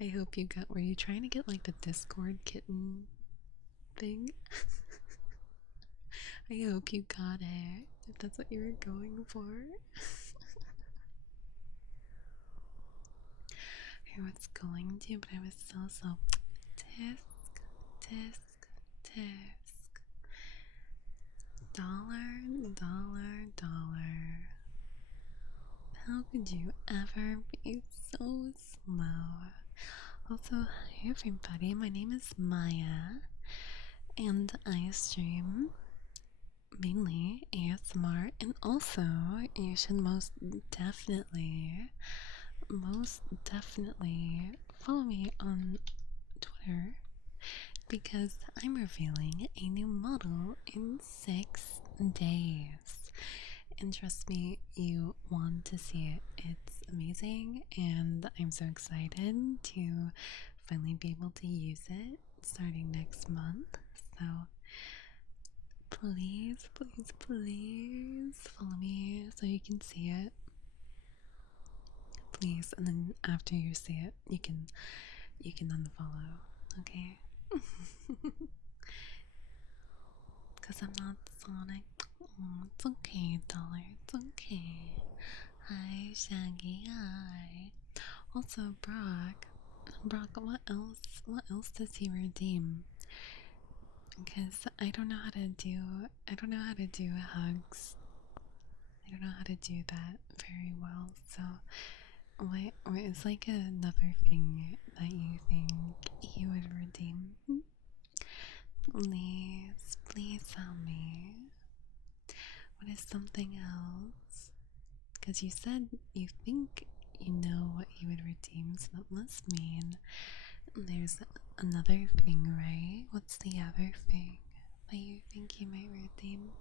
I hope you got. Were you trying to get like the Discord kitten thing? I hope you got it. If that's what you were going for. I was going to, but I was so tisk, tisk, tisk. Dollar, dollar, dollar. How could you ever be so slow? Also, hi everybody, my name is Maya, and I stream mainly ASMR, and also you should most definitely follow me on Twitter because I'm revealing a new model in 6 days. And trust me, you want to see it. It's amazing, and I'm so excited to finally be able to use it starting next month. So please, please, please follow me so you can see it. Please, and then after you see it, you can unfollow, okay? Because I'm not Sonic. Oh, it's okay, Dollar. It's okay. Hi, Shaggy. Hi. Also, Brock. Brock, what else? What else does he redeem? Because I don't know how to do. I don't know how to do hugs. I don't know how to do that very well. So, what is like another thing that you think he would redeem? Please, please tell me. What is something else? Because you said you think you know what he would redeem, so that must mean there's another thing, right? What's the other thing that you think he might redeem?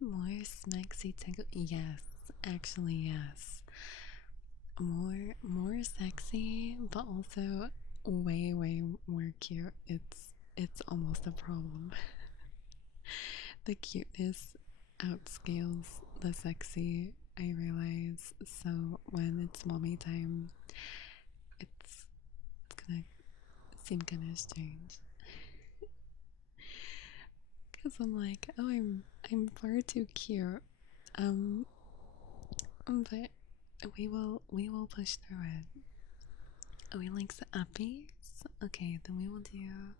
More smexy tickle. Yes, actually, yes. More sexy, but also way more cute. It's almost a problem. The cuteness outscales the sexy, I realize. So when it's mommy time, it's gonna seem kind of strange. Cause I'm like, oh, I'm far too cute. Um, but we will push through it. Oh, he likes uppies. Okay, then we will do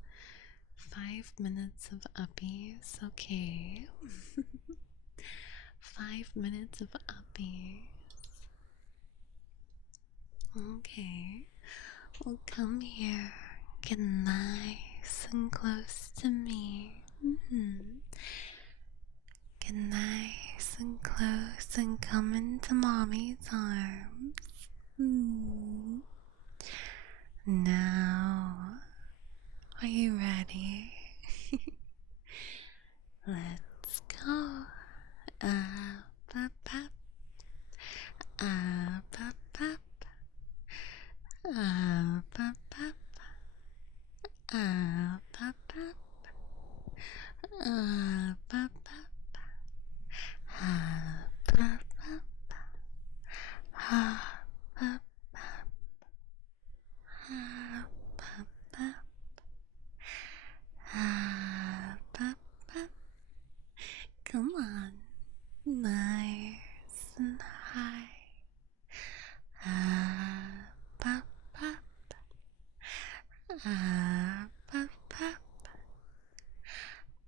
5 minutes of uppies. Okay. 5 minutes of uppies. Okay. Well, come here. Get nice and close to me. Get nice and close and come into mommy's arms. Now, are you ready? Let's go. Up, up, up. Up, up, up. Up, up, up. Up, up, up. Up, up, up. Up, up, up. Up, up, up. Up, up, up. Up, up, up. Come on. Nice and high. Up, up, up. Up, up, up.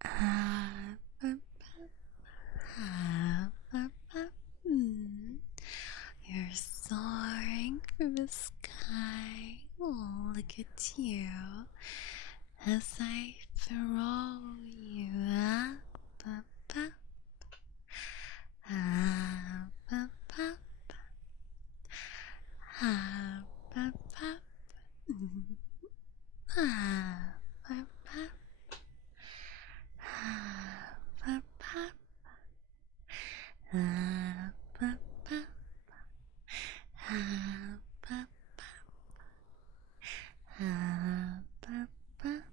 Up, up, up. Up, up. You're soaring through the sky. Oh, look at you as I throw you up, up, up. Up, up, up. Up, up, up. Up, up, up. Up, up, up. Up, up, up. Up, up, up. Up, up, up.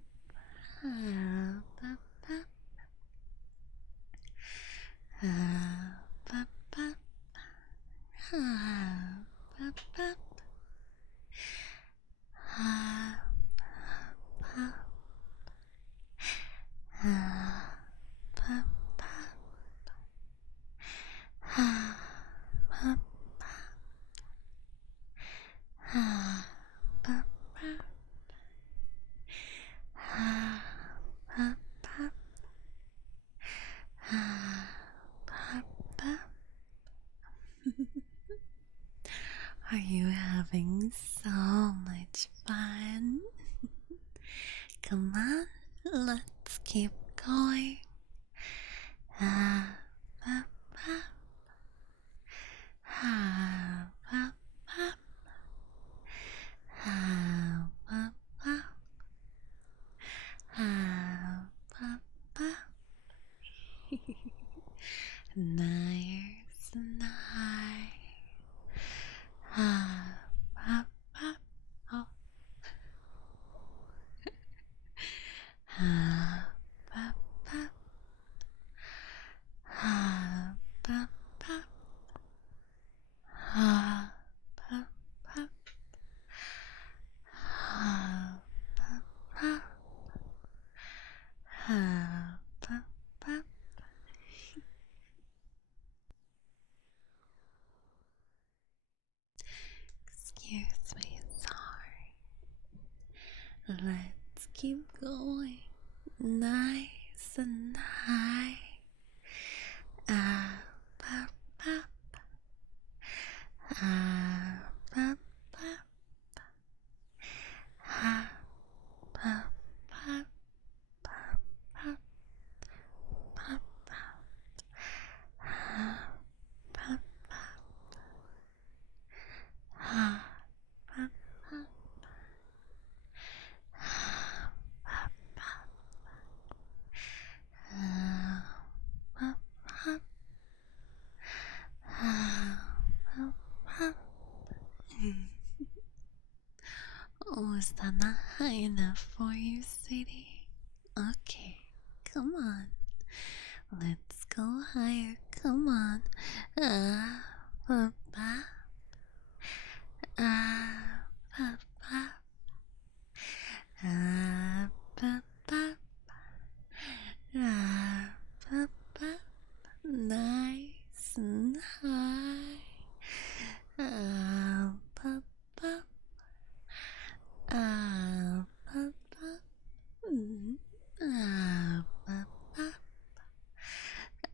Are you having so much fun? Come on, let's keep going. Ah, ah, ah. Ah, ah, ah. Ah, ah, ah. Ah, ah, ah. Nice and high. Ah, ah, ah. Oh. Ah, ah, ah. Ah, ah, ah. Ah, ah, ah. Ah, ah, ah. Ah, ah, ah. Excuse me, sorry. Let's keep going. Nice and high. Up, up, up. Up, up, up. Up, up, up. Up, up, up, up. Up, up, up. Up, up, up. Oh, is that not high enough for you, sweetie? Okay, come on. Let's go higher. Come on. Ah, ah, ah, ah, ah, ah, ah, ah, ah, ah, ah, ah. Nice and high. Ah, ah, ah, ah, ah, ah. Ah, ah, ah.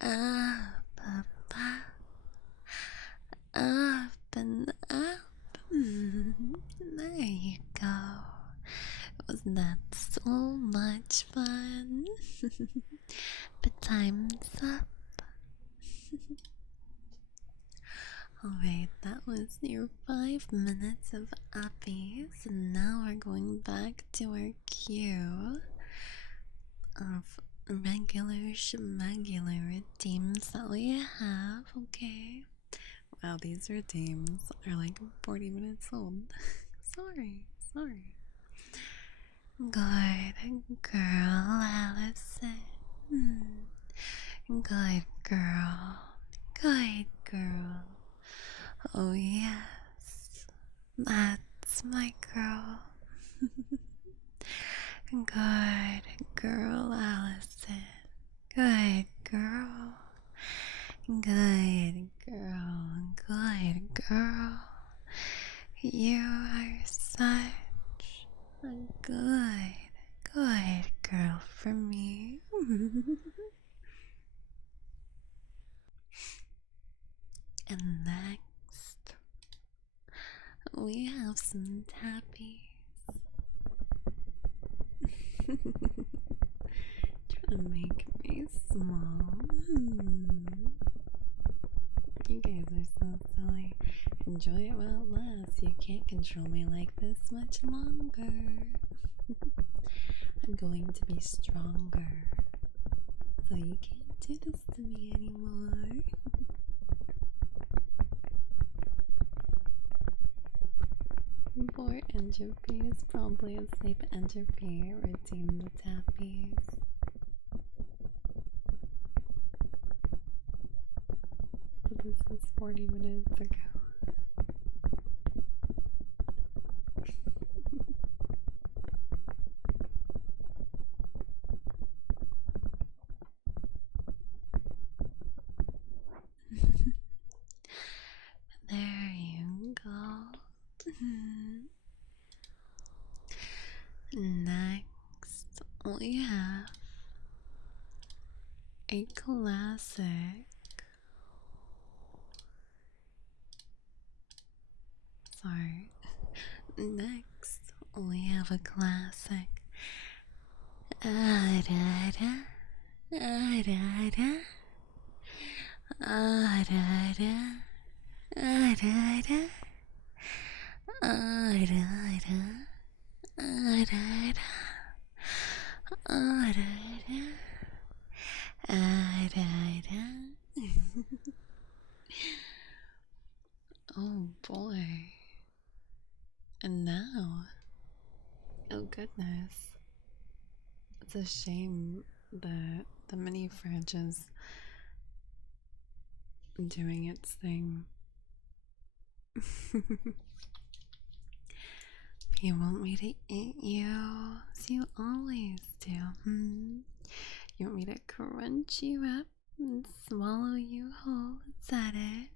Up, up, up, up and up. There you go. Wasn't that so much fun? But time's up. Alright, that was your 5 minutes of uppies, and now we're going back to our queue of regular schmegular redeems that we have, okay? Wow, these redeems are like 40 minutes old. sorry. Good girl, Allison. Good girl. Good girl. Oh, yes. That's my girl. Good girl, Allison. Good girl. Good girl. Good girl. You are such a good girl for me. And next, we have some tappies. Trying to make me small. You guys are so silly. Enjoy it while it lasts. You can't control me like this much longer. I'm going to be stronger. So you can't do this to me anymore. 4 entropies, probably a sleep entropy. Redeem the tappies. But this was 40 minutes ago. There you go. Next, we have a classic sorry. Next, we have a classic. Ah, da, da. Ah, da, da. Ah, da, da. Ah, da, da. Ah, da, da. Ah, da, da. Ah, da, da. Ah, da, da. Oh boy. And now, oh goodness, it's a shame that the mini fridge is doing its thing. You want me to eat you? As you always do. You want me to crunch you up and swallow you whole? Is that it?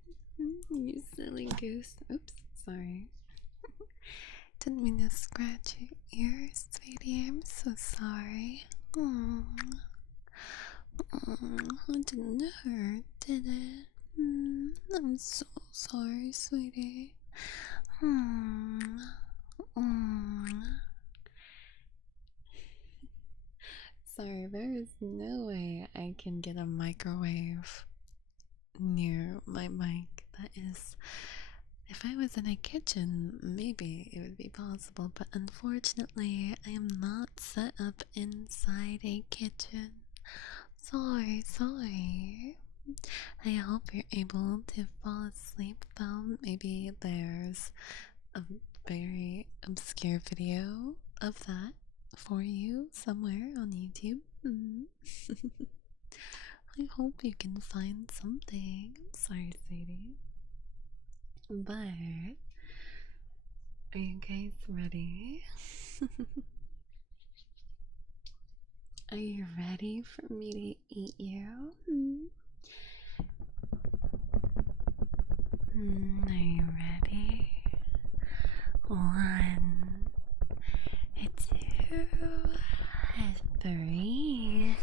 You silly goose. Oops, sorry. Didn't mean to scratch your ears, sweetie. I'm so sorry. Oh, it didn't hurt, did it? I'm so sorry, sweetie. Sorry, there is no way I can get a microwave near my mic. That is, if I was in a kitchen, maybe it would be possible, but unfortunately, I am not set up inside a kitchen. Sorry. I hope you're able to fall asleep though. Maybe there's a very obscure video of that for you somewhere on YouTube. I hope you can find something. I'm sorry, sweetie. But are you guys ready? Are you ready for me to eat you? Are you ready? 1, 2, 3.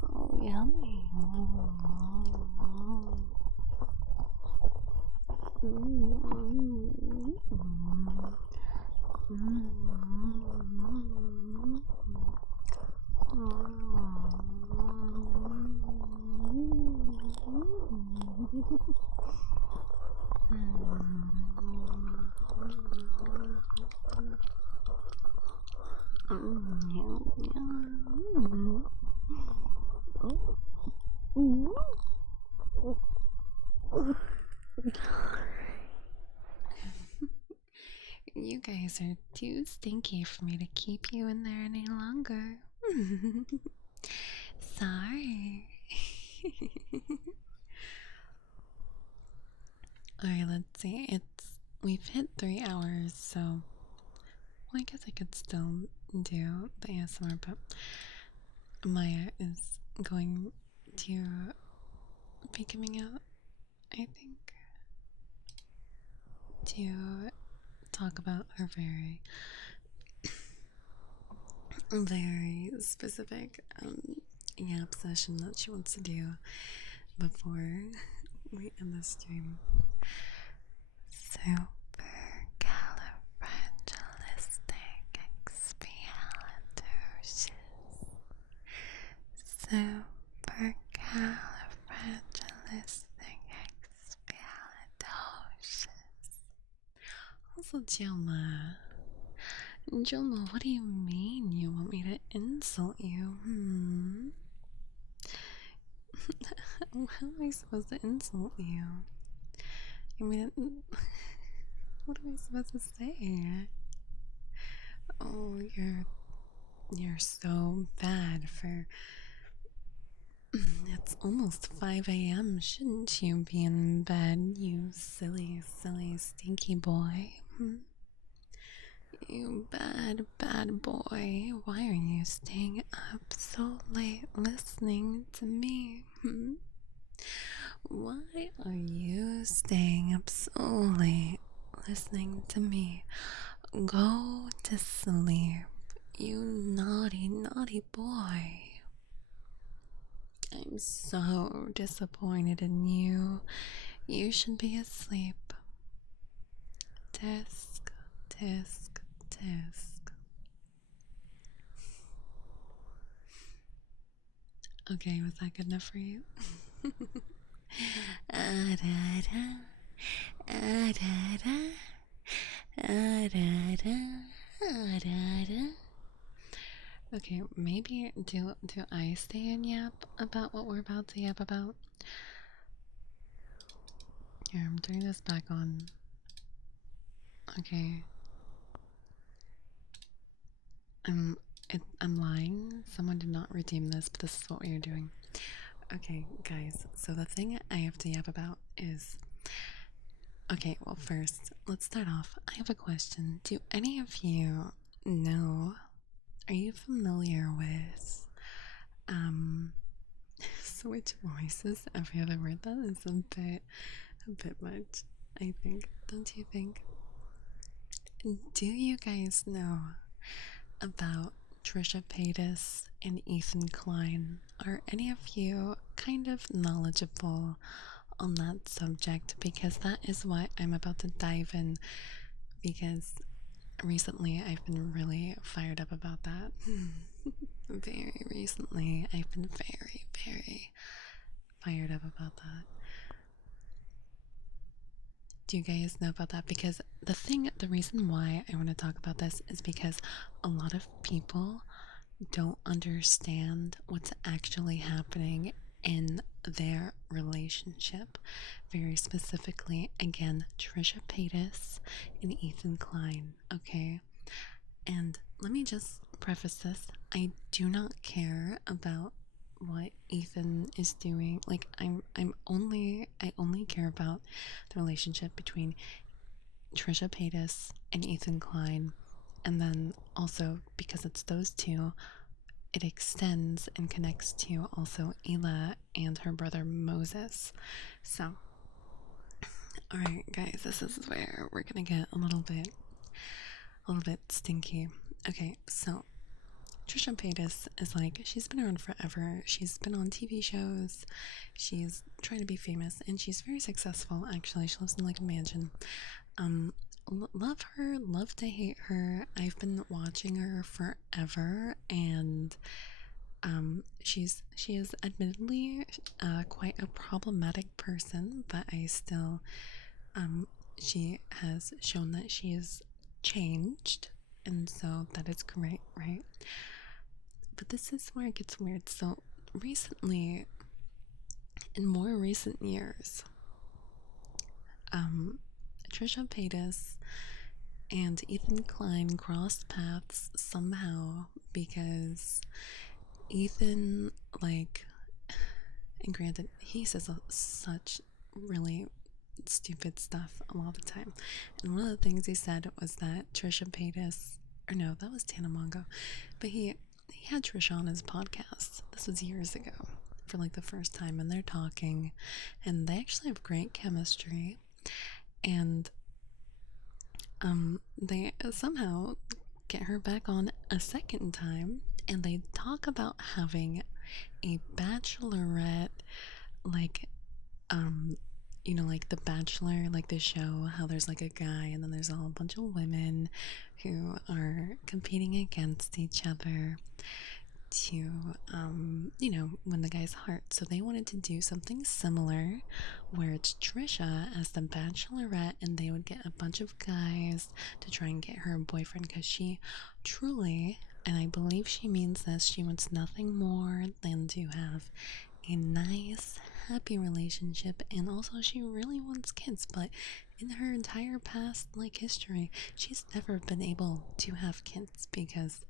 So yummy. You guys are too stinky for me to keep you in there any longer. Sorry. Alright, let's see. We've hit 3 hours, so well, I guess I could still do the ASMR, but Maya is going to be coming out, I think, to talk about her very specific yap session that she wants to do before we end the stream. Supercalifragilisticexpialidocious. Supercalifragilisticexpialidocious. Also, Joma, what do you mean you want me to insult you? How am I supposed to insult you? I mean, what am I supposed to say? Oh, you're so bad for. It's almost 5 a.m. Shouldn't you be in bed, you silly, stinky boy? You bad boy. Why are you staying up so late listening to me? Why are you staying up so late listening to me? Go to sleep, You naughty, naughty boy. I'm so disappointed in you. You should be asleep. Tisk, tisk, tisk. Okay, was that good enough for you? Okay, maybe do I stay and yap about what we're about to yap about? Here, I'm turning this back on. Okay. I'm lying. Someone did not redeem this, but this is what we are doing. Okay, guys. So the thing I have to yap about is. Okay, well, first, let's start off. I have a question. Do any of you know? Are you familiar with switch voices every other word? That is a bit much, I think. Don't you think? Do you guys know about Trisha Paytas and Ethan Klein? Are any of you kind of knowledgeable on that subject? Because that is what I'm about to dive in, because recently I've been really fired up about that. Very recently I've been very, very fired up about that. Do you guys know about that? Because the reason why I want to talk about this is because a lot of people don't understand what's actually happening in their relationship. Very specifically, again, Trisha Paytas and Ethan Klein, okay? And let me just preface this. I do not care about what Ethan is doing. Like I only care about the relationship between Trisha Paytas and Ethan Klein. And then also because it's those two, it extends and connects to also Hila and her brother Moses. So, alright guys, this is where we're gonna get a little bit stinky. Okay, so Trisha Paytas is like, she's been around forever. She's been on TV shows. She's trying to be famous, and she's very successful, actually. She lives in like a mansion. Love her, love to hate her. I've been watching her forever, and she is admittedly quite a problematic person, but I still she has shown that she is changed, and so that is great, right? But this is where it gets weird. So recently, in more recent years, Trisha Paytas and Ethan Klein crossed paths somehow because Ethan, like, and granted, he says such really stupid stuff a lot of the time. And one of the things he said was that Trisha Paytas, or no, that was Tana Mongo, but he had Trisha on his podcast. This was years ago for like the first time, and they're talking, and they actually have great chemistry. And they somehow get her back on a second time, and they talk about having a bachelorette, like you know, like The Bachelor, like the show, how there's like a guy and then there's all a bunch of women who are competing against each other to, you know, win the guy's heart. So they wanted to do something similar where it's Trisha as the bachelorette, and they would get a bunch of guys to try and get her a boyfriend, because she truly, and I believe she means this, she wants nothing more than to have a nice, happy relationship, and also she really wants kids. But in her entire past, like, history, she's never been able to have kids because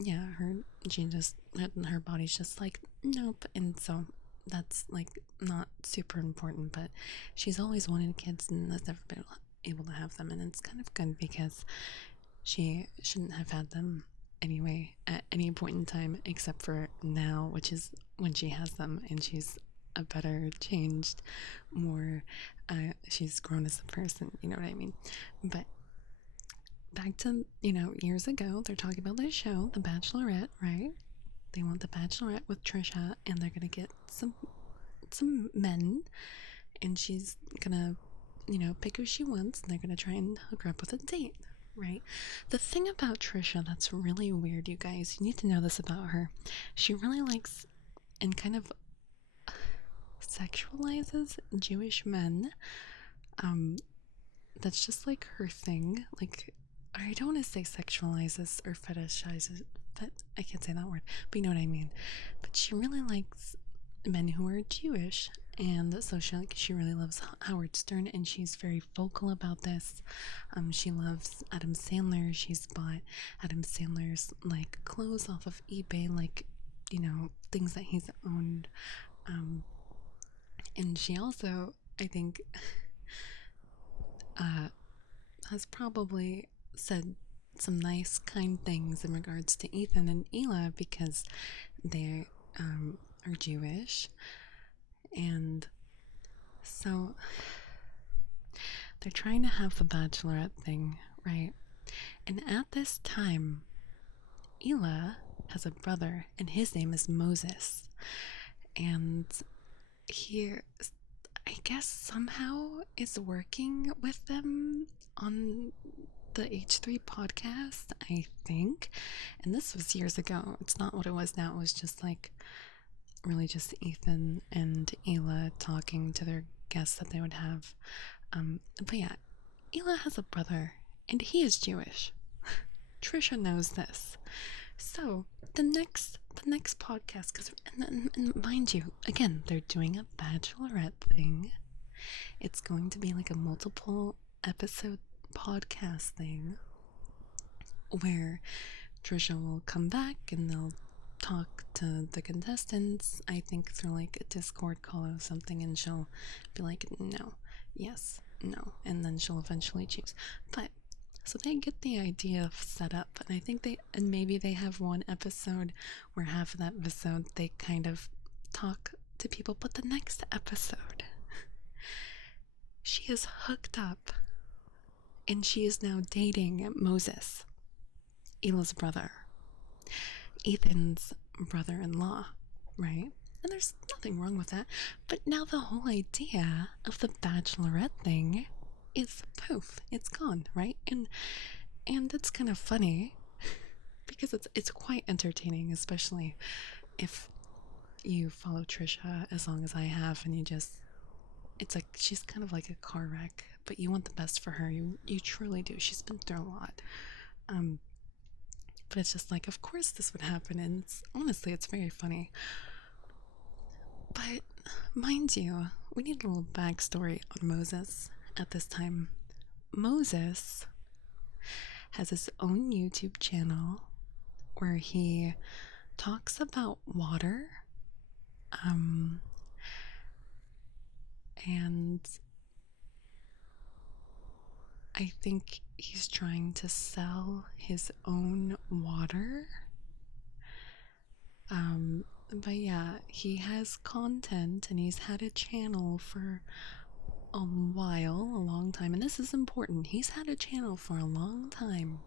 yeah, her body's just like, nope. And so that's like not super important, but she's always wanted kids and has never been able to have them. And it's kind of good because she shouldn't have had them anyway at any point in time except for now, which is when she has them, and she's a better, changed, more she's grown as a person, you know what I mean? But back to, years ago, they're talking about this show, The Bachelorette, right? They want The Bachelorette with Trisha, and they're gonna get some men, and she's gonna, pick who she wants, and they're gonna try and hook her up with a date, right? The thing about Trisha that's really weird, you guys, you need to know this about her. She really likes and kind of sexualizes Jewish men. That's just like her thing. Like, I don't want to say sexualizes or fetishizes, but I can't say that word, but you know what I mean. But she really likes men who are Jewish, and so she really loves Howard Stern, and she's very vocal about this. She loves Adam Sandler. She's bought Adam Sandler's like clothes off of eBay, like, things that he's owned. And she also, I think, has probably said some nice, kind things in regards to Ethan and Hila because they are Jewish. And so they're trying to have the bachelorette thing, right? And at this time, Hila has a brother, and his name is Moses. And he, I guess, somehow is working with them on the H3 podcast, I think. And this was years ago. It's not what it was now. It was just like really just Ethan and Hila talking to their guests that they would have. But yeah, Hila has a brother, and he is Jewish. Trisha knows this. So the next podcast, because and mind you, again, they're doing a bachelorette thing. It's going to be like a multiple episode podcast thing where Trisha will come back and they'll talk to the contestants, I think through like a Discord call or something, and she'll be like, no, yes, no, and then she'll eventually choose. But so they get the idea set up, and I think maybe they have one episode where half of that episode they kind of talk to people, but the next episode she is hooked up and she is now dating Moses, Hila's brother, Ethan's brother-in-law, right? And there's nothing wrong with that. But now the whole idea of the bachelorette thing is poof, it's gone, right? And it's kind of funny because it's quite entertaining, especially if you follow Trisha as long as I have, and it's like she's kind of like a car wreck, but you want the best for her. You truly do. She's been through a lot. But it's just like, of course this would happen, and honestly, it's very funny. But mind you, we need a little backstory on Moses at this time. Moses has his own YouTube channel where he talks about water. And I think he's trying to sell his own water. But yeah, he has content and he's had a channel for a long time. And this is important. He's had a channel for a long time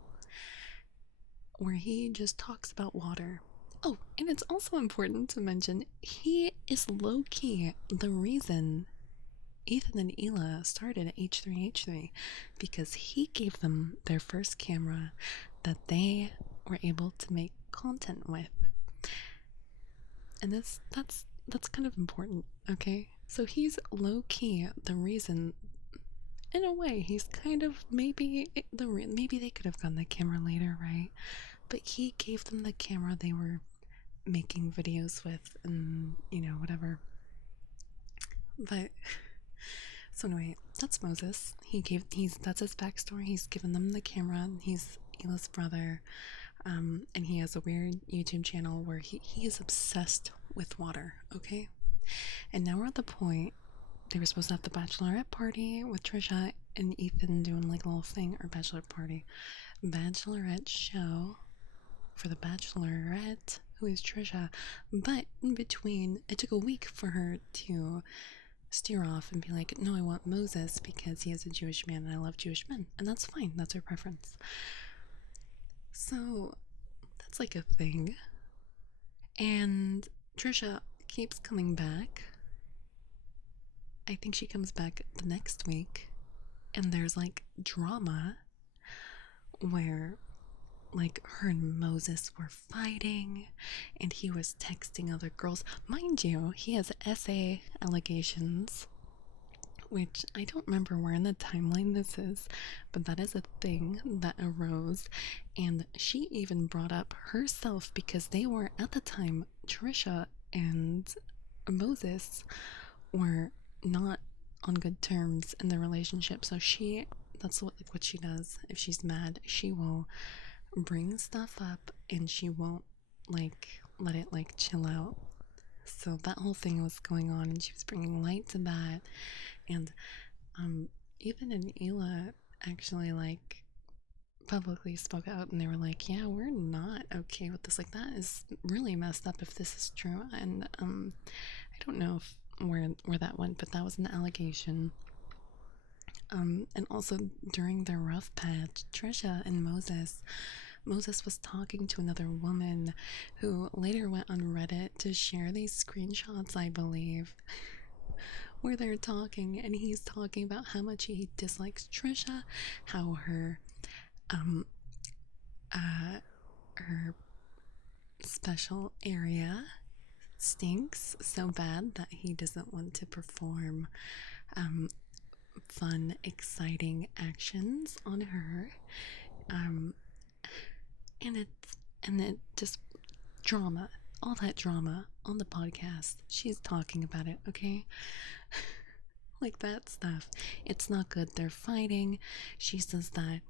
where he just talks about water. Oh, and it's also important to mention he is low-key the reason Ethan and Hila started H3H3 because he gave them their first camera that they were able to make content with. And that's kind of important, okay? So he's low-key the reason. In a way, he's kind of maybe they could have gotten the camera later, right? But he gave them the camera they were making videos with, and whatever. But so anyway, that's Moses. That's his backstory. He's given them the camera. He's Hila's brother, and he has a weird YouTube channel where he is obsessed with water. Okay, and now we're at the point they were supposed to have the bachelorette party with Trisha and Ethan doing like a little thing, or bachelorette show for the bachelorette, who is Trisha. But in between, it took a week for her to steer off and be like, no, I want Moses because he is a Jewish man and I love Jewish men. And that's fine. That's her preference. So that's like a thing. And Trisha keeps coming back. I think she comes back the next week. And there's like drama where like her and Moses were fighting and he was texting other girls. Mind you, he has essay allegations, which I don't remember where in the timeline this is, but that is a thing that arose. And she even brought up herself because they were at the time, Trisha and Moses were not on good terms in their relationship. So that's what she does. If she's mad, she will bring stuff up and she won't like let it like chill out. So that whole thing was going on and she was bringing light to that. And even in Hila actually like publicly spoke out and they were like, yeah, we're not okay with this. Like that is really messed up if this is true. And I don't know if where that went, but that was an allegation. And also during their rough patch, Trisha and Moses was talking to another woman who later went on Reddit to share these screenshots, I believe, where they're talking and he's talking about how much he dislikes Trisha, how her special area stinks so bad that he doesn't want to perform fun, exciting actions on her. And it just drama, all that drama on the podcast. She's talking about it, okay? Like that stuff. It's not good. They're fighting. She says that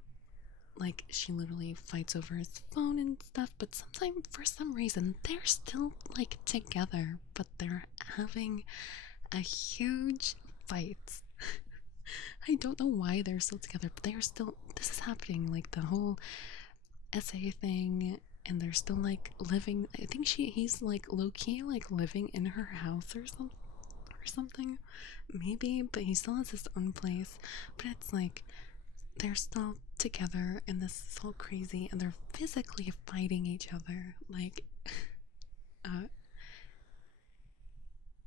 like she literally fights over his phone and stuff, but sometimes for some reason they're still like together, but they're having a huge fight. I don't know why they're still together, but this is happening, like the whole essay thing, and they're still like living. I think he's like low-key like living in her house or something maybe, but he still has his own place. But it's like they're still together and this is all crazy and they're physically fighting each other. Like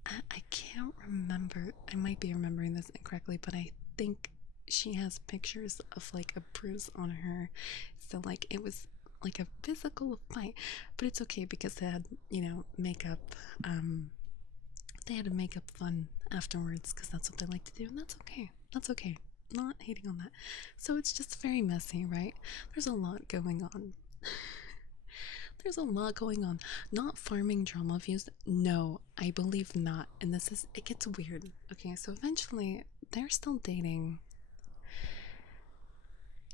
I can't remember, I might be remembering this incorrectly, but I think she has pictures of like a bruise on her. So like it was like a physical fight, but it's okay because they had, makeup. They had to make up fun afterwards because that's what they like to do, and that's okay. That's okay. Not hating on that. So it's just very messy, right? There's a lot going on. There's a lot going on. Not farming drama views. No, I believe not. And it gets weird. Okay, so eventually they're still dating.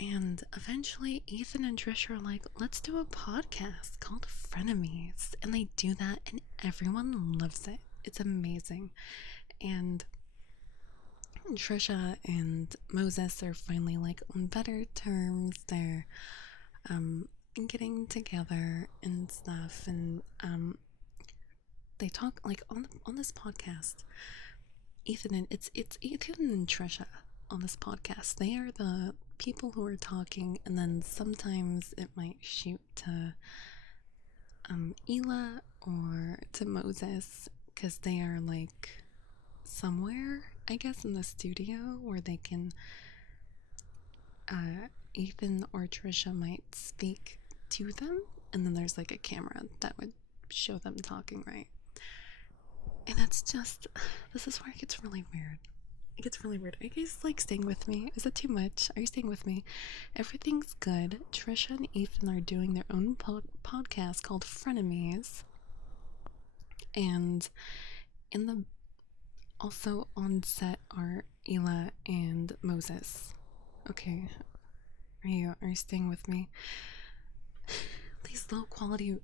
And eventually Ethan and Trish are like, let's do a podcast called Frenemies. And they do that and everyone loves it. It's amazing. And Trisha and Moses are finally like on better terms. They're getting together and stuff, and they talk like on this podcast. It's Ethan and Trisha on this podcast. They are the people who are talking, and then sometimes it might shoot to Hila or to Moses because they are like somewhere, I guess, in the studio where they can Ethan or Trisha might speak to them, and then there's like a camera that would show them talking, right? And that's just, this is where it gets really weird. It gets really weird. Are you guys like staying with me? Is it too much? Are you staying with me? Everything's good. Trisha and Ethan are doing their own podcast called Frenemies, and also on set are Hila and Moses. Okay, are you staying with me? These low quality.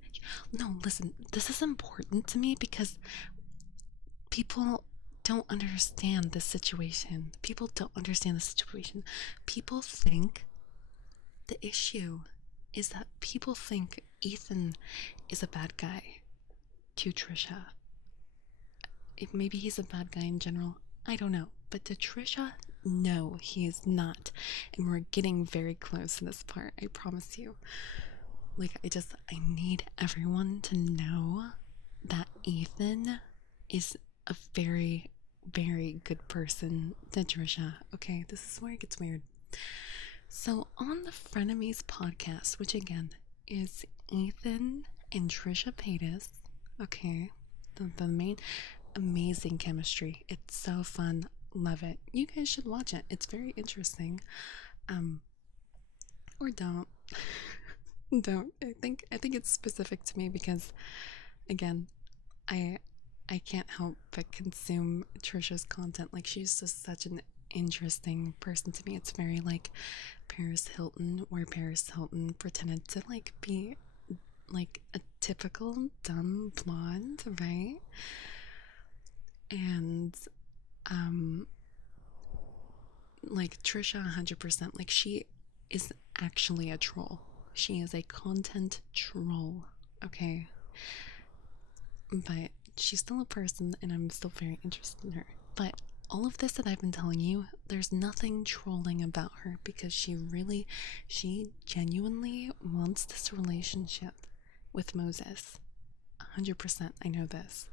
No, listen. This is important to me because people don't understand this situation. People don't understand the situation. People think the issue is that people think Ethan is a bad guy to Trisha. Maybe he's a bad guy in general. I don't know. But to Trisha, no, he is not. And we're getting very close to this part, I promise you. Like, I need everyone to know that Ethan is a very, very good person to Trisha. Okay, this is where it gets weird. So, on the Frenemies podcast, which again is Ethan and Trisha Paytas, okay, the main amazing chemistry. It's so fun. Love it. You guys should watch it. It's very interesting. Or don't. Don't. I think it's specific to me because again, I I can't help but consume Trisha's content. Like, she's just such an interesting person to me. It's very like Paris Hilton, where Paris Hilton pretended to like be like a typical dumb blonde, right? And like Trisha 100%, like she is actually a troll. She is a content troll, okay? But she's still a person and I'm still very interested in her. But all of this that I've been telling you, there's nothing trolling about her because she genuinely wants this relationship with Moses. 100%, I know this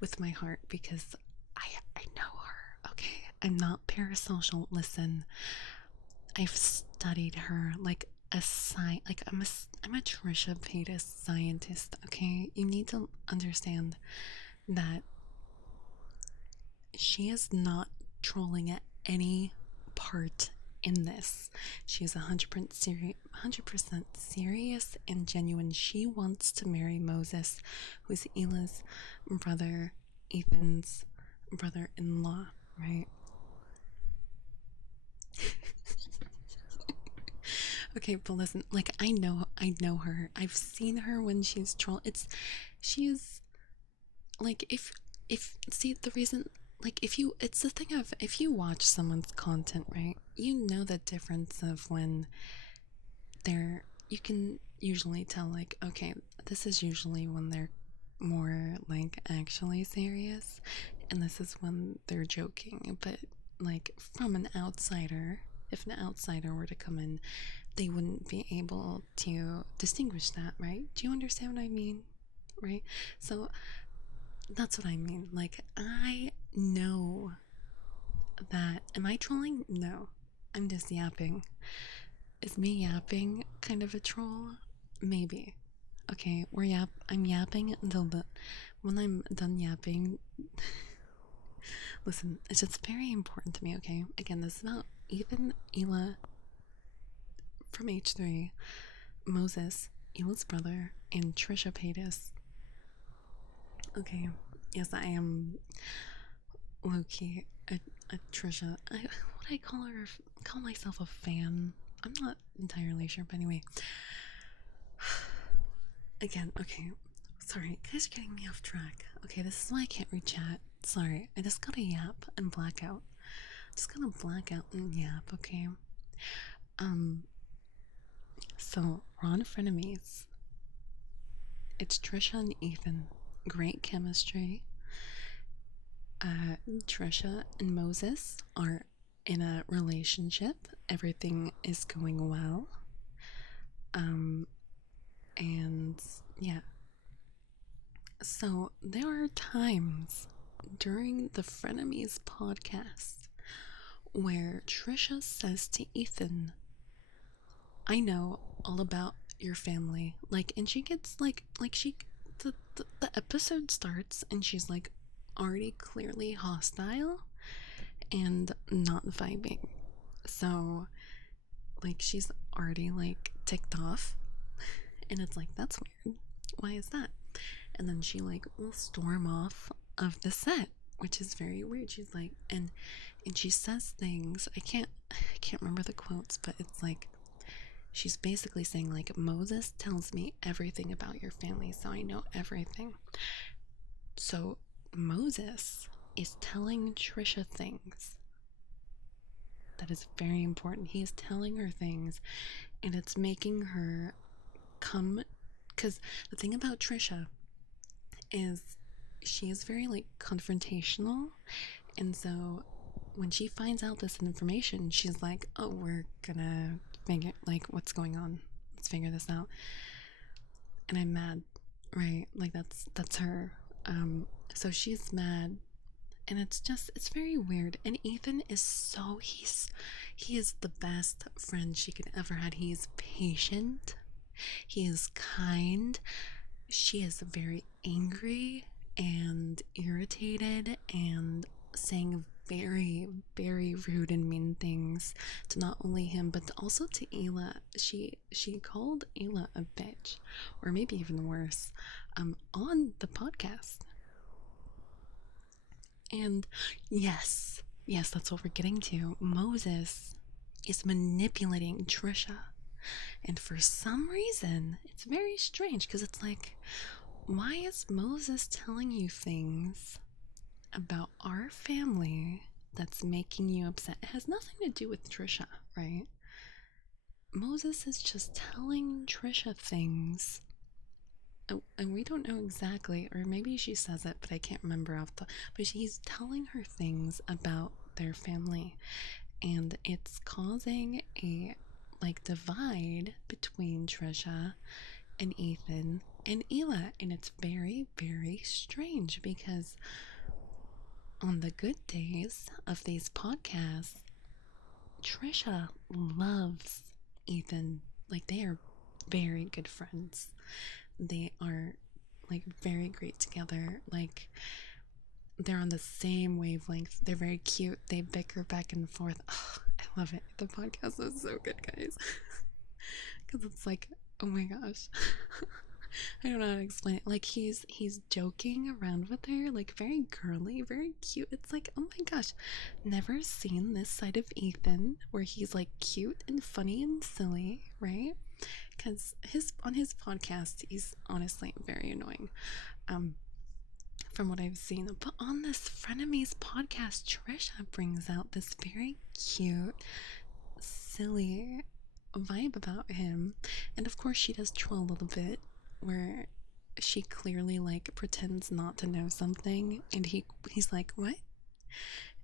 with my heart because I know her, okay? I'm not parasocial. Listen, I've studied her like I'm a Trisha Paytas scientist, okay? You need to understand that she is not trolling at any part in this. She is 100% serious and genuine. She wants to marry Moses, who is Hila's brother, Ethan's brother-in-law, right? Okay, but listen, like I know her. I've seen her when she's troll. She's like if see the reason, like if you it's the thing of if you watch someone's content, right, you know the difference of when you can usually tell like, okay, this is usually when they're more like actually serious and this is when they're joking. But like from an outsider, if an outsider were to come in, they wouldn't be able to distinguish that, right? Do you understand what I mean? Right? So that's what I mean. Like, I know that. Am I trolling? No. I'm just yapping. Is me yapping kind of a troll? Maybe. Okay, I'm yapping until when I'm done yapping. Listen, it's just very important to me, okay? Again, this is about Ethan, Hila from H3, Moses, Hila's brother, and Trisha Paytas. Okay, yes, I am low-key a Trisha. What I call her? Call myself a fan. I'm not entirely sure, but anyway. Again, okay. Sorry, you guys are getting me off track. Okay, this is why I can't read chat. Sorry, I just gotta yap and black out. Just gonna black out and yap, okay? So we're on frenemies. It's Trisha and Ethan. Great chemistry. Trisha and Moses are in a relationship. Everything is going well. And yeah. So there are times during the Frenemies podcast where Trisha says to Ethan, I know all about your family. Like, and she gets the episode starts and she's like already clearly hostile and not vibing. So like she's already like ticked off and it's like, that's weird. Why is that? And then she like will storm off of the set, which is very weird. She's like, and she says things, I can't remember the quotes, but it's like she's basically saying like, Moses tells me everything about your family, so I know everything. So Moses is telling Trisha things. That is very important. He is telling her things and it's making her come, because the thing about Trisha is she is very like confrontational, and so when she finds out this information, she's like, oh, we're gonna figure, like, what's going on? Let's figure this out. And I'm mad, right? Like, that's her. So she's mad, and it's very weird. And Ethan is he is the best friend she could ever had. He is patient, he is kind. She is very angry and irritated and saying very, very rude and mean things to not only him but also to Hila. She called Hila a bitch, or maybe even worse, on the podcast. And yes, yes, that's what we're getting to. Moses is manipulating Trisha. And for some reason, it's very strange because it's like, why is Moses telling you things about our family that's making you upset? It has nothing to do with Trisha, right? Moses is just telling Trisha things. And we don't know exactly, or maybe she says it, but I can't remember off the. But he's telling her things about their family, and it's causing a divide between Trisha and Ethan and Hila, and it's very, very strange because on the good days of these podcasts, Trisha loves Ethan. Like, they are very good friends. They are like very great together. Like, they're on the same wavelength. They're very cute. They bicker back and forth. Oh, I love it. The podcast is so good, guys. Because it's like, oh my gosh. I don't know how to explain it. Like, he's joking around with her, like very girly, very cute. It's like, oh my gosh, never seen this side of Ethan where he's like cute and funny and silly, right? Because on his podcast, he's honestly very annoying. From what I've seen. But on this Frenemies podcast, Trisha brings out this very cute, silly vibe about him. And of course, she does troll a little bit, where she clearly like pretends not to know something, and he's like, what?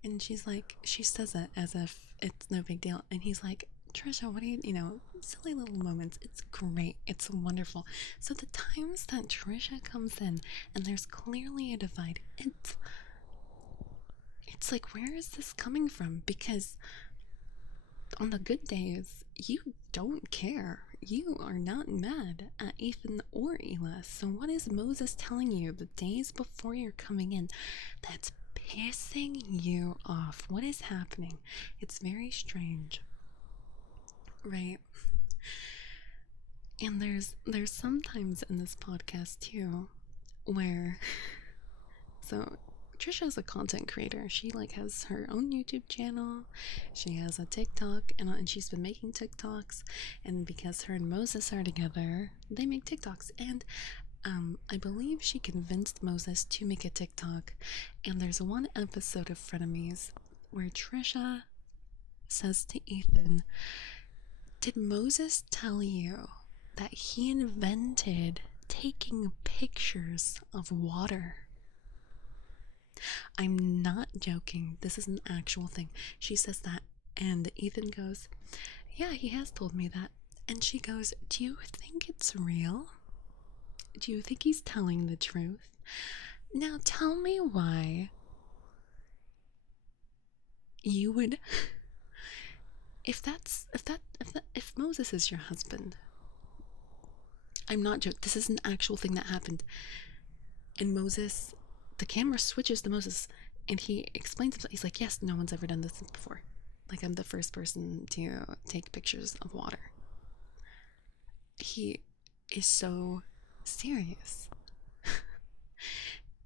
And she's like, she says it as if it's no big deal, and he's like, Trisha, what do you know, silly little moments. It's great. It's wonderful. So the times that Trisha comes in and there's clearly a divide, it's like, where is this coming from? Because on the good days, you don't care. You are not mad at Ethan or Hila. So what is Moses telling you the days before you're coming in that's pissing you off? What is happening? It's very strange. Right? And there's sometimes in this podcast too where so Trisha is a content creator. She like has her own YouTube channel. She has a TikTok, and she's been making TikToks. And because her and Moses are together, they make TikToks. And I believe she convinced Moses to make a TikTok. And there's one episode of Frenemies where Trisha says to Ethan, "Did Moses tell you that he invented taking pictures of water?" I'm not joking. This is an actual thing. She says that, and Ethan goes, yeah, he has told me that. And she goes, do you think it's real? Do you think he's telling the truth? Now tell me why you would if Moses is your husband. I'm not joking. This is an actual thing that happened. And Moses, the camera switches to Moses, and he explains himself. He's like, yes, no one's ever done this before. Like, I'm the first person to take pictures of water. He is so serious.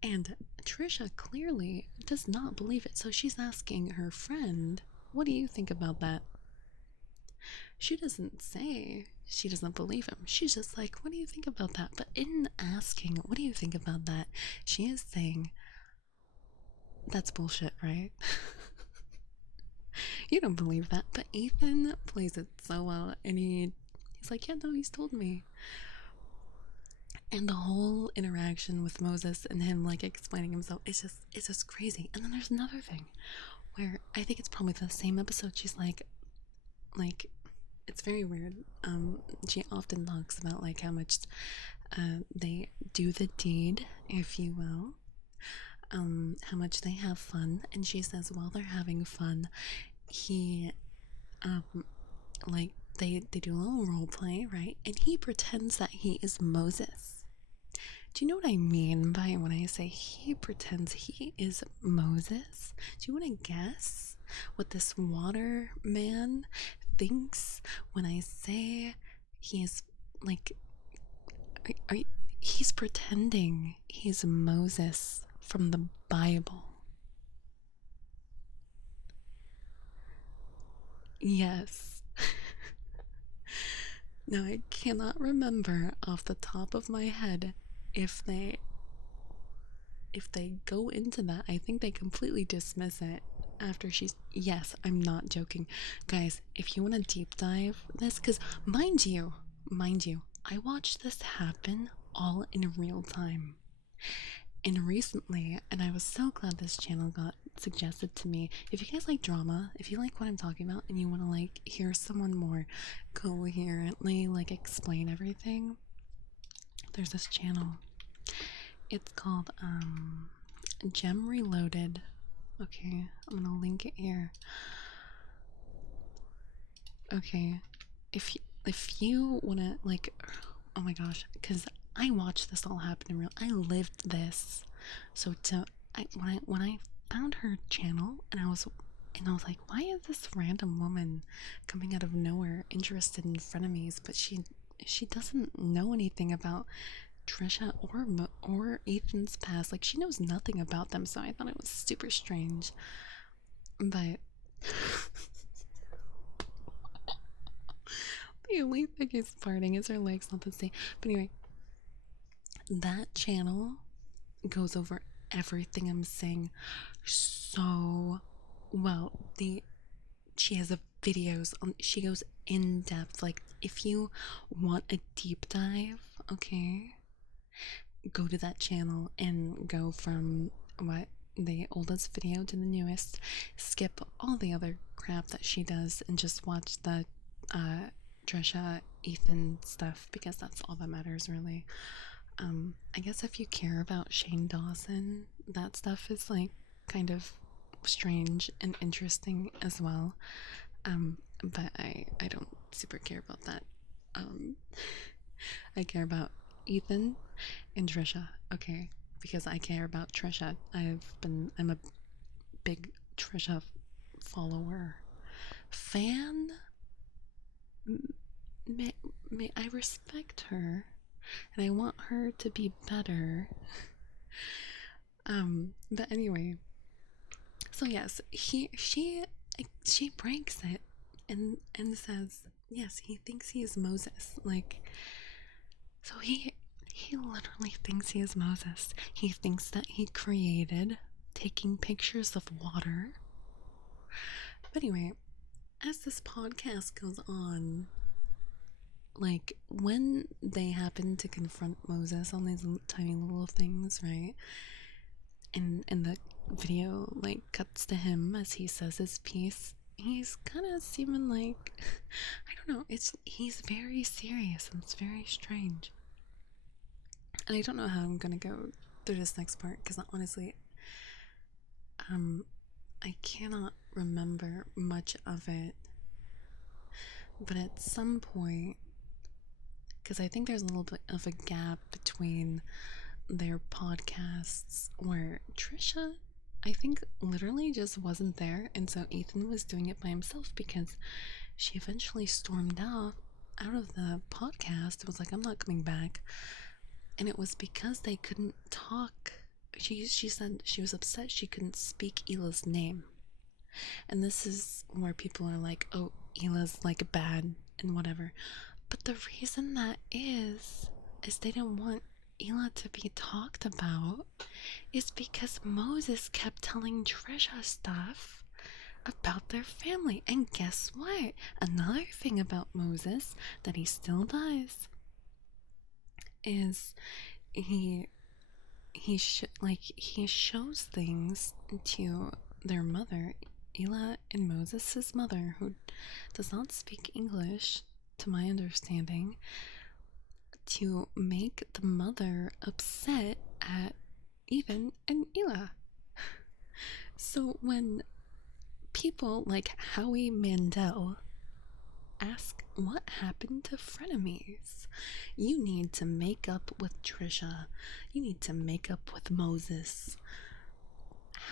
And Trisha clearly does not believe it. So she's asking her friend, what do you think about that? She doesn't say she doesn't believe him. She's just like, what do you think about that? But in asking, what do you think about that, she is saying, that's bullshit, right? You don't believe that. But Ethan plays it so well, and he's like, yeah, no, he's told me. And the whole interaction with Moses and him like explaining himself, it's just crazy. And then there's another thing where I think it's probably the same episode. She's like it's very weird. She often talks about like how much they do the deed, if you will. How much they have fun, and she says while they're having fun, he um like they do a little role play, right? And he pretends that he is Moses. Do you know what I mean by when I say he pretends he is Moses? Do you want to guess what this water man thinks when I say he is like he's pretending he's Moses from the Bible? Yes. Now I cannot remember off the top of my head if they go into that. I think they completely dismiss it after she's, yes, I'm not joking. Guys, if you want to deep dive this, because mind you, I watched this happen all in real time. And recently, and I was so glad this channel got suggested to me. If you guys like drama, if you like what I'm talking about, and you want to like hear someone more coherently like explain everything, there's this channel. It's called Gem Reloaded. Okay, I'm gonna link it here. Okay, if you wanna like, oh my gosh, because I watched this all happen in real. I lived this. So when I found her channel and I was like, why is this random woman coming out of nowhere interested in frenemies? But she doesn't know anything about Trisha or Ethan's past. Like she knows nothing about them. So I thought it was super strange. But the only thing is farting is her legs not the same. But anyway, that channel goes over everything I'm saying so well. She has videos on, she goes in depth. Like if you want a deep dive, okay, go to that channel and go from what the oldest video to the newest, skip all the other crap that she does and just watch the Trisha Ethan stuff, because that's all that matters really. I guess if you care about Shane Dawson, that stuff is like kind of strange and interesting as well. But I don't super care about that. Um, I care about Ethan and Trisha, okay? Because I care about Trisha. I'm a big Trisha follower. Fan? May I respect her, and I want her to be better. But anyway, so yes, she breaks it and says yes, he thinks he is Moses. Like, so he literally thinks he is Moses. He thinks that he created taking pictures of water. But anyway, as this podcast goes on, like when they happen to confront Moses on these tiny little things, right? And the video like cuts to him as he says his piece. He's kind of seeming like I don't know. He's very serious and it's very strange. And I don't know how I'm gonna go through this next part because honestly, I cannot remember much of it. But at some point, because I think there's a little bit of a gap between their podcasts where Trisha, I think, literally just wasn't there, and so Ethan was doing it by himself because she eventually stormed out of the podcast. It was like, I'm not coming back. And it was because they couldn't talk. She said she was upset she couldn't speak Hila's name. And this is where people are like, oh, Hila's like bad and whatever. But the reason that is they didn't want Hila to be talked about is because Moses kept telling Trisha stuff about their family. And guess what? Another thing about Moses that he still does is he shows things to their mother Hila and Moses' mother, who does not speak English, to my understanding, to make the mother upset at Ethan and Hila. So when people like Howie Mandel ask what happened to frenemies, you need to make up with Trisha. You need to make up with Moses.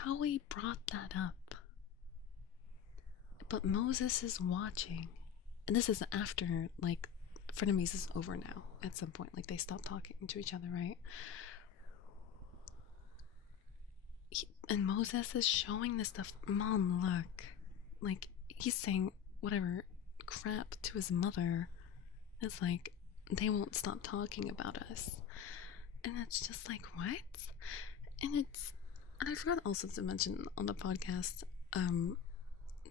Howie brought that up. But Moses is watching. And this is after, like, frenemies is over now. At some point, like, they stop talking to each other, right? And Moses is showing this stuff. Mom, look. Like, he's saying whatever crap to his mother. It's like, they won't stop talking about us. And it's just like, what? And I forgot also to mention on the podcast,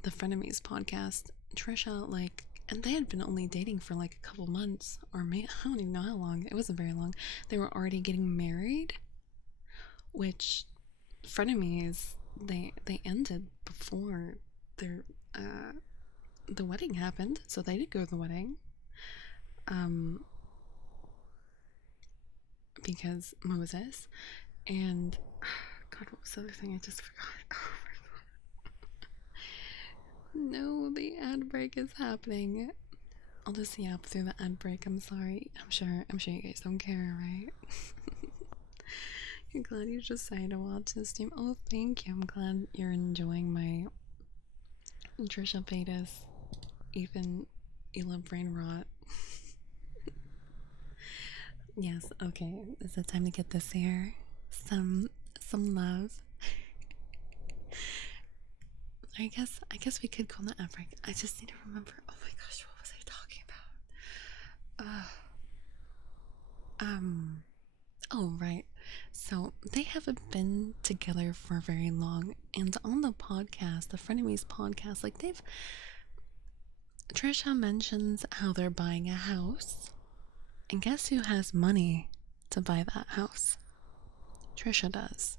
the Frenemies podcast, Trisha, like, and they had been only dating for like a couple months, or maybe, I don't even know how long. It wasn't very long. They were already getting married, which Frenemies, they ended before their the wedding happened, so they did go to the wedding. Because Moses and God, what was the other thing I just forgot? Oh my god. No, the ad break is happening. I'll just yap through the ad break. I'm sorry. I'm sure you guys don't care, right? I'm glad you decided to watch this stream. Oh, thank you. I'm glad you're enjoying my Trisha Paytas, Ethan, Hila brain rot. Yes, okay. Is it time to get this here? Some love. I guess we could go on the ad break. I just need to remember. Oh my gosh, what was I talking about? Oh right. So they haven't been together for very long, and on the podcast, the Frenemies podcast, like Trisha mentions how they're buying a house, and guess who has money to buy that house? Trisha does.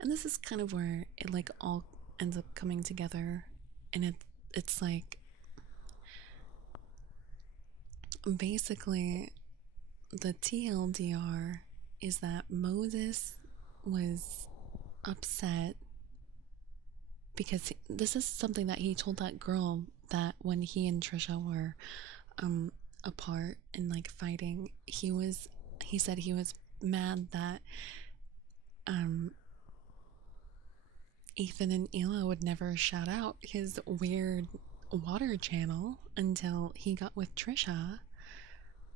And this is kind of where it like all ends up coming together, and it's like basically the TLDR is that Moses was upset because this is something that he told that girl, that when he and Trisha were apart and like fighting, he said he was mad that Ethan and Hila would never shout out his weird water channel until he got with Trisha,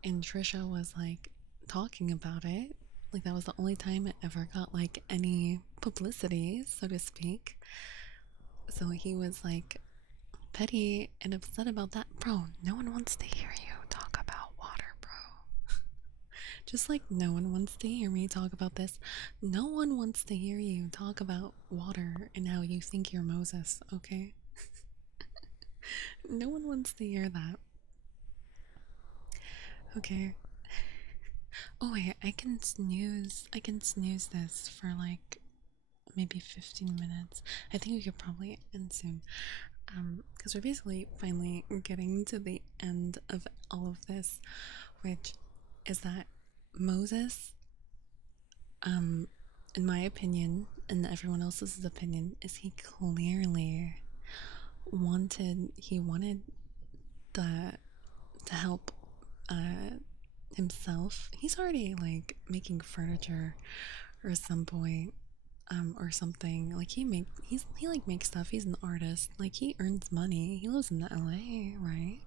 and Trisha was like talking about it. Like that was the only time it ever got like any publicity, so to speak. So he was like petty and upset about that. Bro, no one wants to hear you talk about water, bro. Just like no one wants to hear me talk about this. No one wants to hear you talk about water and how you think you're Moses, okay? No one wants to hear that. Okay. Oh wait, I can snooze this for like maybe 15 minutes. I think we could probably end soon. Because we're basically finally getting to the end of all of this, which is that Moses, in my opinion, and everyone else's opinion, is he clearly wanted the to help himself. He's already like making furniture or some point, or something. Like he like makes stuff. He's an artist. Like he earns money. He lives in LA, right?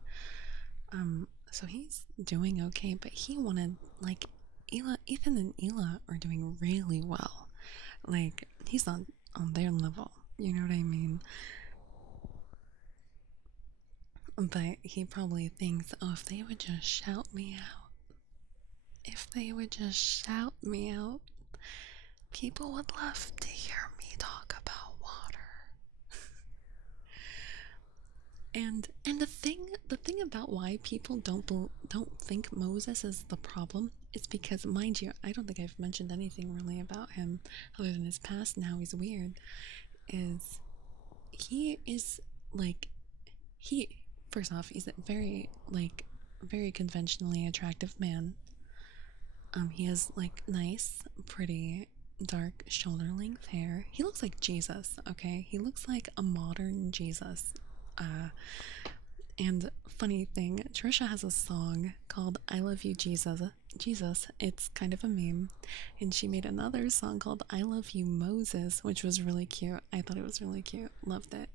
So he's doing okay, but he wanted like Ethan and Hila are doing really well. Like he's not on their level. You know what I mean? But he probably thinks, oh, if they would just shout me out, people would love to hear me talk about water. And the thing about why people don't think Moses is the problem is because, mind you, I don't think I've mentioned anything really about him other than his past and how he's weird. Is he is like he first off, he's a very very conventionally attractive man. He has like nice, pretty, dark shoulder length hair. He looks like Jesus, okay? He looks like a modern Jesus. Uh and funny thing, Trisha has a song called I Love You Jesus. Jesus. It's kind of a meme. And she made another song called I Love You Moses, which was really cute. I thought it was really cute. Loved it.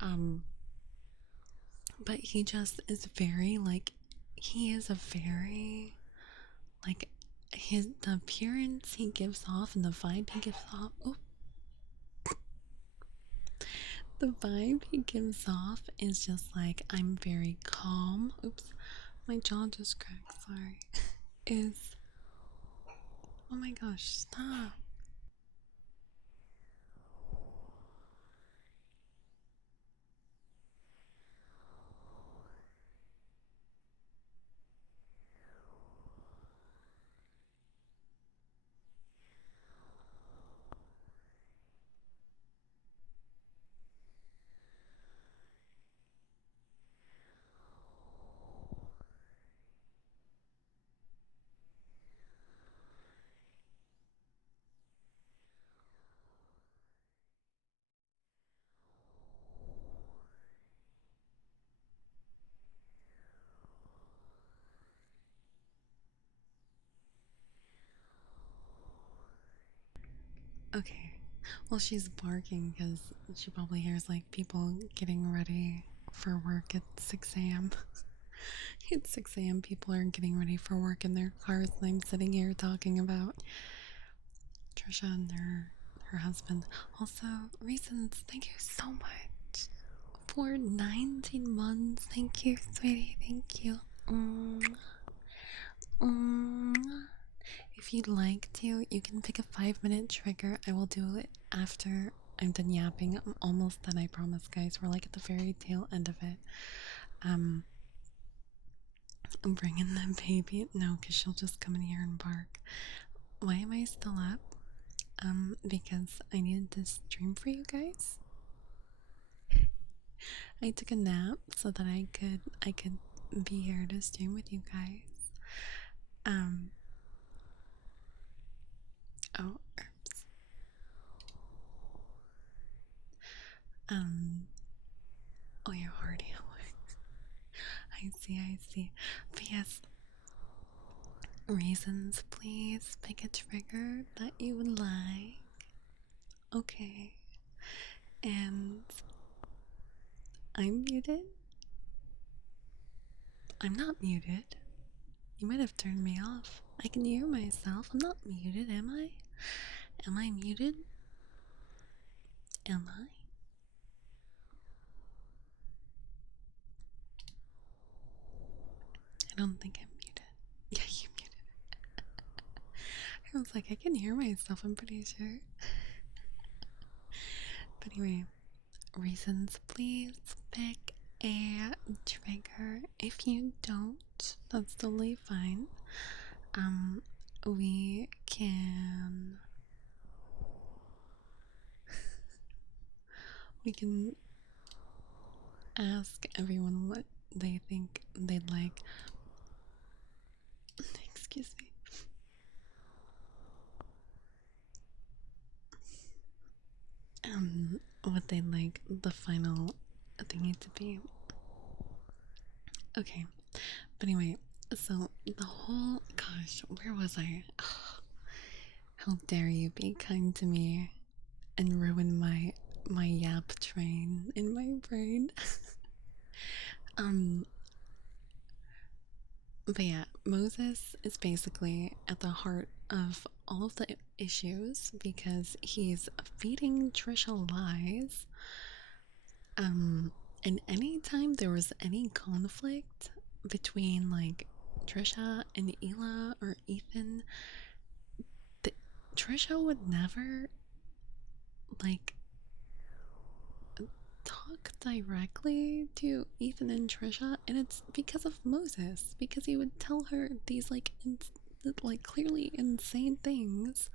Um but he just is very he is a very like his the appearance he gives off and the vibe he gives off. Oh, the vibe he gives off is just like I'm very calm. Oops, my jaw just cracked. Sorry. Is oh my gosh, stop. Okay. Well, she's barking because she probably hears like people getting ready for work at 6 a.m. At 6 a.m., people are getting ready for work in their cars, and I'm sitting here talking about Trisha and her husband. Also, reasons. Thank you so much for 19 months. Thank you, sweetie. Thank you. Mm, mm. If you'd like to, you can pick a 5-minute trigger. I will do it after I'm done yapping. I'm almost done, I promise, guys. We're like at the very tail end of it. Um, I'm bringing the baby. No, because she'll just come in here and bark. Why am I still up? Because I needed to stream for you guys. I took a nap so that I could be here to stream with you guys. Um, oh, oops. Um, oh, you're already awake. I see, I see. But yes, reasons, please. Pick a trigger that you would like. Okay. And I'm muted. I'm not muted. You might have turned me off. I can hear myself. I'm not muted, am I? Am I muted? Am I? I don't think I'm muted. Yeah, you muted. I was like, I can hear myself, I'm pretty sure. But anyway, reasons, please pick a trigger. If you don't, that's totally fine. We can we can ask everyone what they think they'd like. Excuse me. What they'd like the final thingy to be. Okay, but anyway, so the whole gosh, where was I? How dare you be kind to me and ruin my yap train in my brain. um but yeah, Moses is basically at the heart of all of the issues because he's feeding Trisha lies. And anytime there was any conflict between like Trisha and Hila or Ethan, the, Trisha would never like talk directly to Ethan and Trisha, and it's because of Moses, because he would tell her these like clearly insane things.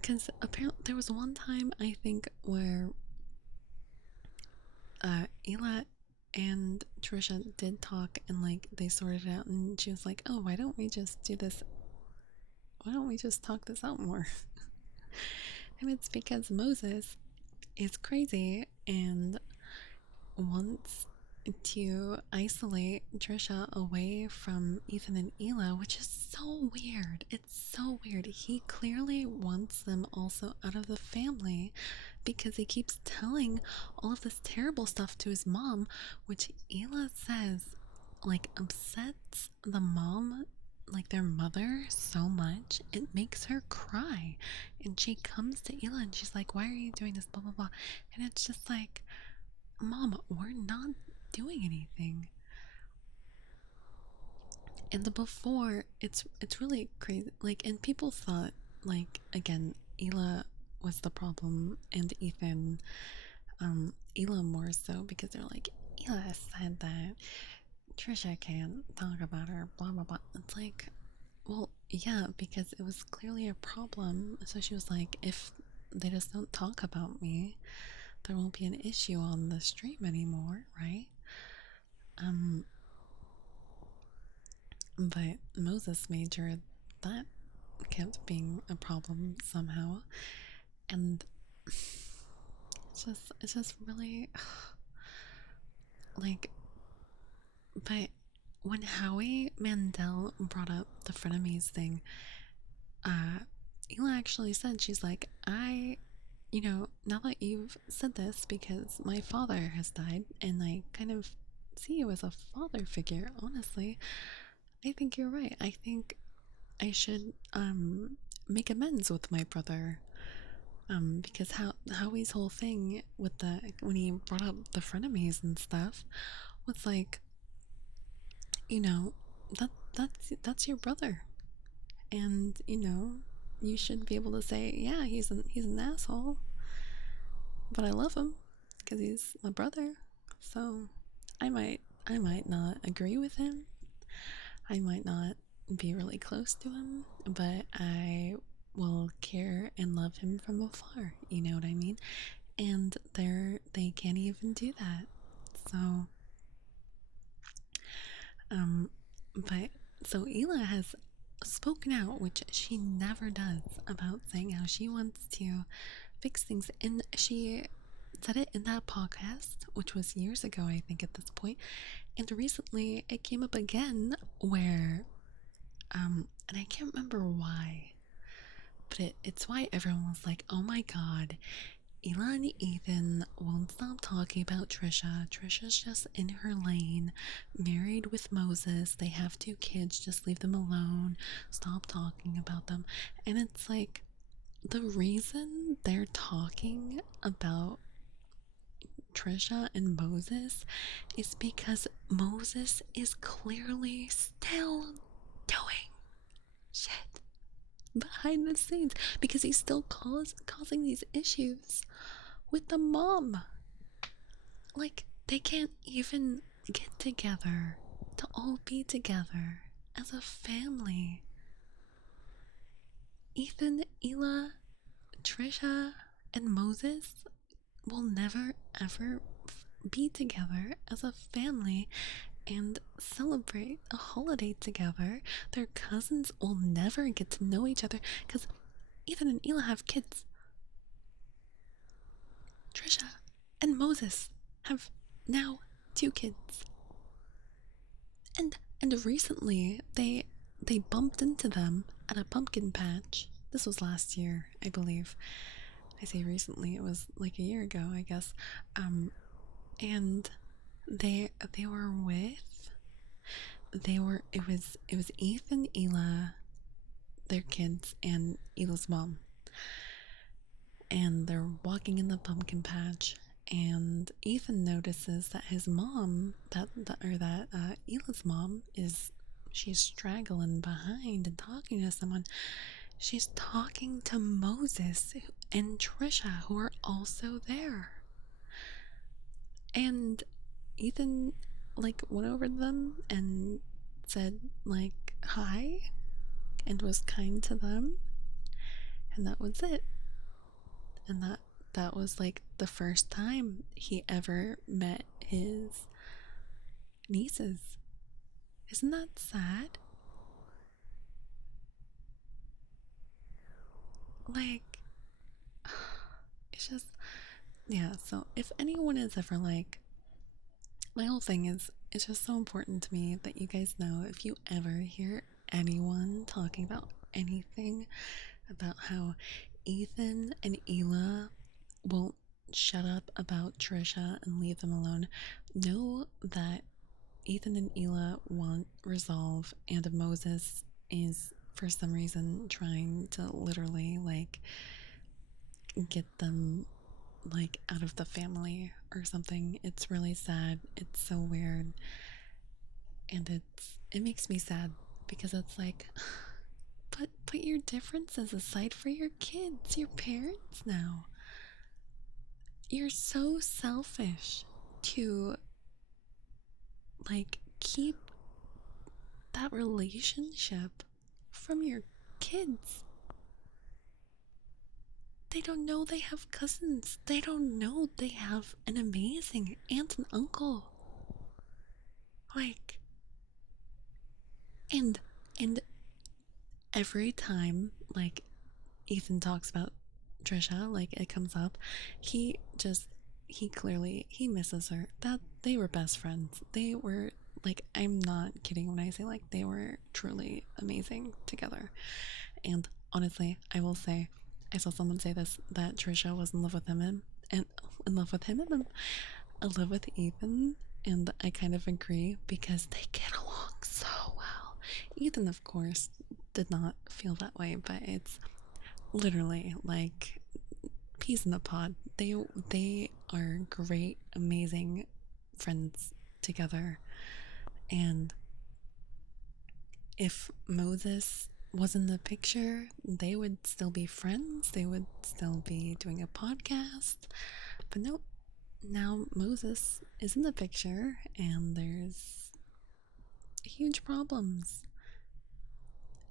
Because apparently there was one time I think where Hila and Trisha did talk, and like they sorted it out, and she was like, oh, why don't we just do this? Why don't we just talk this out more? And it's because Moses is crazy and wants to isolate Trisha away from Ethan and Hila, which is so weird. It's so weird. He clearly wants them also out of the family because he keeps telling all of this terrible stuff to his mom, which Hila says like upsets the mom, like their mother, so much it makes her cry. And she comes to Hila and she's like, why are you doing this, blah blah blah. And it's just like, Mom, we're not doing anything. And the before, it's really crazy. Like, and people thought, like, again, Hila was the problem, and Ethan, Hila more so, because they're like, Hila said that Trisha can't talk about her, blah blah blah. It's like, well, yeah, because it was clearly a problem. So she was like, if they just don't talk about me, there won't be an issue on the stream anymore, right? Um, but Moses made sure that kept being a problem somehow, and it's just really like. But when Howie Mandel brought up the frenemies thing, Hila actually said, she's like, now that you've said this, because my father has died, and I kind of see you as a father figure, honestly, I think you're right. I think I should make amends with my brother. Because Howie's whole thing with the when he brought up the frenemies and stuff was like, you know, that's your brother, and you should be able to say, yeah, he's an asshole, but I love him because he's my brother. So I might not agree with him. I might not be really close to him, but I will care and love him from afar. You know what I mean? And they can't even do that. So, um, but so Hila has spoken out, which she never does, about saying how she wants to fix things, and she said it in that podcast, which was years ago, I think, at this point. And recently, it came up again where, and I can't remember why, but it's why everyone was like, oh my god, Hila and Ethan won't stop talking about Trisha. Trisha's just in her lane, married with Moses. They have 2 kids, just leave them alone. Stop talking about them. And it's like, the reason they're talking about Trisha and Moses is because Moses is clearly still doing shit behind the scenes, because he's still causing these issues with the mom. Like, they can't even get together to all be together as a family. Ethan, Hila, Trisha, and Moses will never ever be together as a family and celebrate a holiday together. Their cousins will never get to know each other because Ethan and Hila have kids. Trisha and Moses have now 2 kids. And recently they bumped into them at a pumpkin patch. This was last year, I believe. I say recently, it was like a year ago, I guess. And they were with it was Ethan, Hila, their kids, and Hila's mom. And they're walking in the pumpkin patch, and Ethan notices that his mom, Hila's mom, she's straggling behind and talking to someone. She's talking to Moses and Trisha, who are also there. And Ethan like went over to them and said like hi and was kind to them, and that was it. And that was like the first time he ever met his nieces. Isn't that sad? Like, it's just, yeah. So if anyone is ever like, my whole thing is, it's just so important to me that you guys know if you ever hear anyone talking about anything about how Ethan and Hila won't shut up about Trisha and leave them alone, know that Ethan and Hila want resolve, and Moses is for some reason trying to literally like get them like out of the family or something. It's really sad. It's so weird. And it makes me sad because it's like put your differences aside for your kids, your parents now. You're so selfish to like keep that relationship from your kids. They don't know they have cousins. They don't know they have an amazing aunt and uncle. Like, and and every time like Ethan talks about Trisha, like it comes up, he just he clearly he misses her. That they were best friends. They were like, I'm not kidding when I say like they were truly amazing together. And honestly, I will say, I saw someone say this, that Trisha was in love with him and in love with him and in love with Ethan, and I kind of agree because they get along so well. Ethan, of course, did not feel that way, but it's literally like peas in the pod. They are great, amazing friends together. And if Moses was in the picture, they would still be friends. They would still be doing a podcast. But nope, now Moses is in the picture and there's huge problems.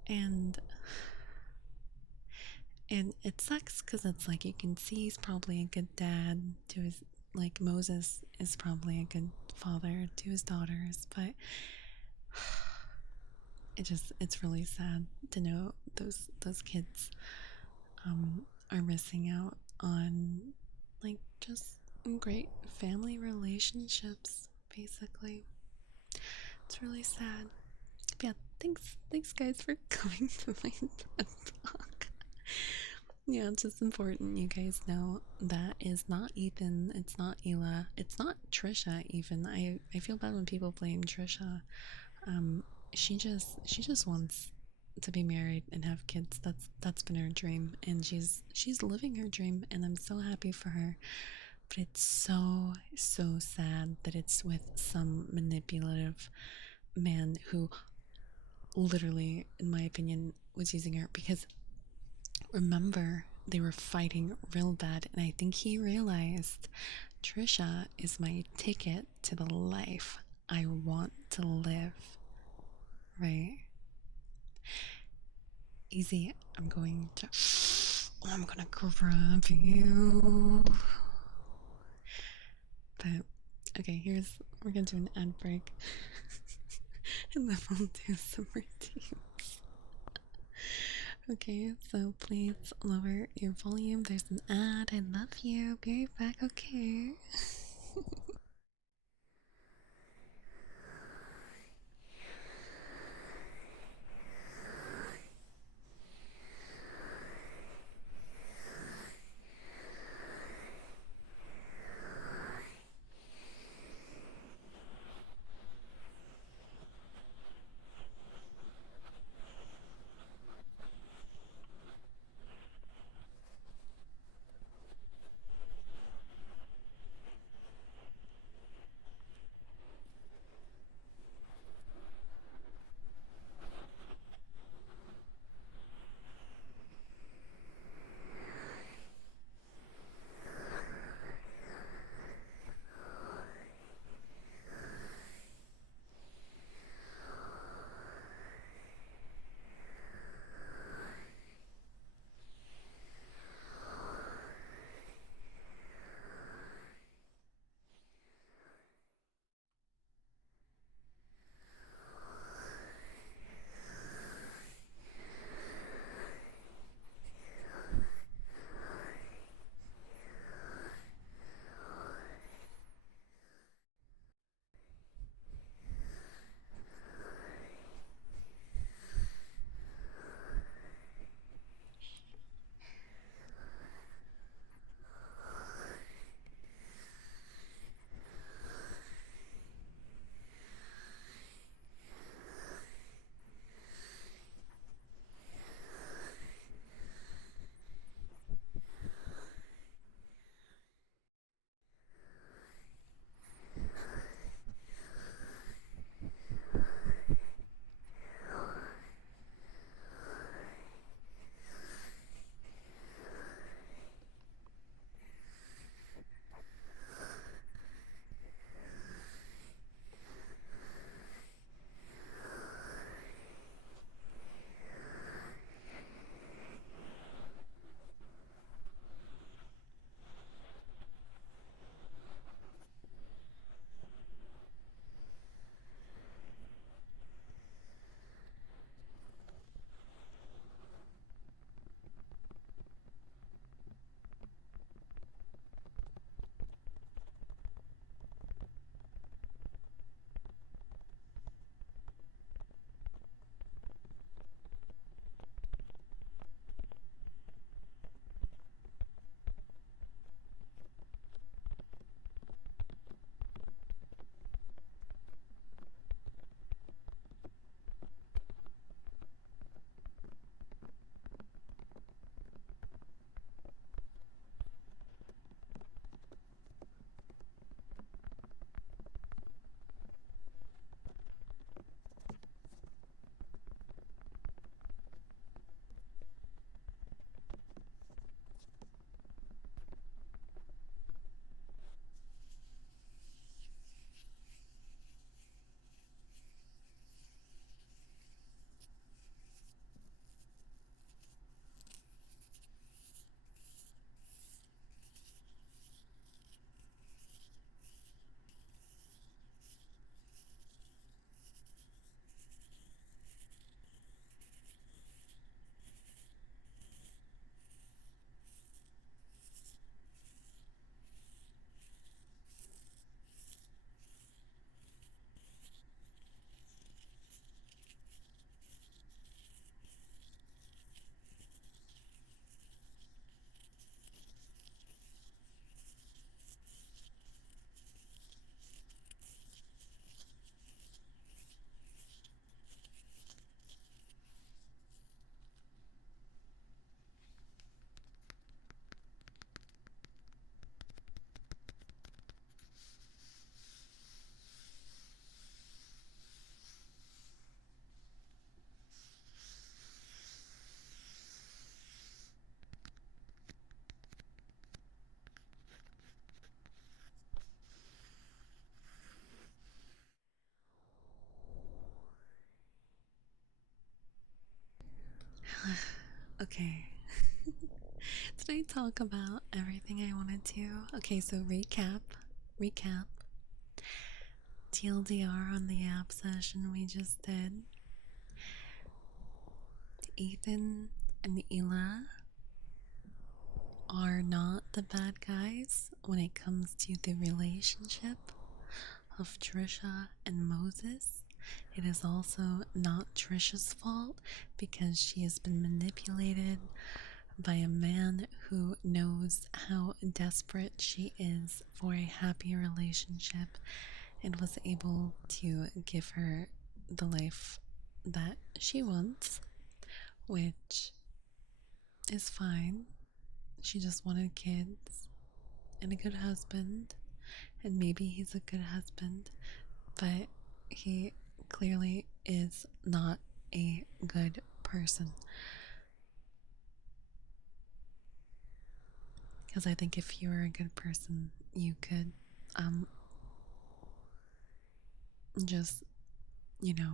And it sucks because it's like you can see he's probably a good dad to his, like Moses is probably a good father to his daughters, but it's really sad to know those kids are missing out on like just great family relationships, basically. It's really sad. But yeah, thanks guys for coming to my TED talk. Yeah, it's just important you guys know that is not Ethan, it's not Hila, it's not Trisha even. I feel bad when people blame Trisha. Um, she just wants to be married and have kids. That's been her dream, and she's living her dream, and I'm so happy for her. But it's so sad that it's with some manipulative man who literally, in my opinion, was using her because remember they were fighting real bad, and I think he realized Trisha is my ticket to the life I want to live, right? Easy, I'm going to. Oh, I'm gonna grab you. But, okay, we're gonna do an ad break. And then we'll do some routines. Okay, so please lower your volume. There's an ad. I love you. Be right back, okay? Okay. Did I talk about everything I wanted to? Okay, so recap. TLDR on the app session we just did. Ethan and Hila are not the bad guys when it comes to the relationship of Trisha and Moses. It is also not Trisha's fault because she has been manipulated by a man who knows how desperate she is for a happy relationship and was able to give her the life that she wants, which is fine. She just wanted kids and a good husband, and maybe he's a good husband, but he clearly is not a good person. Because I think if you were a good person, you could just, you know,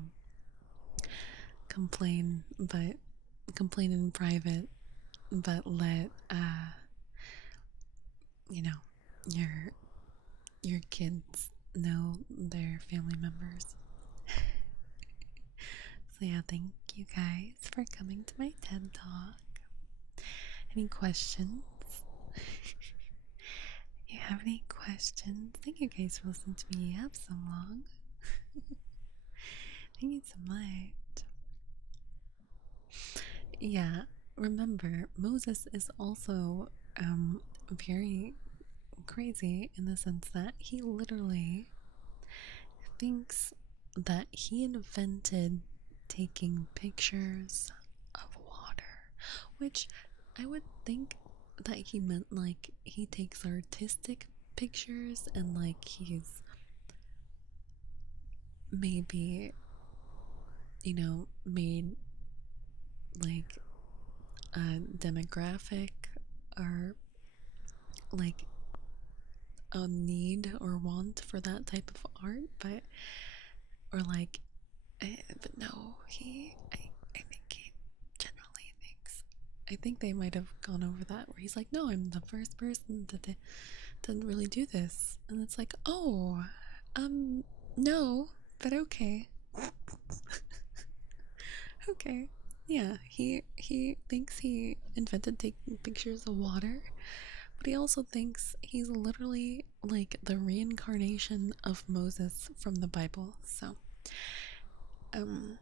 complain, but complain in private, but let you know, your kids know their family members. So yeah, thank you guys for coming to my TED Talk. Any questions? If you have any questions, thank you guys for listening to me yap so long. Thank you so much. Yeah, remember, Moses is also very crazy in the sense that he literally thinks that he invented taking pictures of water, which I would think that he meant like he takes artistic pictures and like he's maybe, you know, made like a demographic or like a need or want for that type of art, but or like, but no, I think he generally thinks. I think they might have gone over that where he's like, no, I'm the first person to really do this, and it's like, oh, no, but okay, okay, yeah, he thinks he invented taking pictures of water, but he also thinks he's literally like the reincarnation of Moses from the Bible. So, um,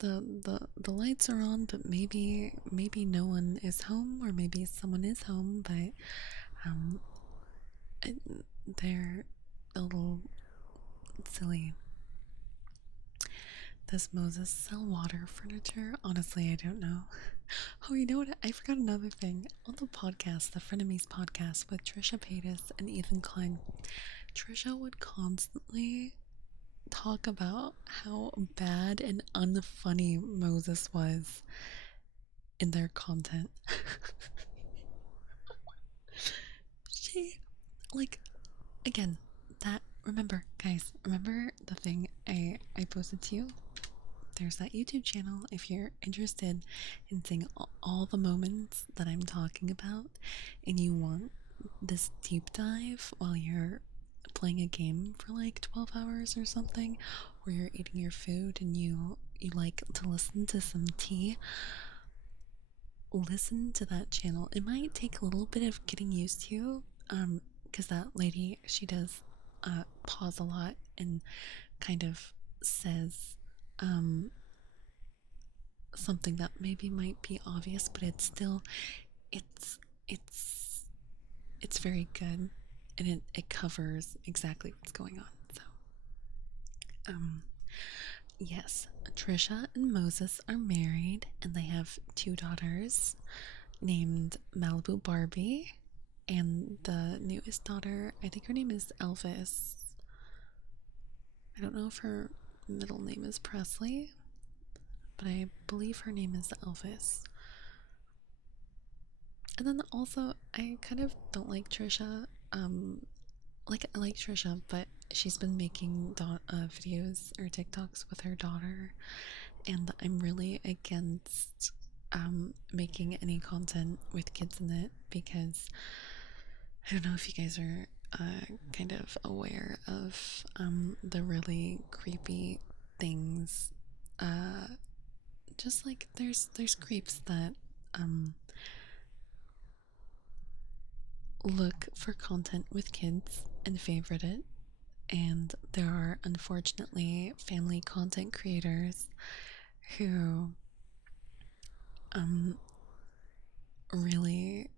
the lights are on, but maybe no one is home, or maybe someone is home, but um, they're a little silly. Does Moses sell water furniture? Honestly, I don't know. Oh, you know what? I forgot another thing. On the podcast, the Frenemies podcast with Trisha Paytas and Ethan Klein, Trisha would constantly talk about how bad and unfunny Moses was in their content. She, like, again, that, remember, guys, remember the thing I posted to you? There's that YouTube channel if you're interested in seeing all the moments that I'm talking about and you want this deep dive while you're playing a game for like 12 hours or something, or you're eating your food and you like to listen to some tea. Listen to that channel. It might take a little bit of getting used to, because that lady, she does pause a lot and kind of says something that maybe might be obvious, but it's still, it's it's it's very good, and it covers exactly what's going on. So yes, Trisha and Moses are married and they have two daughters named Malibu Barbie, and the newest daughter, I think her name is Elvis. I don't know if her middle name is Presley, but I believe her name is Elvis. And then also, I kind of don't like Trisha. Like, I like Trisha, but she's been making videos or TikToks with her daughter, and I'm really against making any content with kids in it, because I don't know if you guys are kind of aware of the really creepy things. Just like there's creeps that look for content with kids and favorite it, and there are unfortunately family content creators who um really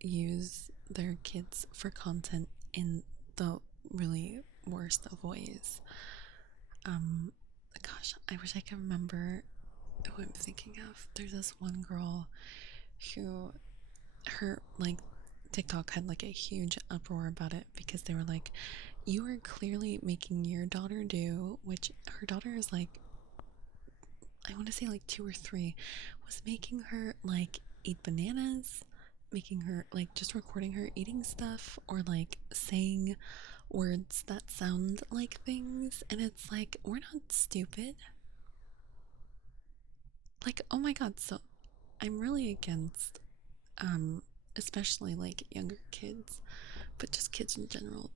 use their kids for content in the really worst of ways. Um, Gosh, I wish I could remember who I'm thinking of. There's this one girl who, her, like, TikTok had like a huge uproar about it because they were like, you are clearly making your daughter do, which her daughter is like, I want to say like 2 or 3, was making her like eat bananas, making her like just recording her eating stuff, or like saying words that sound like things. And it's like, we're not stupid. Like, oh my god. So I'm really against, especially like younger kids, but just kids in general.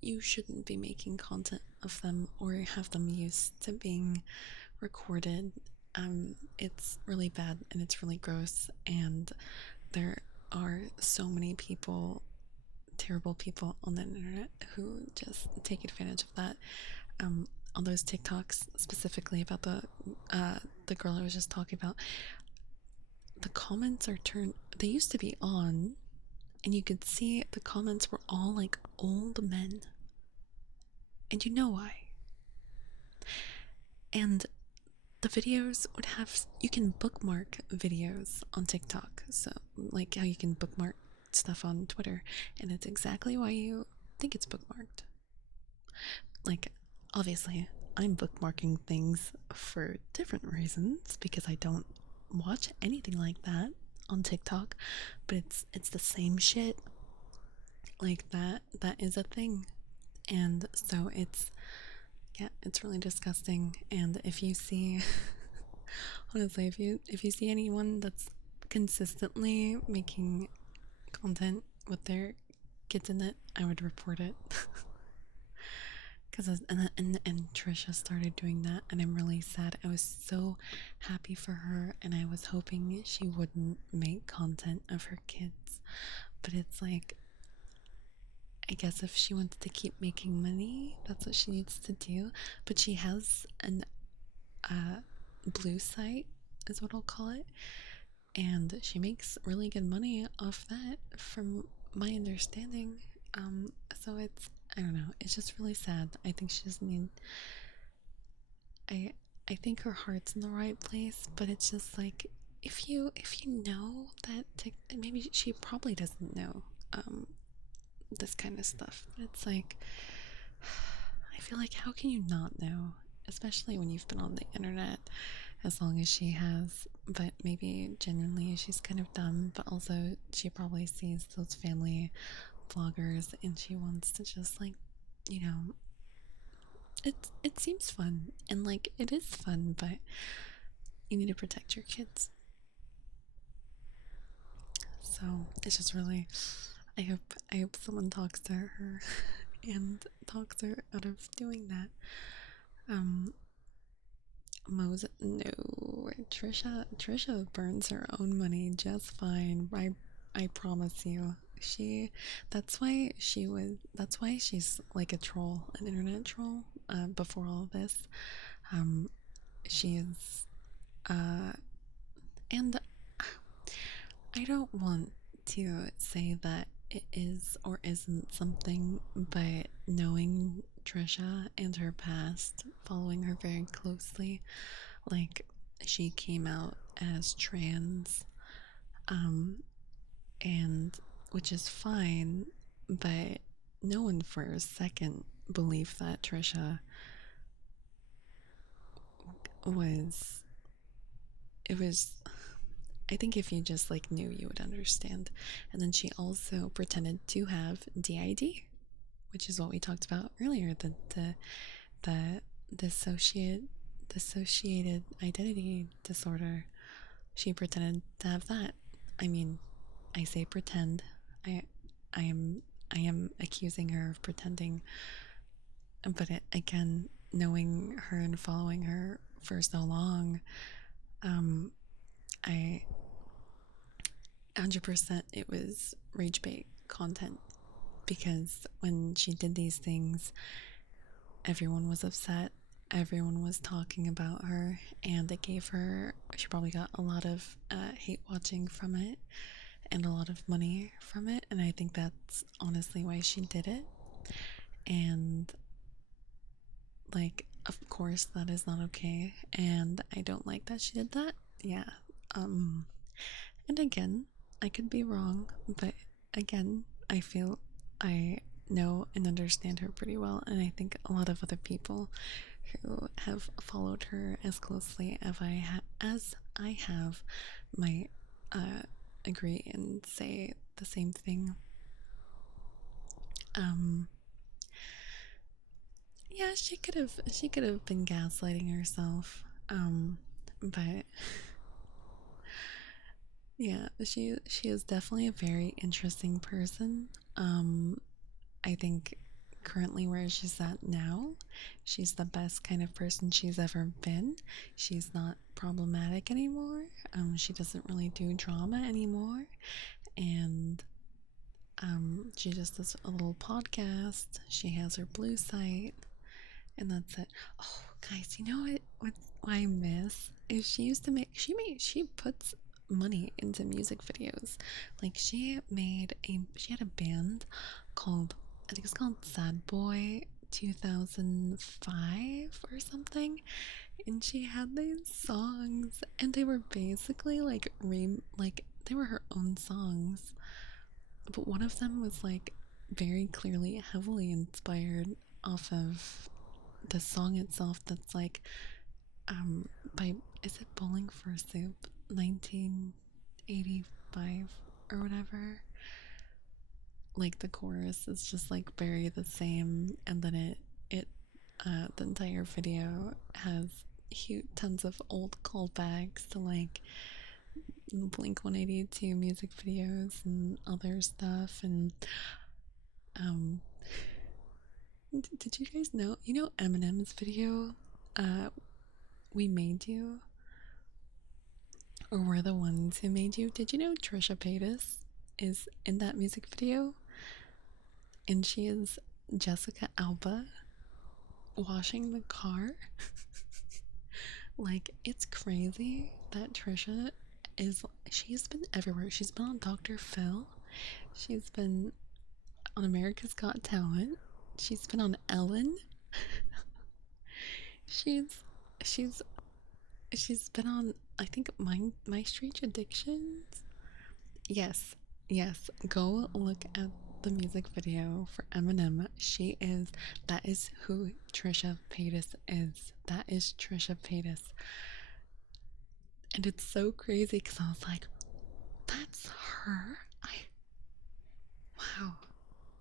You shouldn't be making content of them or have them used to being recorded. It's really bad and it's really gross, and there are so many people, terrible people on the internet who just take advantage of that. On those TikToks specifically about the girl I was just talking about, the comments are turned. They used to be on, and you could see the comments were all like old men, and you know why. And the videos would have, you can bookmark videos on TikTok, so like how you can bookmark stuff on Twitter, and it's exactly why you think it's bookmarked. Like, obviously I'm bookmarking things for different reasons because I don't watch anything like that on TikTok, but it's the same shit. Like, that is a thing. And so it's, yeah, it's really disgusting. And if you see honestly, if you see anyone that's consistently making content with their kids in it, I would report it. Because and Trisha started doing that, and I'm really sad. I was so happy for her, and I was hoping she wouldn't make content of her kids. But it's like, I guess if she wants to keep making money, that's what she needs to do. But she has an blue site, is what I'll call it, and she makes really good money off that, from my understanding. So it's, I don't know, it's just really sad. I think she just need, I I think her heart's in the right place, but it's just like, if you know that maybe she probably doesn't know this kind of stuff, but it's like, I feel like, how can you not know, especially when you've been on the internet as long as she has. But maybe genuinely she's kind of dumb, but also she probably sees those family vloggers and she wants to just, like, you know, it seems fun, and like it is fun, but you need to protect your kids. So it's just really, I hope someone talks to her and talks her out of doing that. Um Moses, no, Trisha burns her own money just fine. I promise you. She, that's why she's like a troll, an internet troll. Before all of this, um, she is, uh, and I don't want to say that it is or isn't something, but knowing Trisha and her past, following her very closely, like, she came out as trans, um, and which is fine, but no one for a second believed that Trisha was, it was, I think if you just like knew, you would understand. And then she also pretended to have DID, which is what we talked about earlier, the dissociated identity disorder. she pretended to have that. I mean, I say pretend. I I am I am accusing her of pretending, but again, knowing her and following her for so long, I 100% it was rage bait content, because when she did these things, everyone was upset. Everyone was talking about her, and it gave her, she probably got a lot of hate watching from it and a lot of money from it. And I think that's honestly why she did it. And, like, of course, that is not okay. And I don't like that she did that. Yeah. Um, and again, I could be wrong, but again, I feel I know and understand her pretty well. And I think a lot of other people who have followed her as closely as I have might agree and say the same thing. Um, yeah, she could have been gaslighting herself. But yeah, she is definitely a very interesting person. I think currently where she's at now, she's the best kind of person she's ever been. She's not problematic anymore. She doesn't really do drama anymore, and she just does a little podcast. She has her blue site, and that's it. Oh, guys, you know what I miss is she puts money into music videos. Like she had a band called, I think it's called Sad Boy 2005 or something, and she had these songs, and they were basically like they were her own songs, but one of them was like very clearly heavily inspired off of the song itself, that's like by, is it Bowling for Soup 1985 or whatever. Like the chorus is just like very the same, and then it the entire video has tons of old callbacks to like Blink 182 music videos and other stuff. And um did you guys know, Eminem's video, uh We Made You, or We're the Ones Who Made You? Did you know Trisha Paytas is in that music video? And she is Jessica Alba washing the car. Like, it's crazy that Trisha she's been everywhere. She's been on Dr. Phil. She's been on America's Got Talent. She's been on Ellen. She's she's she's been on, I think, My Strange Addictions. Yes, yes. Go look at the music video for Eminem. That is who Trisha Paytas is. That is Trisha Paytas. And it's so crazy because I was like, that's her? Wow.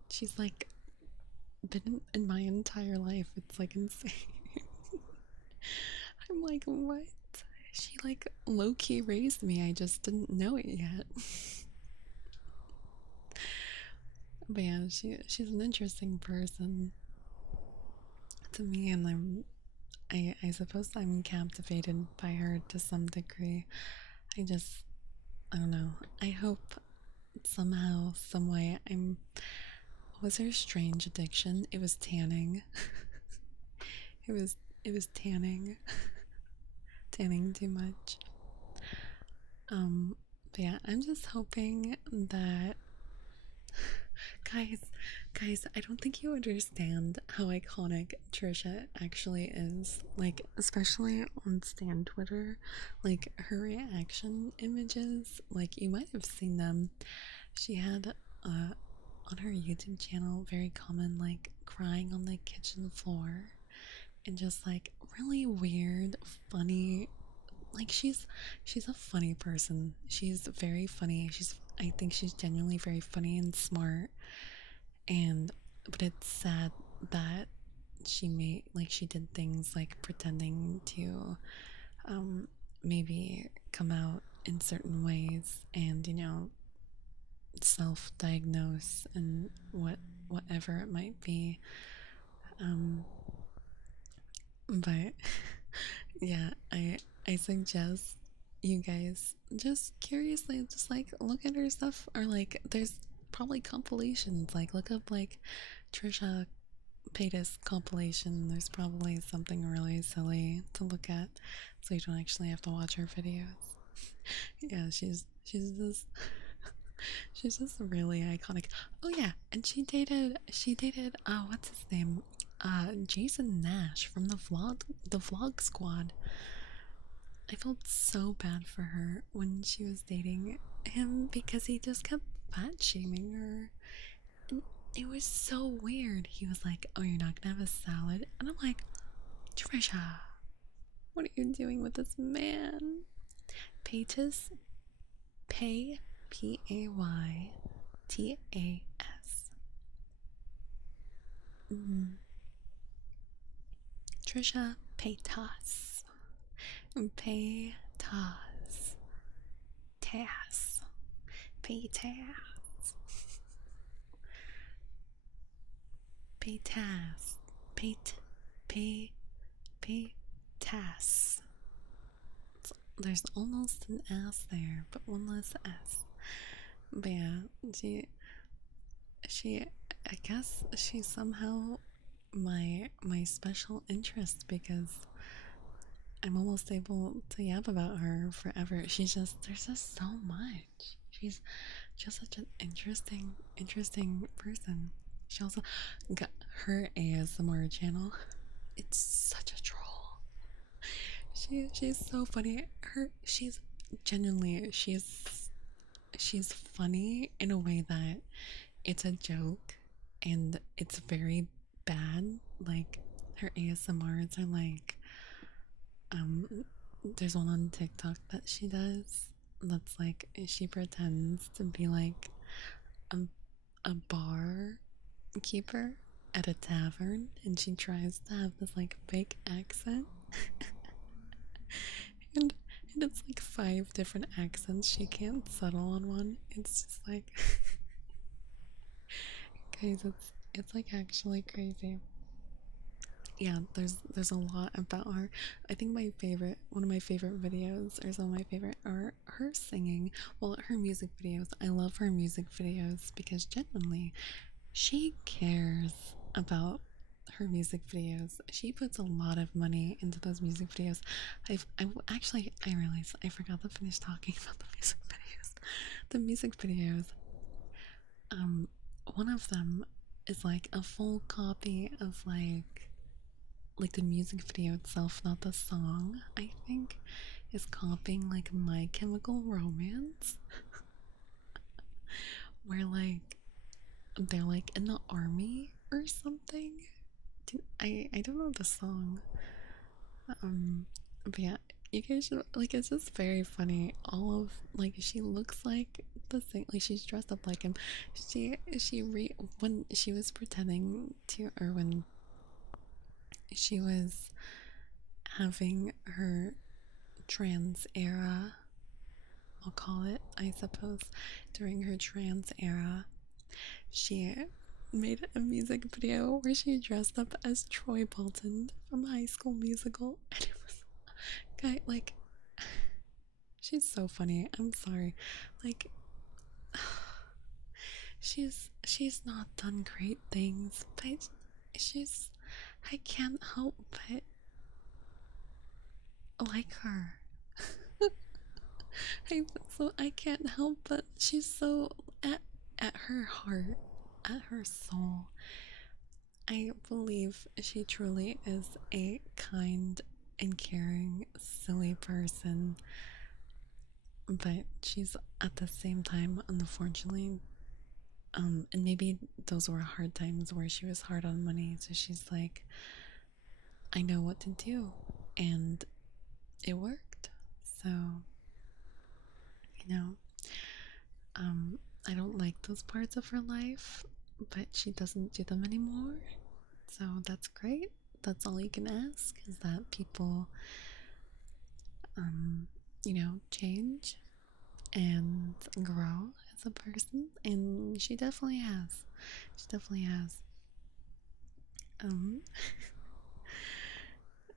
She's like been in my entire life. It's like insane. I'm like, what? She like low key raised me. I just didn't know it yet. But yeah, she's an interesting person to me, and I suppose I'm captivated by her to some degree. I don't know. I hope somehow, some way, what was her strange addiction? It was tanning. it was it was tanning. Tanning too much. But yeah, I'm just hoping that, guys, I don't think you understand how iconic Trisha actually is. Like, especially on Stan Twitter, like her reaction images, like you might have seen them. She had on her YouTube channel, very common, like crying on the kitchen floor, and just like really weird, funny, like she's a funny person. She's very funny. I think she's genuinely very funny and smart. And but it's sad that she did things like pretending to maybe come out in certain ways, and self-diagnose and whatever it might be. But yeah, I suggest you guys just curiously just like look at her stuff, or like there's probably compilations, like look up like Trisha Paytas compilation. There's probably something really silly to look at, so you don't actually have to watch her videos. Yeah, she's just really iconic. Oh yeah, and she dated what's his name? Jason Nash from the vlog squad. I felt so bad for her when she was dating him because he just kept fat shaming her. And it was so weird. He was like, "Oh, you're not gonna have a salad?" And I'm like, "Trisha, what are you doing with this man?" Paytas, Paytas. Mm. Trisha Paytas. Paytas. Tas. Paytas. Paytas. Payt. Pay. Paytas. There's almost an S there, but one less S. But yeah, she, I guess she's somehow my special interest because I'm almost able to yap about her forever. There's just so much. She's just such an interesting person. She also got her ASMR channel. It's such a troll. She's so funny. She's genuinely she's funny in a way that it's a joke and it's very bad. Like her ASMRs are like um there's one on TikTok that she does that's like she pretends to be like a, a bar keeper at a tavern, and she tries to have this like fake accent. and and it's like 5 different accents. She can't settle on one. It's just like guys, it's like actually crazy. Yeah, there's a lot about her. I think one of my favorite videos, or some of my favorite, are her singing. Well, her music videos. I love her music videos because genuinely, she cares about her music videos. She puts a lot of money into those music videos. I realized I forgot to finish talking about the music videos. The music videos. Um, one of them is like a full copy of like the music video itself, not the song, I think, is copying like My Chemical Romance, where like they're like in the army or something. I don't know the song. But yeah, you guys should like. It's just very funny. All of like she looks like the same. Like she's dressed up like him. When she was pretending to, or when she was having her trans era, I'll call it, I suppose, during her trans era, she made a music video where she dressed up as Troy Bolton from High School Musical, and it was guy like she's so funny. I'm sorry, like she's not done great things, but she's I can't help but like her. I can't help but she's so at her heart, at her soul. I believe she truly is a kind and caring, silly person, but she's at the same time, unfortunately, and maybe those were hard times where she was hard on money, so she's like, I know what to do, and it worked. So, you know, I don't like those parts of her life, but she doesn't do them anymore. So that's great. That's all you can ask, is that people, change. and grow as a person, and she definitely has. She definitely has. Um,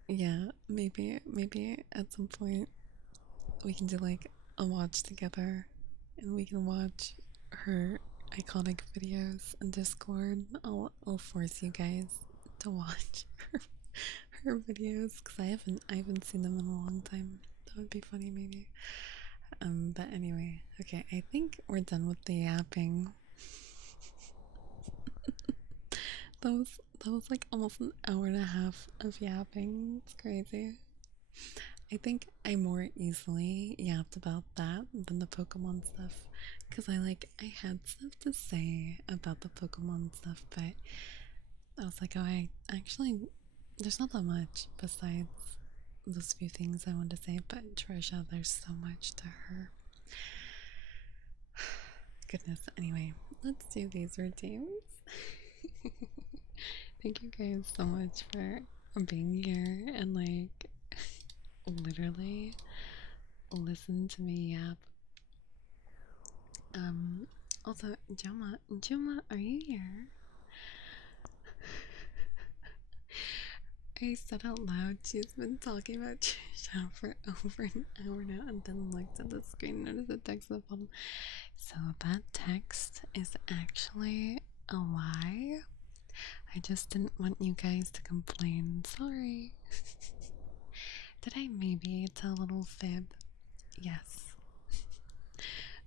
yeah, maybe at some point we can do like a watch together, and we can watch her iconic videos in Discord. I'll force you guys to watch her videos because I haven't seen them in a long time. That would be funny, maybe. But anyway, okay, I think we're done with the yapping. That was like almost an hour and a half of yapping. It's crazy. I think I more easily yapped about that than the Pokemon stuff because I had stuff to say about the Pokemon stuff, but I was like, oh, I actually there's not that much besides those few things I wanted to say. But Trisha, there's so much to her. Goodness. Anyway, let's do these routines. Thank you guys so much for being here and literally listen to me yap. Also, Joma, are you here? I said out loud she's been talking about Trisha for over an hour now, and then looked at the screen and noticed a text at the bottom. So that text is actually a lie. I just didn't want you guys to complain. Sorry. Did I maybe tell a little fib? Yes.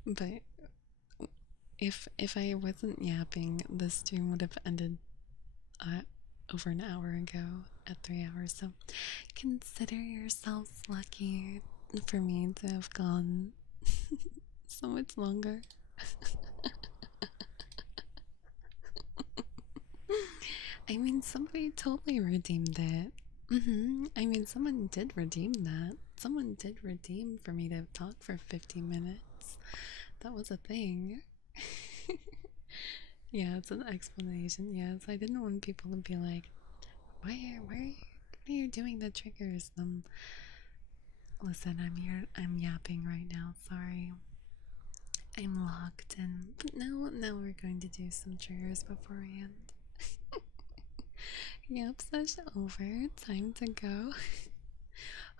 But if I wasn't yapping, this stream would have ended over an hour ago at 3 hours. So consider yourselves lucky for me to have gone so much longer. I mean, somebody totally redeemed it. I mean, someone did redeem that. Someone did redeem for me to talk for 50 minutes. That was a thing. Yeah, it's an explanation. Yes, I didn't want people to be like, why are you doing the triggers? Listen, I'm here. I'm yapping right now. Sorry, I'm locked in. But now we're going to do some triggers beforehand. Yep, session over. Time to go.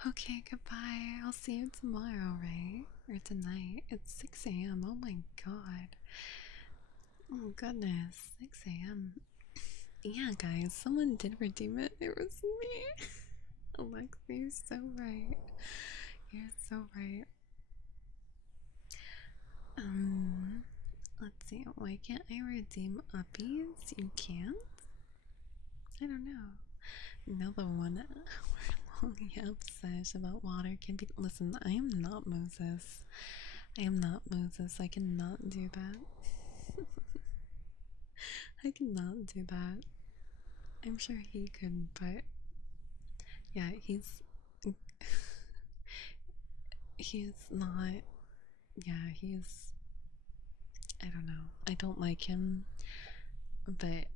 Okay, goodbye. I'll see you tomorrow, right? Or tonight. It's 6 a.m. Oh my god. Oh goodness. 6 a.m. Yeah, guys, someone did redeem it. It was me. Alexa, you're so right. You're so right. Let's see. Why can't I redeem uppies? You can't? I don't know. Another one long yap sash about water can be. Listen, I am not Moses. I am not Moses. I cannot do that. I cannot do that. I'm sure he could, but yeah, he's not. Yeah, I don't know. I don't like him, but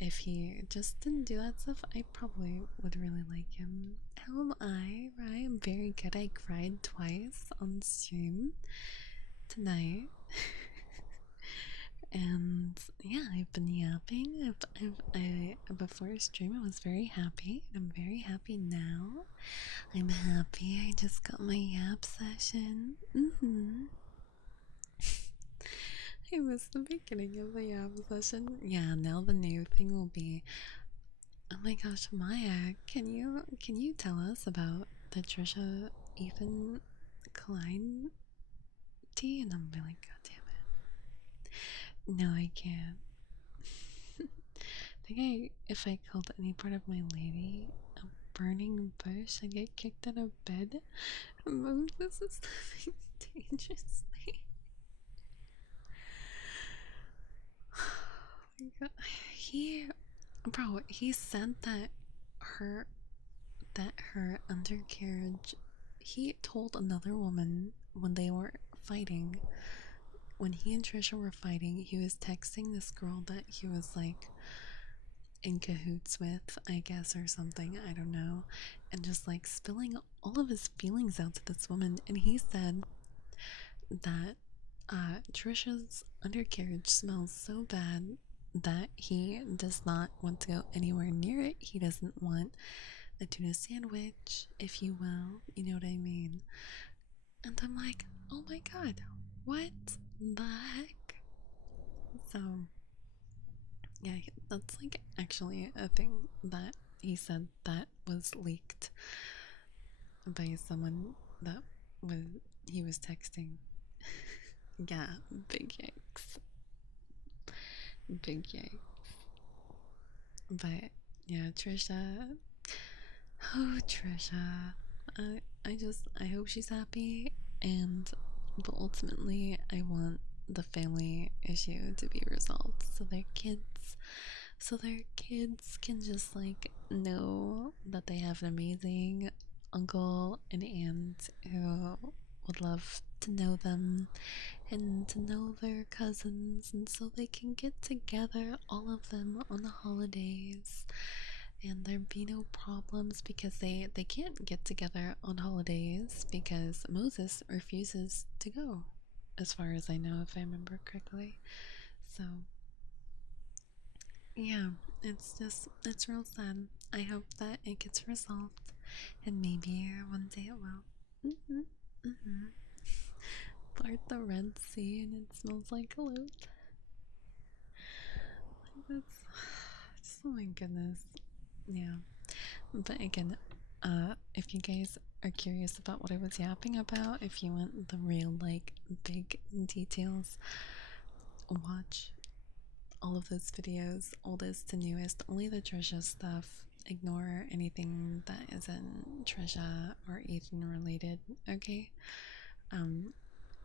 if he just didn't do that stuff, I probably would really like him. How am I? Right? I'm very good. I cried twice on stream tonight. And yeah, I've been yapping. Before stream, I was very happy. I'm very happy now. I'm happy. I just got my yap session. I missed the beginning of the yap session. Yeah, now the new thing will be. Oh my gosh, Maya, can you tell us about the Trisha Ethan Klein tea? And I'm like, God damn it. No, I can't. I think if I called any part of my lady a burning bush, I'd get kicked out of bed. Moses is living dangerously. Oh my god. He said her her undercarriage, he told another woman when they were fighting, when he and Trisha were fighting, he was texting this girl that he was like in cahoots with, I guess, or something, I don't know, and just like spilling all of his feelings out to this woman. And he said that Trisha's undercarriage smells so bad that he does not want to go anywhere near it. He doesn't want a tuna sandwich, if you will. You know what I mean? And I'm like, oh my god, what the heck? So, yeah, that's like actually a thing that he said that was leaked by someone that was he was texting. Yeah, big yikes. Big yikes. But yeah, Trisha. Oh, Trisha. I hope she's happy, and but ultimately, I want the family issue to be resolved so their kids can just like know that they have an amazing uncle and aunt who would love to know them and to know their cousins, and so they can get together, all of them, on the holidays, and there be no problems because they can't get together on holidays because Moses refuses to go, as far as I know, if I remember correctly. So yeah, it's real sad. I hope that it gets resolved, and maybe one day it will. Part the Red Sea and it smells like a loot. That's just, oh my goodness. Yeah. But again, if you guys are curious about what I was yapping about, if you want the real, like, big details, watch all of those videos, oldest to newest, only the Trisha stuff. Ignore anything that isn't Trisha or Ethan related, okay?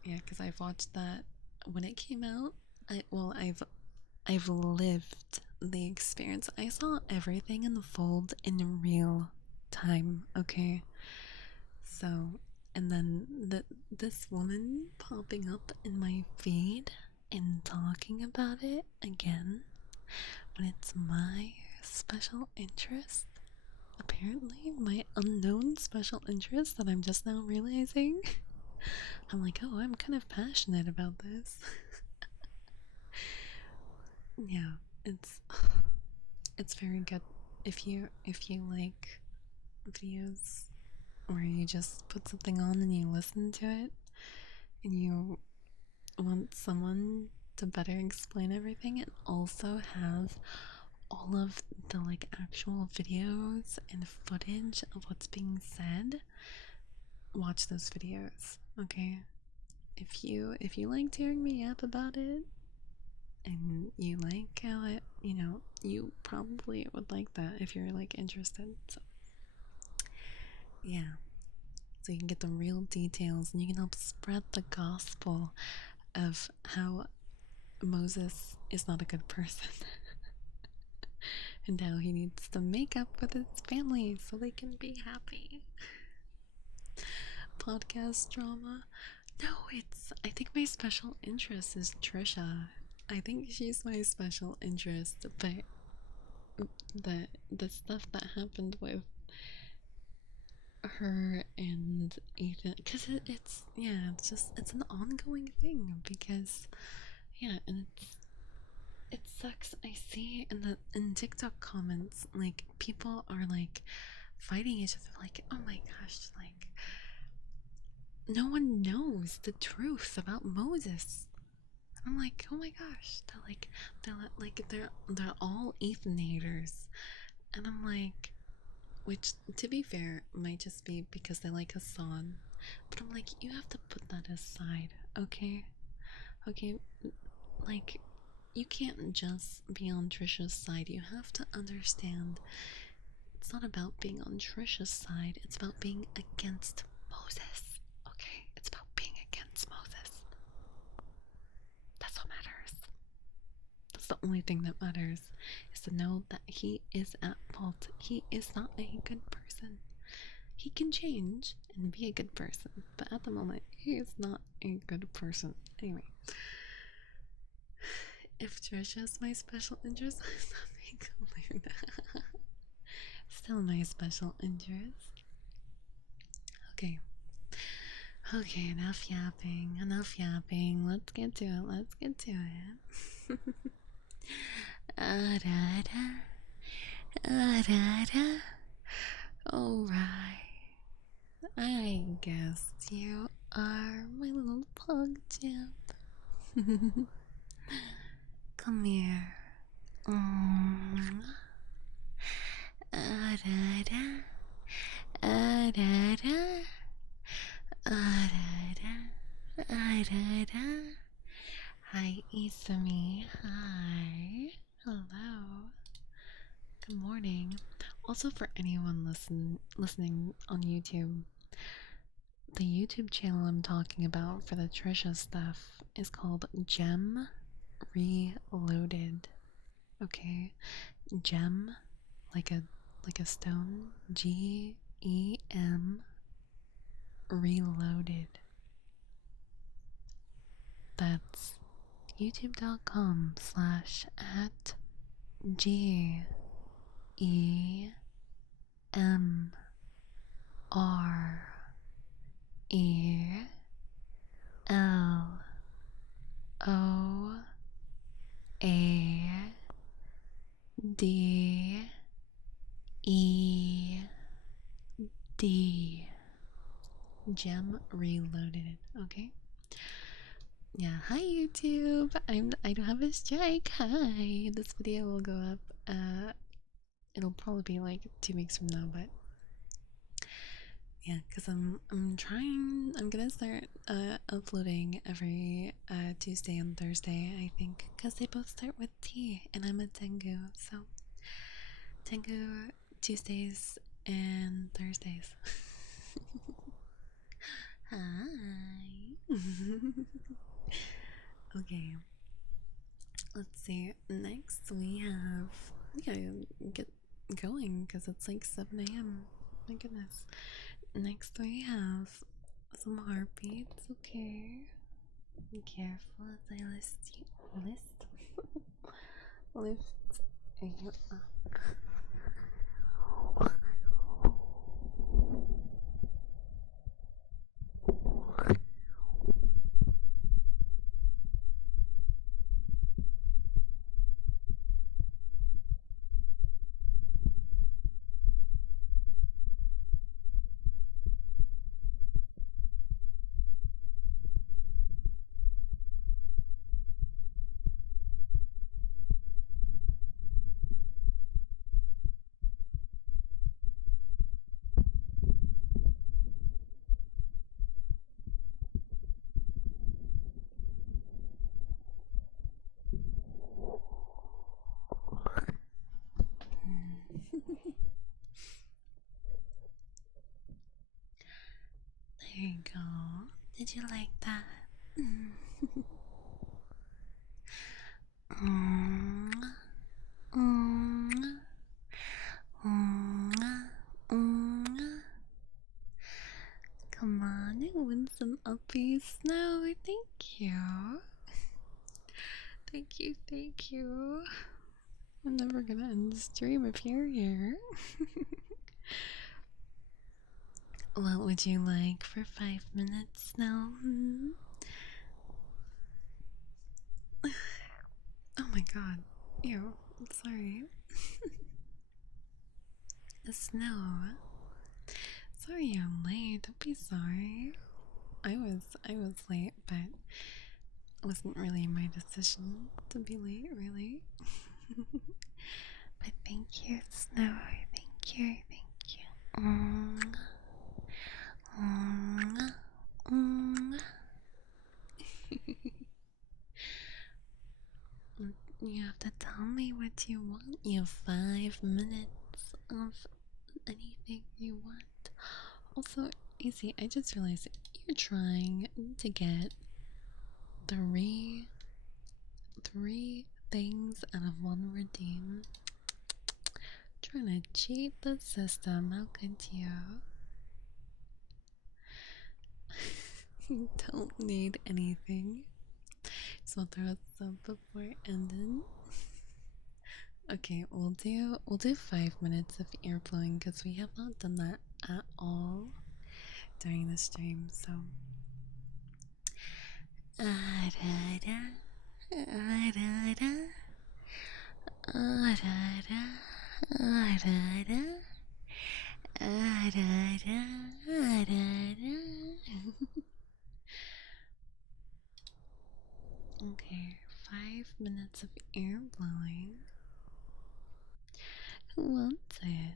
Yeah, because I've watched that when it came out. I've lived the experience. I saw everything unfold in real time, okay? So, and then this woman popping up in my feed and talking about it again when it's my special interest. Apparently, my unknown special interest that I'm just now realizing. I'm like, oh, I'm kind of passionate about this. Yeah, it's very good if you like videos where you just put something on and you listen to it and you want someone to better explain everything and also have all of the like actual videos and footage of what's being said. Watch those videos, okay? If you liked hearing me yap about it and you like how it, you probably would like that if you're like interested. So yeah, so you can get the real details and you can help spread the gospel of how Moses is not a good person and how he needs to make up with his family so they can be happy. Podcast drama. No, I think my special interest is Trisha. I think she's my special interest, but the stuff that happened with her and Ethan, because it's an ongoing thing, because yeah, and it sucks. I see in TikTok comments, like, people are like fighting each other, like, oh my gosh, like, no one knows the truth about Moses. I'm like, oh my gosh, they're all Ethan haters, and I'm like, which, to be fair, might just be because they like Hassan. But I'm like, you have to put that aside, okay? Okay, like, you can't just be on Trisha's side. You have to understand it's not about being on Trisha's side, it's about being against Moses, okay? It's about being against Moses. That's what matters. That's the only thing that matters, is to know that he is at fault. He is not a good person. He can change and be a good person, but at the moment, he is not a good person. Anyway, if Trisha is my special interest, I'm being clear that. Still my special interest. Okay. Okay, enough yapping. Enough yapping. Let's get to it. Let's get to it. Da da. Alright. I guess you are my little pug champ. Come here. Da da. Da da. Da. Hi, Isami. Hi. Hello. Good morning. Also, for anyone listening on YouTube, the YouTube channel I'm talking about for the Trisha stuff is called Gem Reloaded. Okay, Gem, like a stone. GEM Reloaded. That's youtube.com/at GEMReloaded. Gem Reloaded. Okay. Yeah. Hi YouTube. I don't have a strike. Hi. This video will go up. It'll probably be like 2 weeks from now, but yeah, because I'm trying. I'm gonna start uploading every Tuesday and Thursday, I think, because they both start with T, and I'm a Tengu, so Tengu Tuesdays and Thursdays. Hi. Okay. Let's see. Next we have. We gotta get going because it's like 7 a.m. My goodness. Next we have some heartbeats. Okay. Be careful as I lift you up. There you go. Did you like that? Come on, I want some uppies now. Thank you. Thank you. I'm never gonna end the stream if you're here. What would you like for 5 minutes now? Oh my god. Ew. I'm sorry. The snow. Sorry I'm late. Don't be sorry. I was late, but it wasn't really my decision to be late, really. But thank you, Snow. Thank you. You have to tell me what you want. You have 5 minutes of anything you want. Also, easy. I just realized you're trying to get three things out of one redeem. Trying to cheat the system. How could you? You don't need anything. So I'll throw some before ending. Okay, we'll do 5 minutes of ear blowing because we have not done that at all during the stream. So Okay, 5 minutes of air blowing. Who wants it?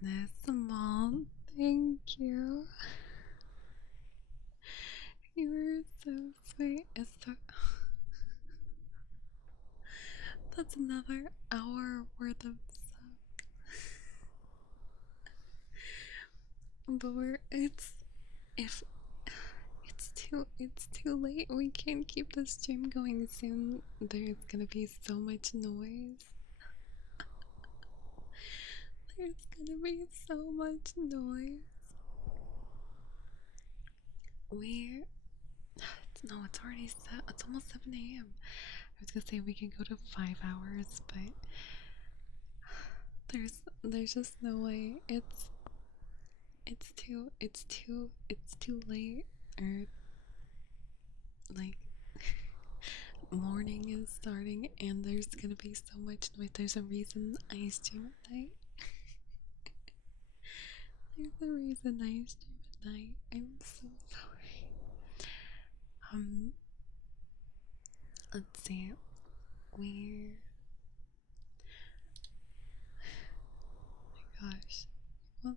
goodness, Mom. Thank you. You were so sweet. That's another hour worth of stuff. But if it's too late. We can't keep the stream going soon. There's gonna be so much noise. There's gonna be so much noise. No, it's already it's almost 7 a.m. I was gonna say we can go to 5 hours, but there's just no way. It's too late. Or like morning is starting and there's gonna be so much noise. There's a reason I stream at night. There's a reason I stream at night. I'm so sorry. Let's see. We're oh my gosh. Well,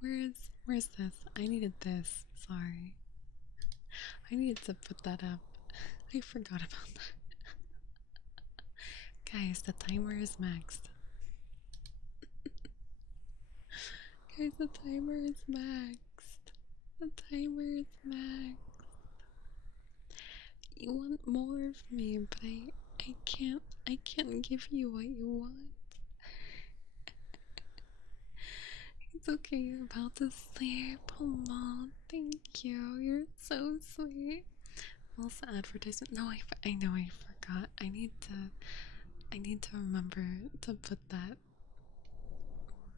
where's this? I needed this. Sorry. I needed to put that up. I forgot about that. Guys, the timer is maxed. Guys, the timer is maxed. The timer is maxed. You want more of me, but I can't give you what you want. It's okay, you're about to sleep. Oh, Mom, thank you. You're so sweet. Also, advertisement. No, I know I forgot. I need to remember to put that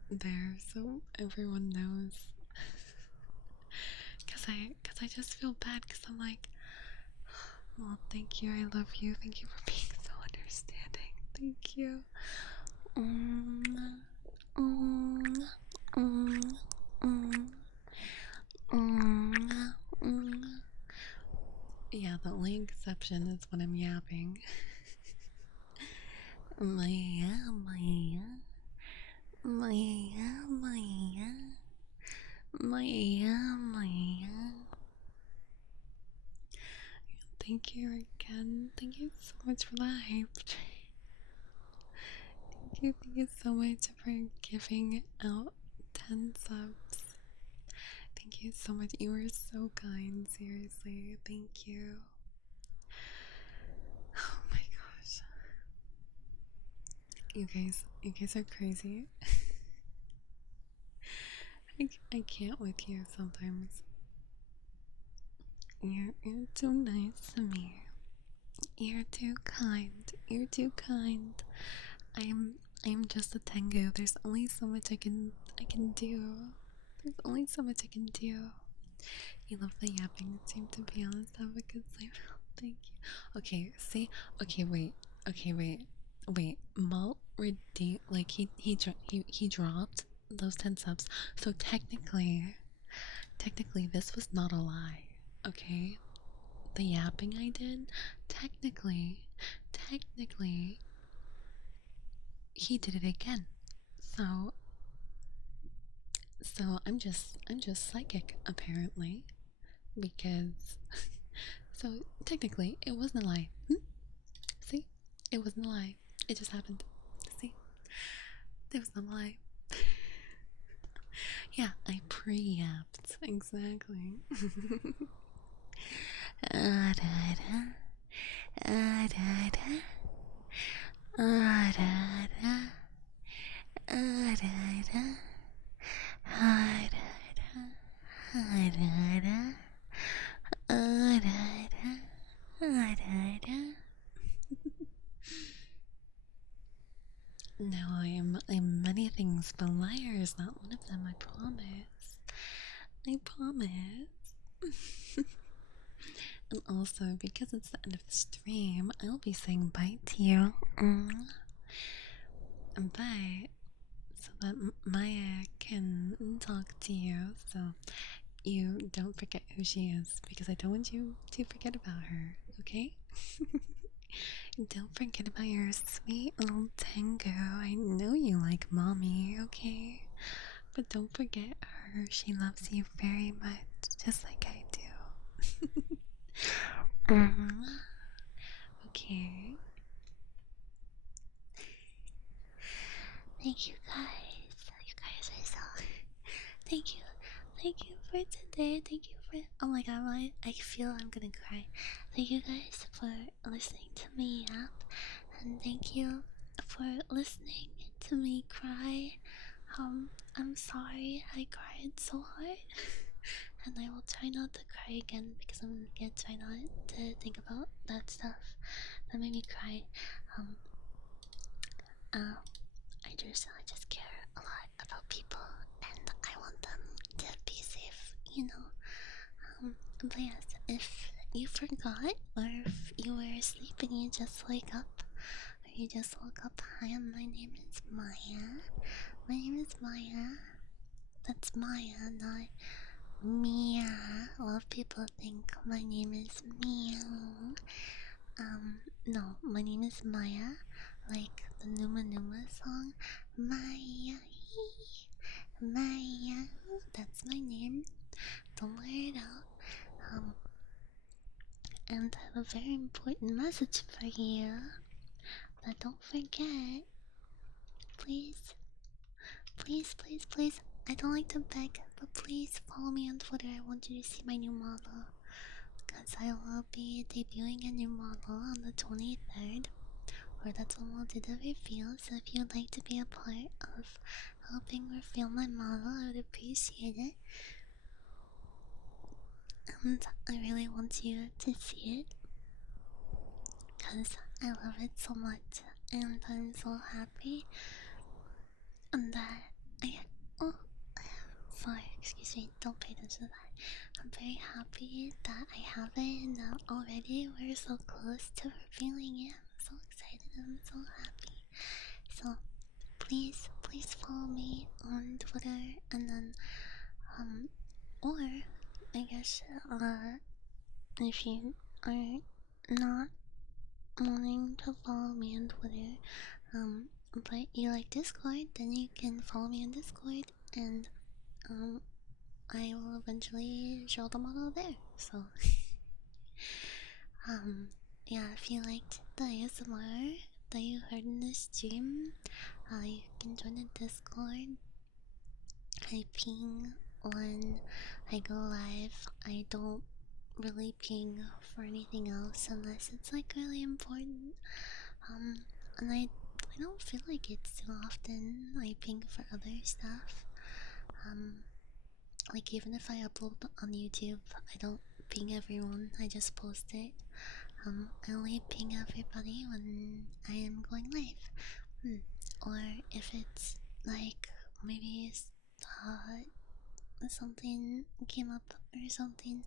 there so everyone knows. Cause I just feel bad. Cause I'm like, well, thank you. I love you. Thank you for being so understanding. Thank you. Yeah, the only exception is when I'm yapping. Thank you again. Thank you so much for the hype. Thank you so much for giving out 10 subs. Thank you so much. You were so kind, seriously. Thank you. Oh my gosh. You guys are crazy. I can't with you sometimes. You're too nice to me. You're too kind. You're too kind. I'm just a tango. There's only so much I can do. There's only so much I can do. You love the yapping seem to be honest. Have a good sleep. Thank you. Okay, see? Okay, wait. Okay, wait. Malt redeem like he dropped those 10 subs. So technically this was not a lie. Okay? The yapping I did, technically he did it again. So I'm just psychic apparently because so technically it wasn't a lie. See? It wasn't a lie. It just happened. See? It was not a lie. Yeah, I pre-yapped. Exactly. No, I'm many things, but liar is not one of them, I promise. I promise. And also, because it's the end of the stream, I'll be saying bye to you. Bye. So that Maya can talk to you, so you don't forget who she is, because I don't want you to forget about her, okay? Don't forget about your sweet little tango. I know you like mommy, okay? But don't forget her. She loves you very much, just like I do. Okay. Thank you guys. You guys are so. Thank you. Thank you for today. Thank you for. Oh my god, I feel I'm gonna cry. Thank you guys for listening to me yap. And thank you for listening to me cry. I'm sorry I cried so hard. And I will try not to cry again because I'm gonna try not to think about that stuff that made me cry. Um, I just care a lot about people, and I want them to be safe. But yes, if you forgot, or if you were asleep and you just wake up, or you just woke up, hi, my name is Maya. My name is Maya. That's Maya, not Mia. A lot of people think my name is Mia. No, my name is Maya, like the Numa Numa song. Maya, Maya, that's my name. Don't wear it out. And I have a very important message for you. But don't forget, please, please, please, please. I don't like to beg, but please follow me on Twitter. I want you to see my new model. Because I will be debuting a new model on the 23rd. Or that's when we'll do the reveal. So if you'd like to be a part of helping reveal my model, I would appreciate it. And I really want you to see it. Because I love it so much. And I'm so happy that I. Oh, sorry, excuse me, don't pay attention to that. I'm very happy that I have it and already we're so close to revealing it. I'm so excited, I'm so happy. So please, please follow me on Twitter, and then or I guess if you are not wanting to follow me on Twitter, but you like Discord, then you can follow me on Discord, and I will eventually show the model there. So yeah, if you liked the ASMR that you heard in the stream, you can join the Discord. I ping when I go live. I don't really ping for anything else unless it's like really important. And I don't feel like it's too often. I ping for other stuff. Like even if I upload on YouTube, I don't ping everyone. I just post it. I only ping everybody when I am going live. Or if it's like maybe something came up or something.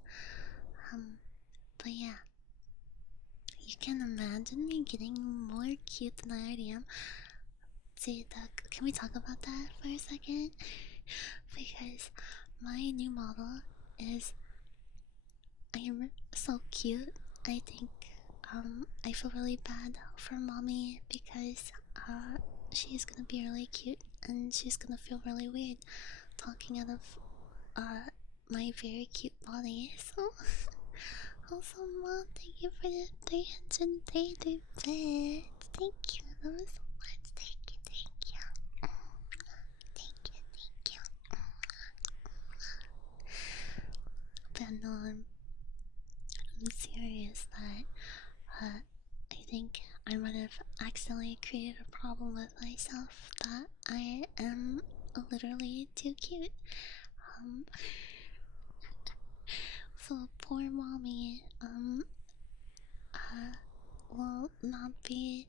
But yeah, you can imagine me getting more cute than I already am. See, can we talk about that for a second? Because my new model is, I am so cute. I think I feel really bad for mommy because she's gonna be really cute and she's gonna feel really weird talking out of my very cute body. So also, mom, thank you for the 330 bits. Thank you, that was so much. Thank you, thank you. Thank you, thank you. But no, I'm serious that I think I might have accidentally created a problem with myself, that I am literally too cute. Um, so poor mommy, will not be,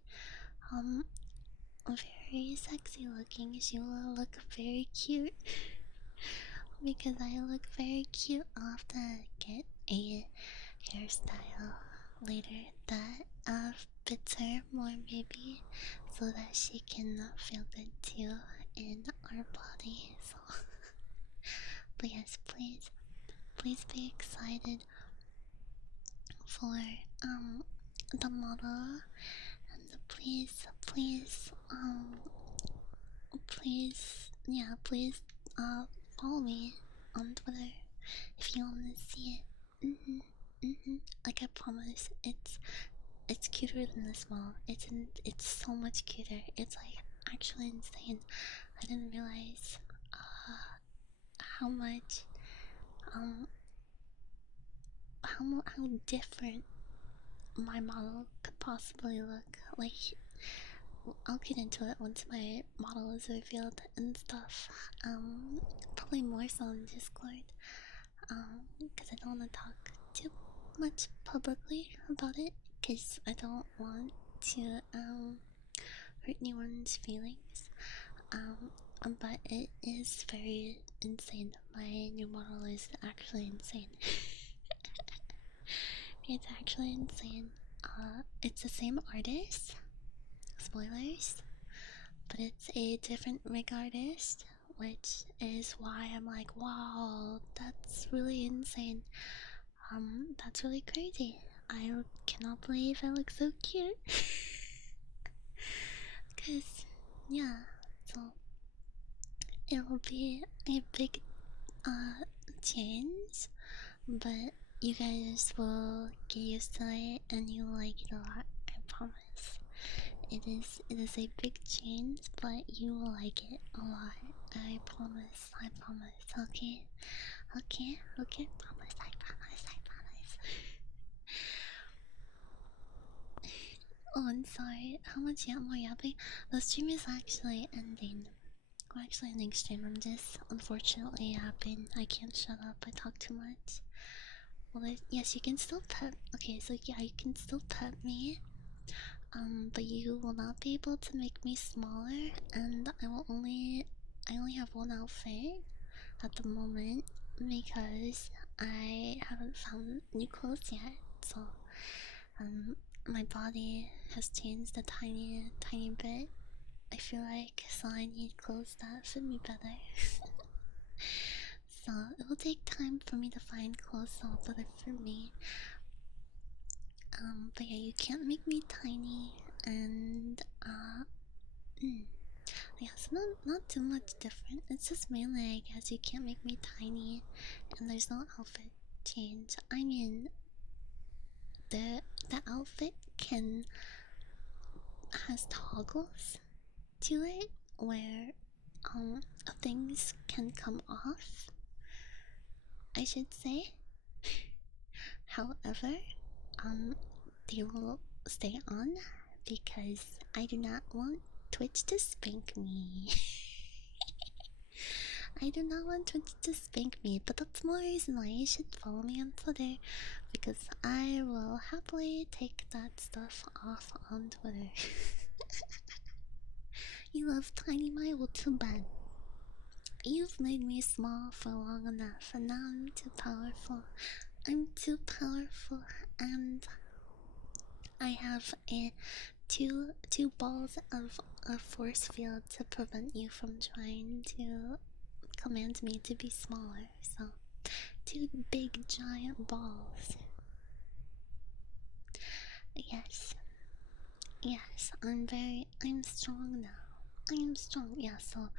very sexy looking. She will look very cute because I look very cute. I'll have to get a hairstyle later that fits her more, maybe, so that she can feel good too in our body. So, but yes, please, please be excited for the model, and please, please, please yeah, please follow me on Twitter if you want to see it. Like I promise, it's cuter than this model. It's so much cuter. It's like actually insane. I didn't realize how much um how different my model could possibly look. Like I'll get into it once my model is revealed and stuff. Probably more so on Discord. Because I don't want to talk too much publicly about it. Because I don't want to hurt anyone's feelings. But it is very insane. My new model is actually insane. It's actually insane. It's the same artist. Spoilers. But it's a different rig artist, which is why I'm like, wow, that's really insane. That's really crazy. I cannot believe I look so cute. Cause, yeah, so it'll be a big change, but you guys will get used to it and you'll like it a lot. I promise. It is a big change, but you will like it a lot. I promise. I promise. Okay. Okay. Okay. Promise. I promise. I promise. Oh, I'm sorry. How much more yapping? The stream is actually ending. We're actually ending stream. I'm just unfortunately yapping. I can't shut up. I talk too much. Well, yes, you can still pet. Okay, so yeah, you can still pet me. But you will not be able to make me smaller, and I only have one outfit at the moment because I haven't found new clothes yet. So, my body has changed a tiny bit. I feel like so I need clothes that fit me better. So it will take time for me to find clothes that will better fit me. But yeah, you can't make me tiny, and yeah, so not too much different. It's just mainly, I guess, you can't make me tiny, and there's no outfit change. I mean, the outfit can has toggles to it where things can come off, I should say. However, they will stay on because I do not want Twitch to spank me. I do not want Twitch to spank me, but that's more reason why you should follow me on Twitter, because I will happily take that stuff off on Twitter. You love Tiny My? Well, too bad. You've made me small for long enough, and now I'm too powerful. I'm too powerful, and I have a two balls of a force field to prevent you from trying to command me to be smaller. So, two big giant balls. Yes, yes, I'm strong now. I am strong. Yeah. So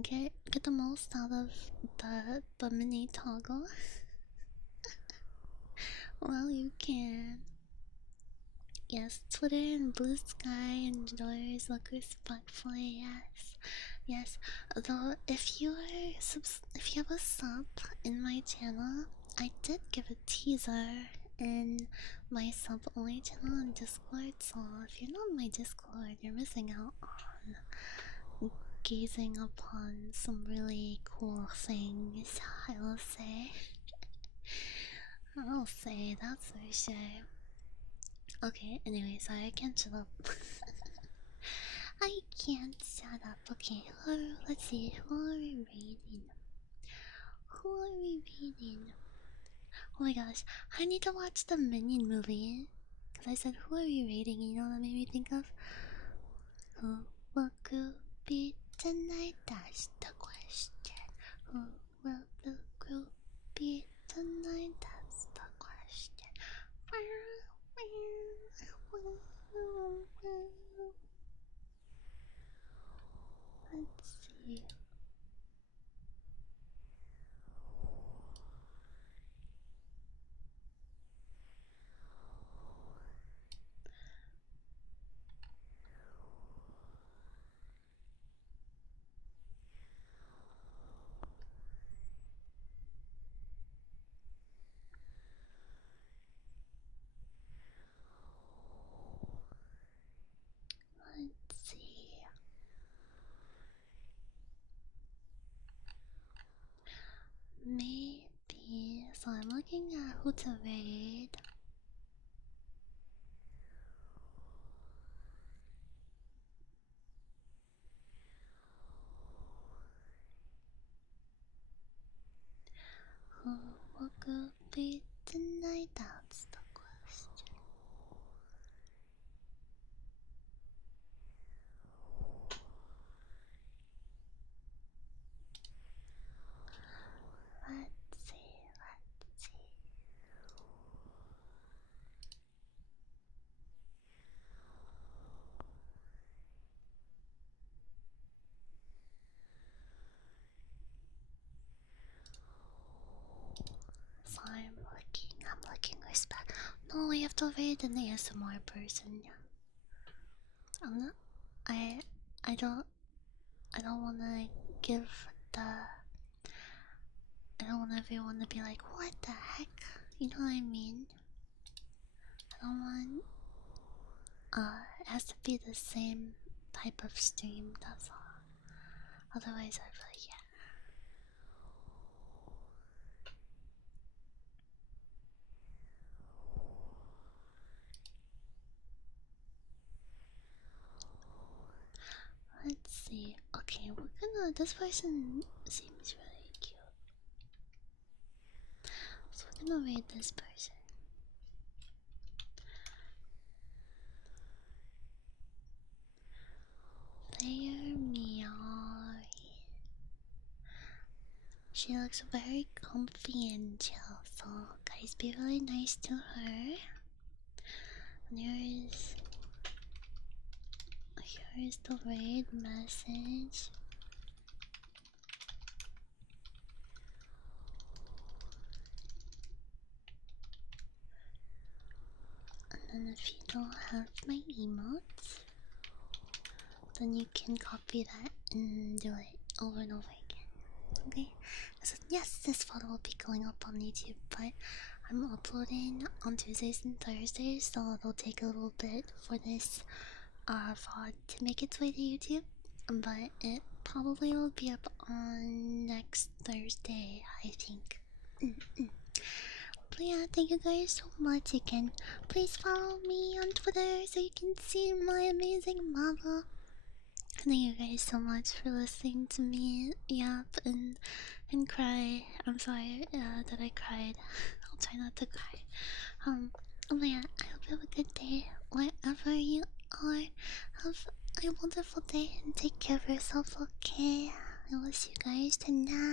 get the most out of the mini toggle. Well, you can. Yes, Twitter and Blue Sky and Joyers look respectfully. Yes, yes. Although if you if you have a sub in my channel, I did give a teaser in my sub only channel on Discord. So if you're not on my Discord, you're missing out on gazing upon some really cool things. I will say. I'll say that's for sure. Okay, anyway, sorry, I can't shut up. I can't shut up. Okay, let's see. Who are we reading? Who are we reading? Oh my gosh, I need to watch the Minion movie. Because I said, who are we reading? You know what that made me think of? Who will Group be tonight? That's the question. Who will the group be tonight? That's the question. Let's see. who to raid. Who will go be tonight? That's the question. Let's see, let's see. So I'm looking respect. No, we have to raid an ASMR person. I'm not, I, I don't, I don't wanna give the, I don't want everyone to be like, what the heck? You know what I mean? I don't want, it has to be the same type of stream, that's all. Otherwise, I'd be like, yeah. Let's see. Okay, we're gonna. This person seems really cute. So we're gonna raid this person. Player Miari. She looks very comfy and chill, so guys be really nice to her. And here's the raid message. And then if you don't have my emotes, then you can copy that and do it over and over again. Okay? So yes, this photo will be going up on YouTube, but I'm uploading on Tuesdays and Thursdays, so it'll take a little bit for this VOD to make its way to YouTube. But it probably will be up on next Thursday, I think. But yeah, thank you guys so much again. Please follow me on Twitter so you can see my amazing mama. Thank you guys so much for listening to me yap and cry. I'm sorry that I cried. I'll try not to cry. Oh yeah, I hope you have a good day wherever you are. Have a wonderful day and take care of yourself. Okay, I will see you guys tonight.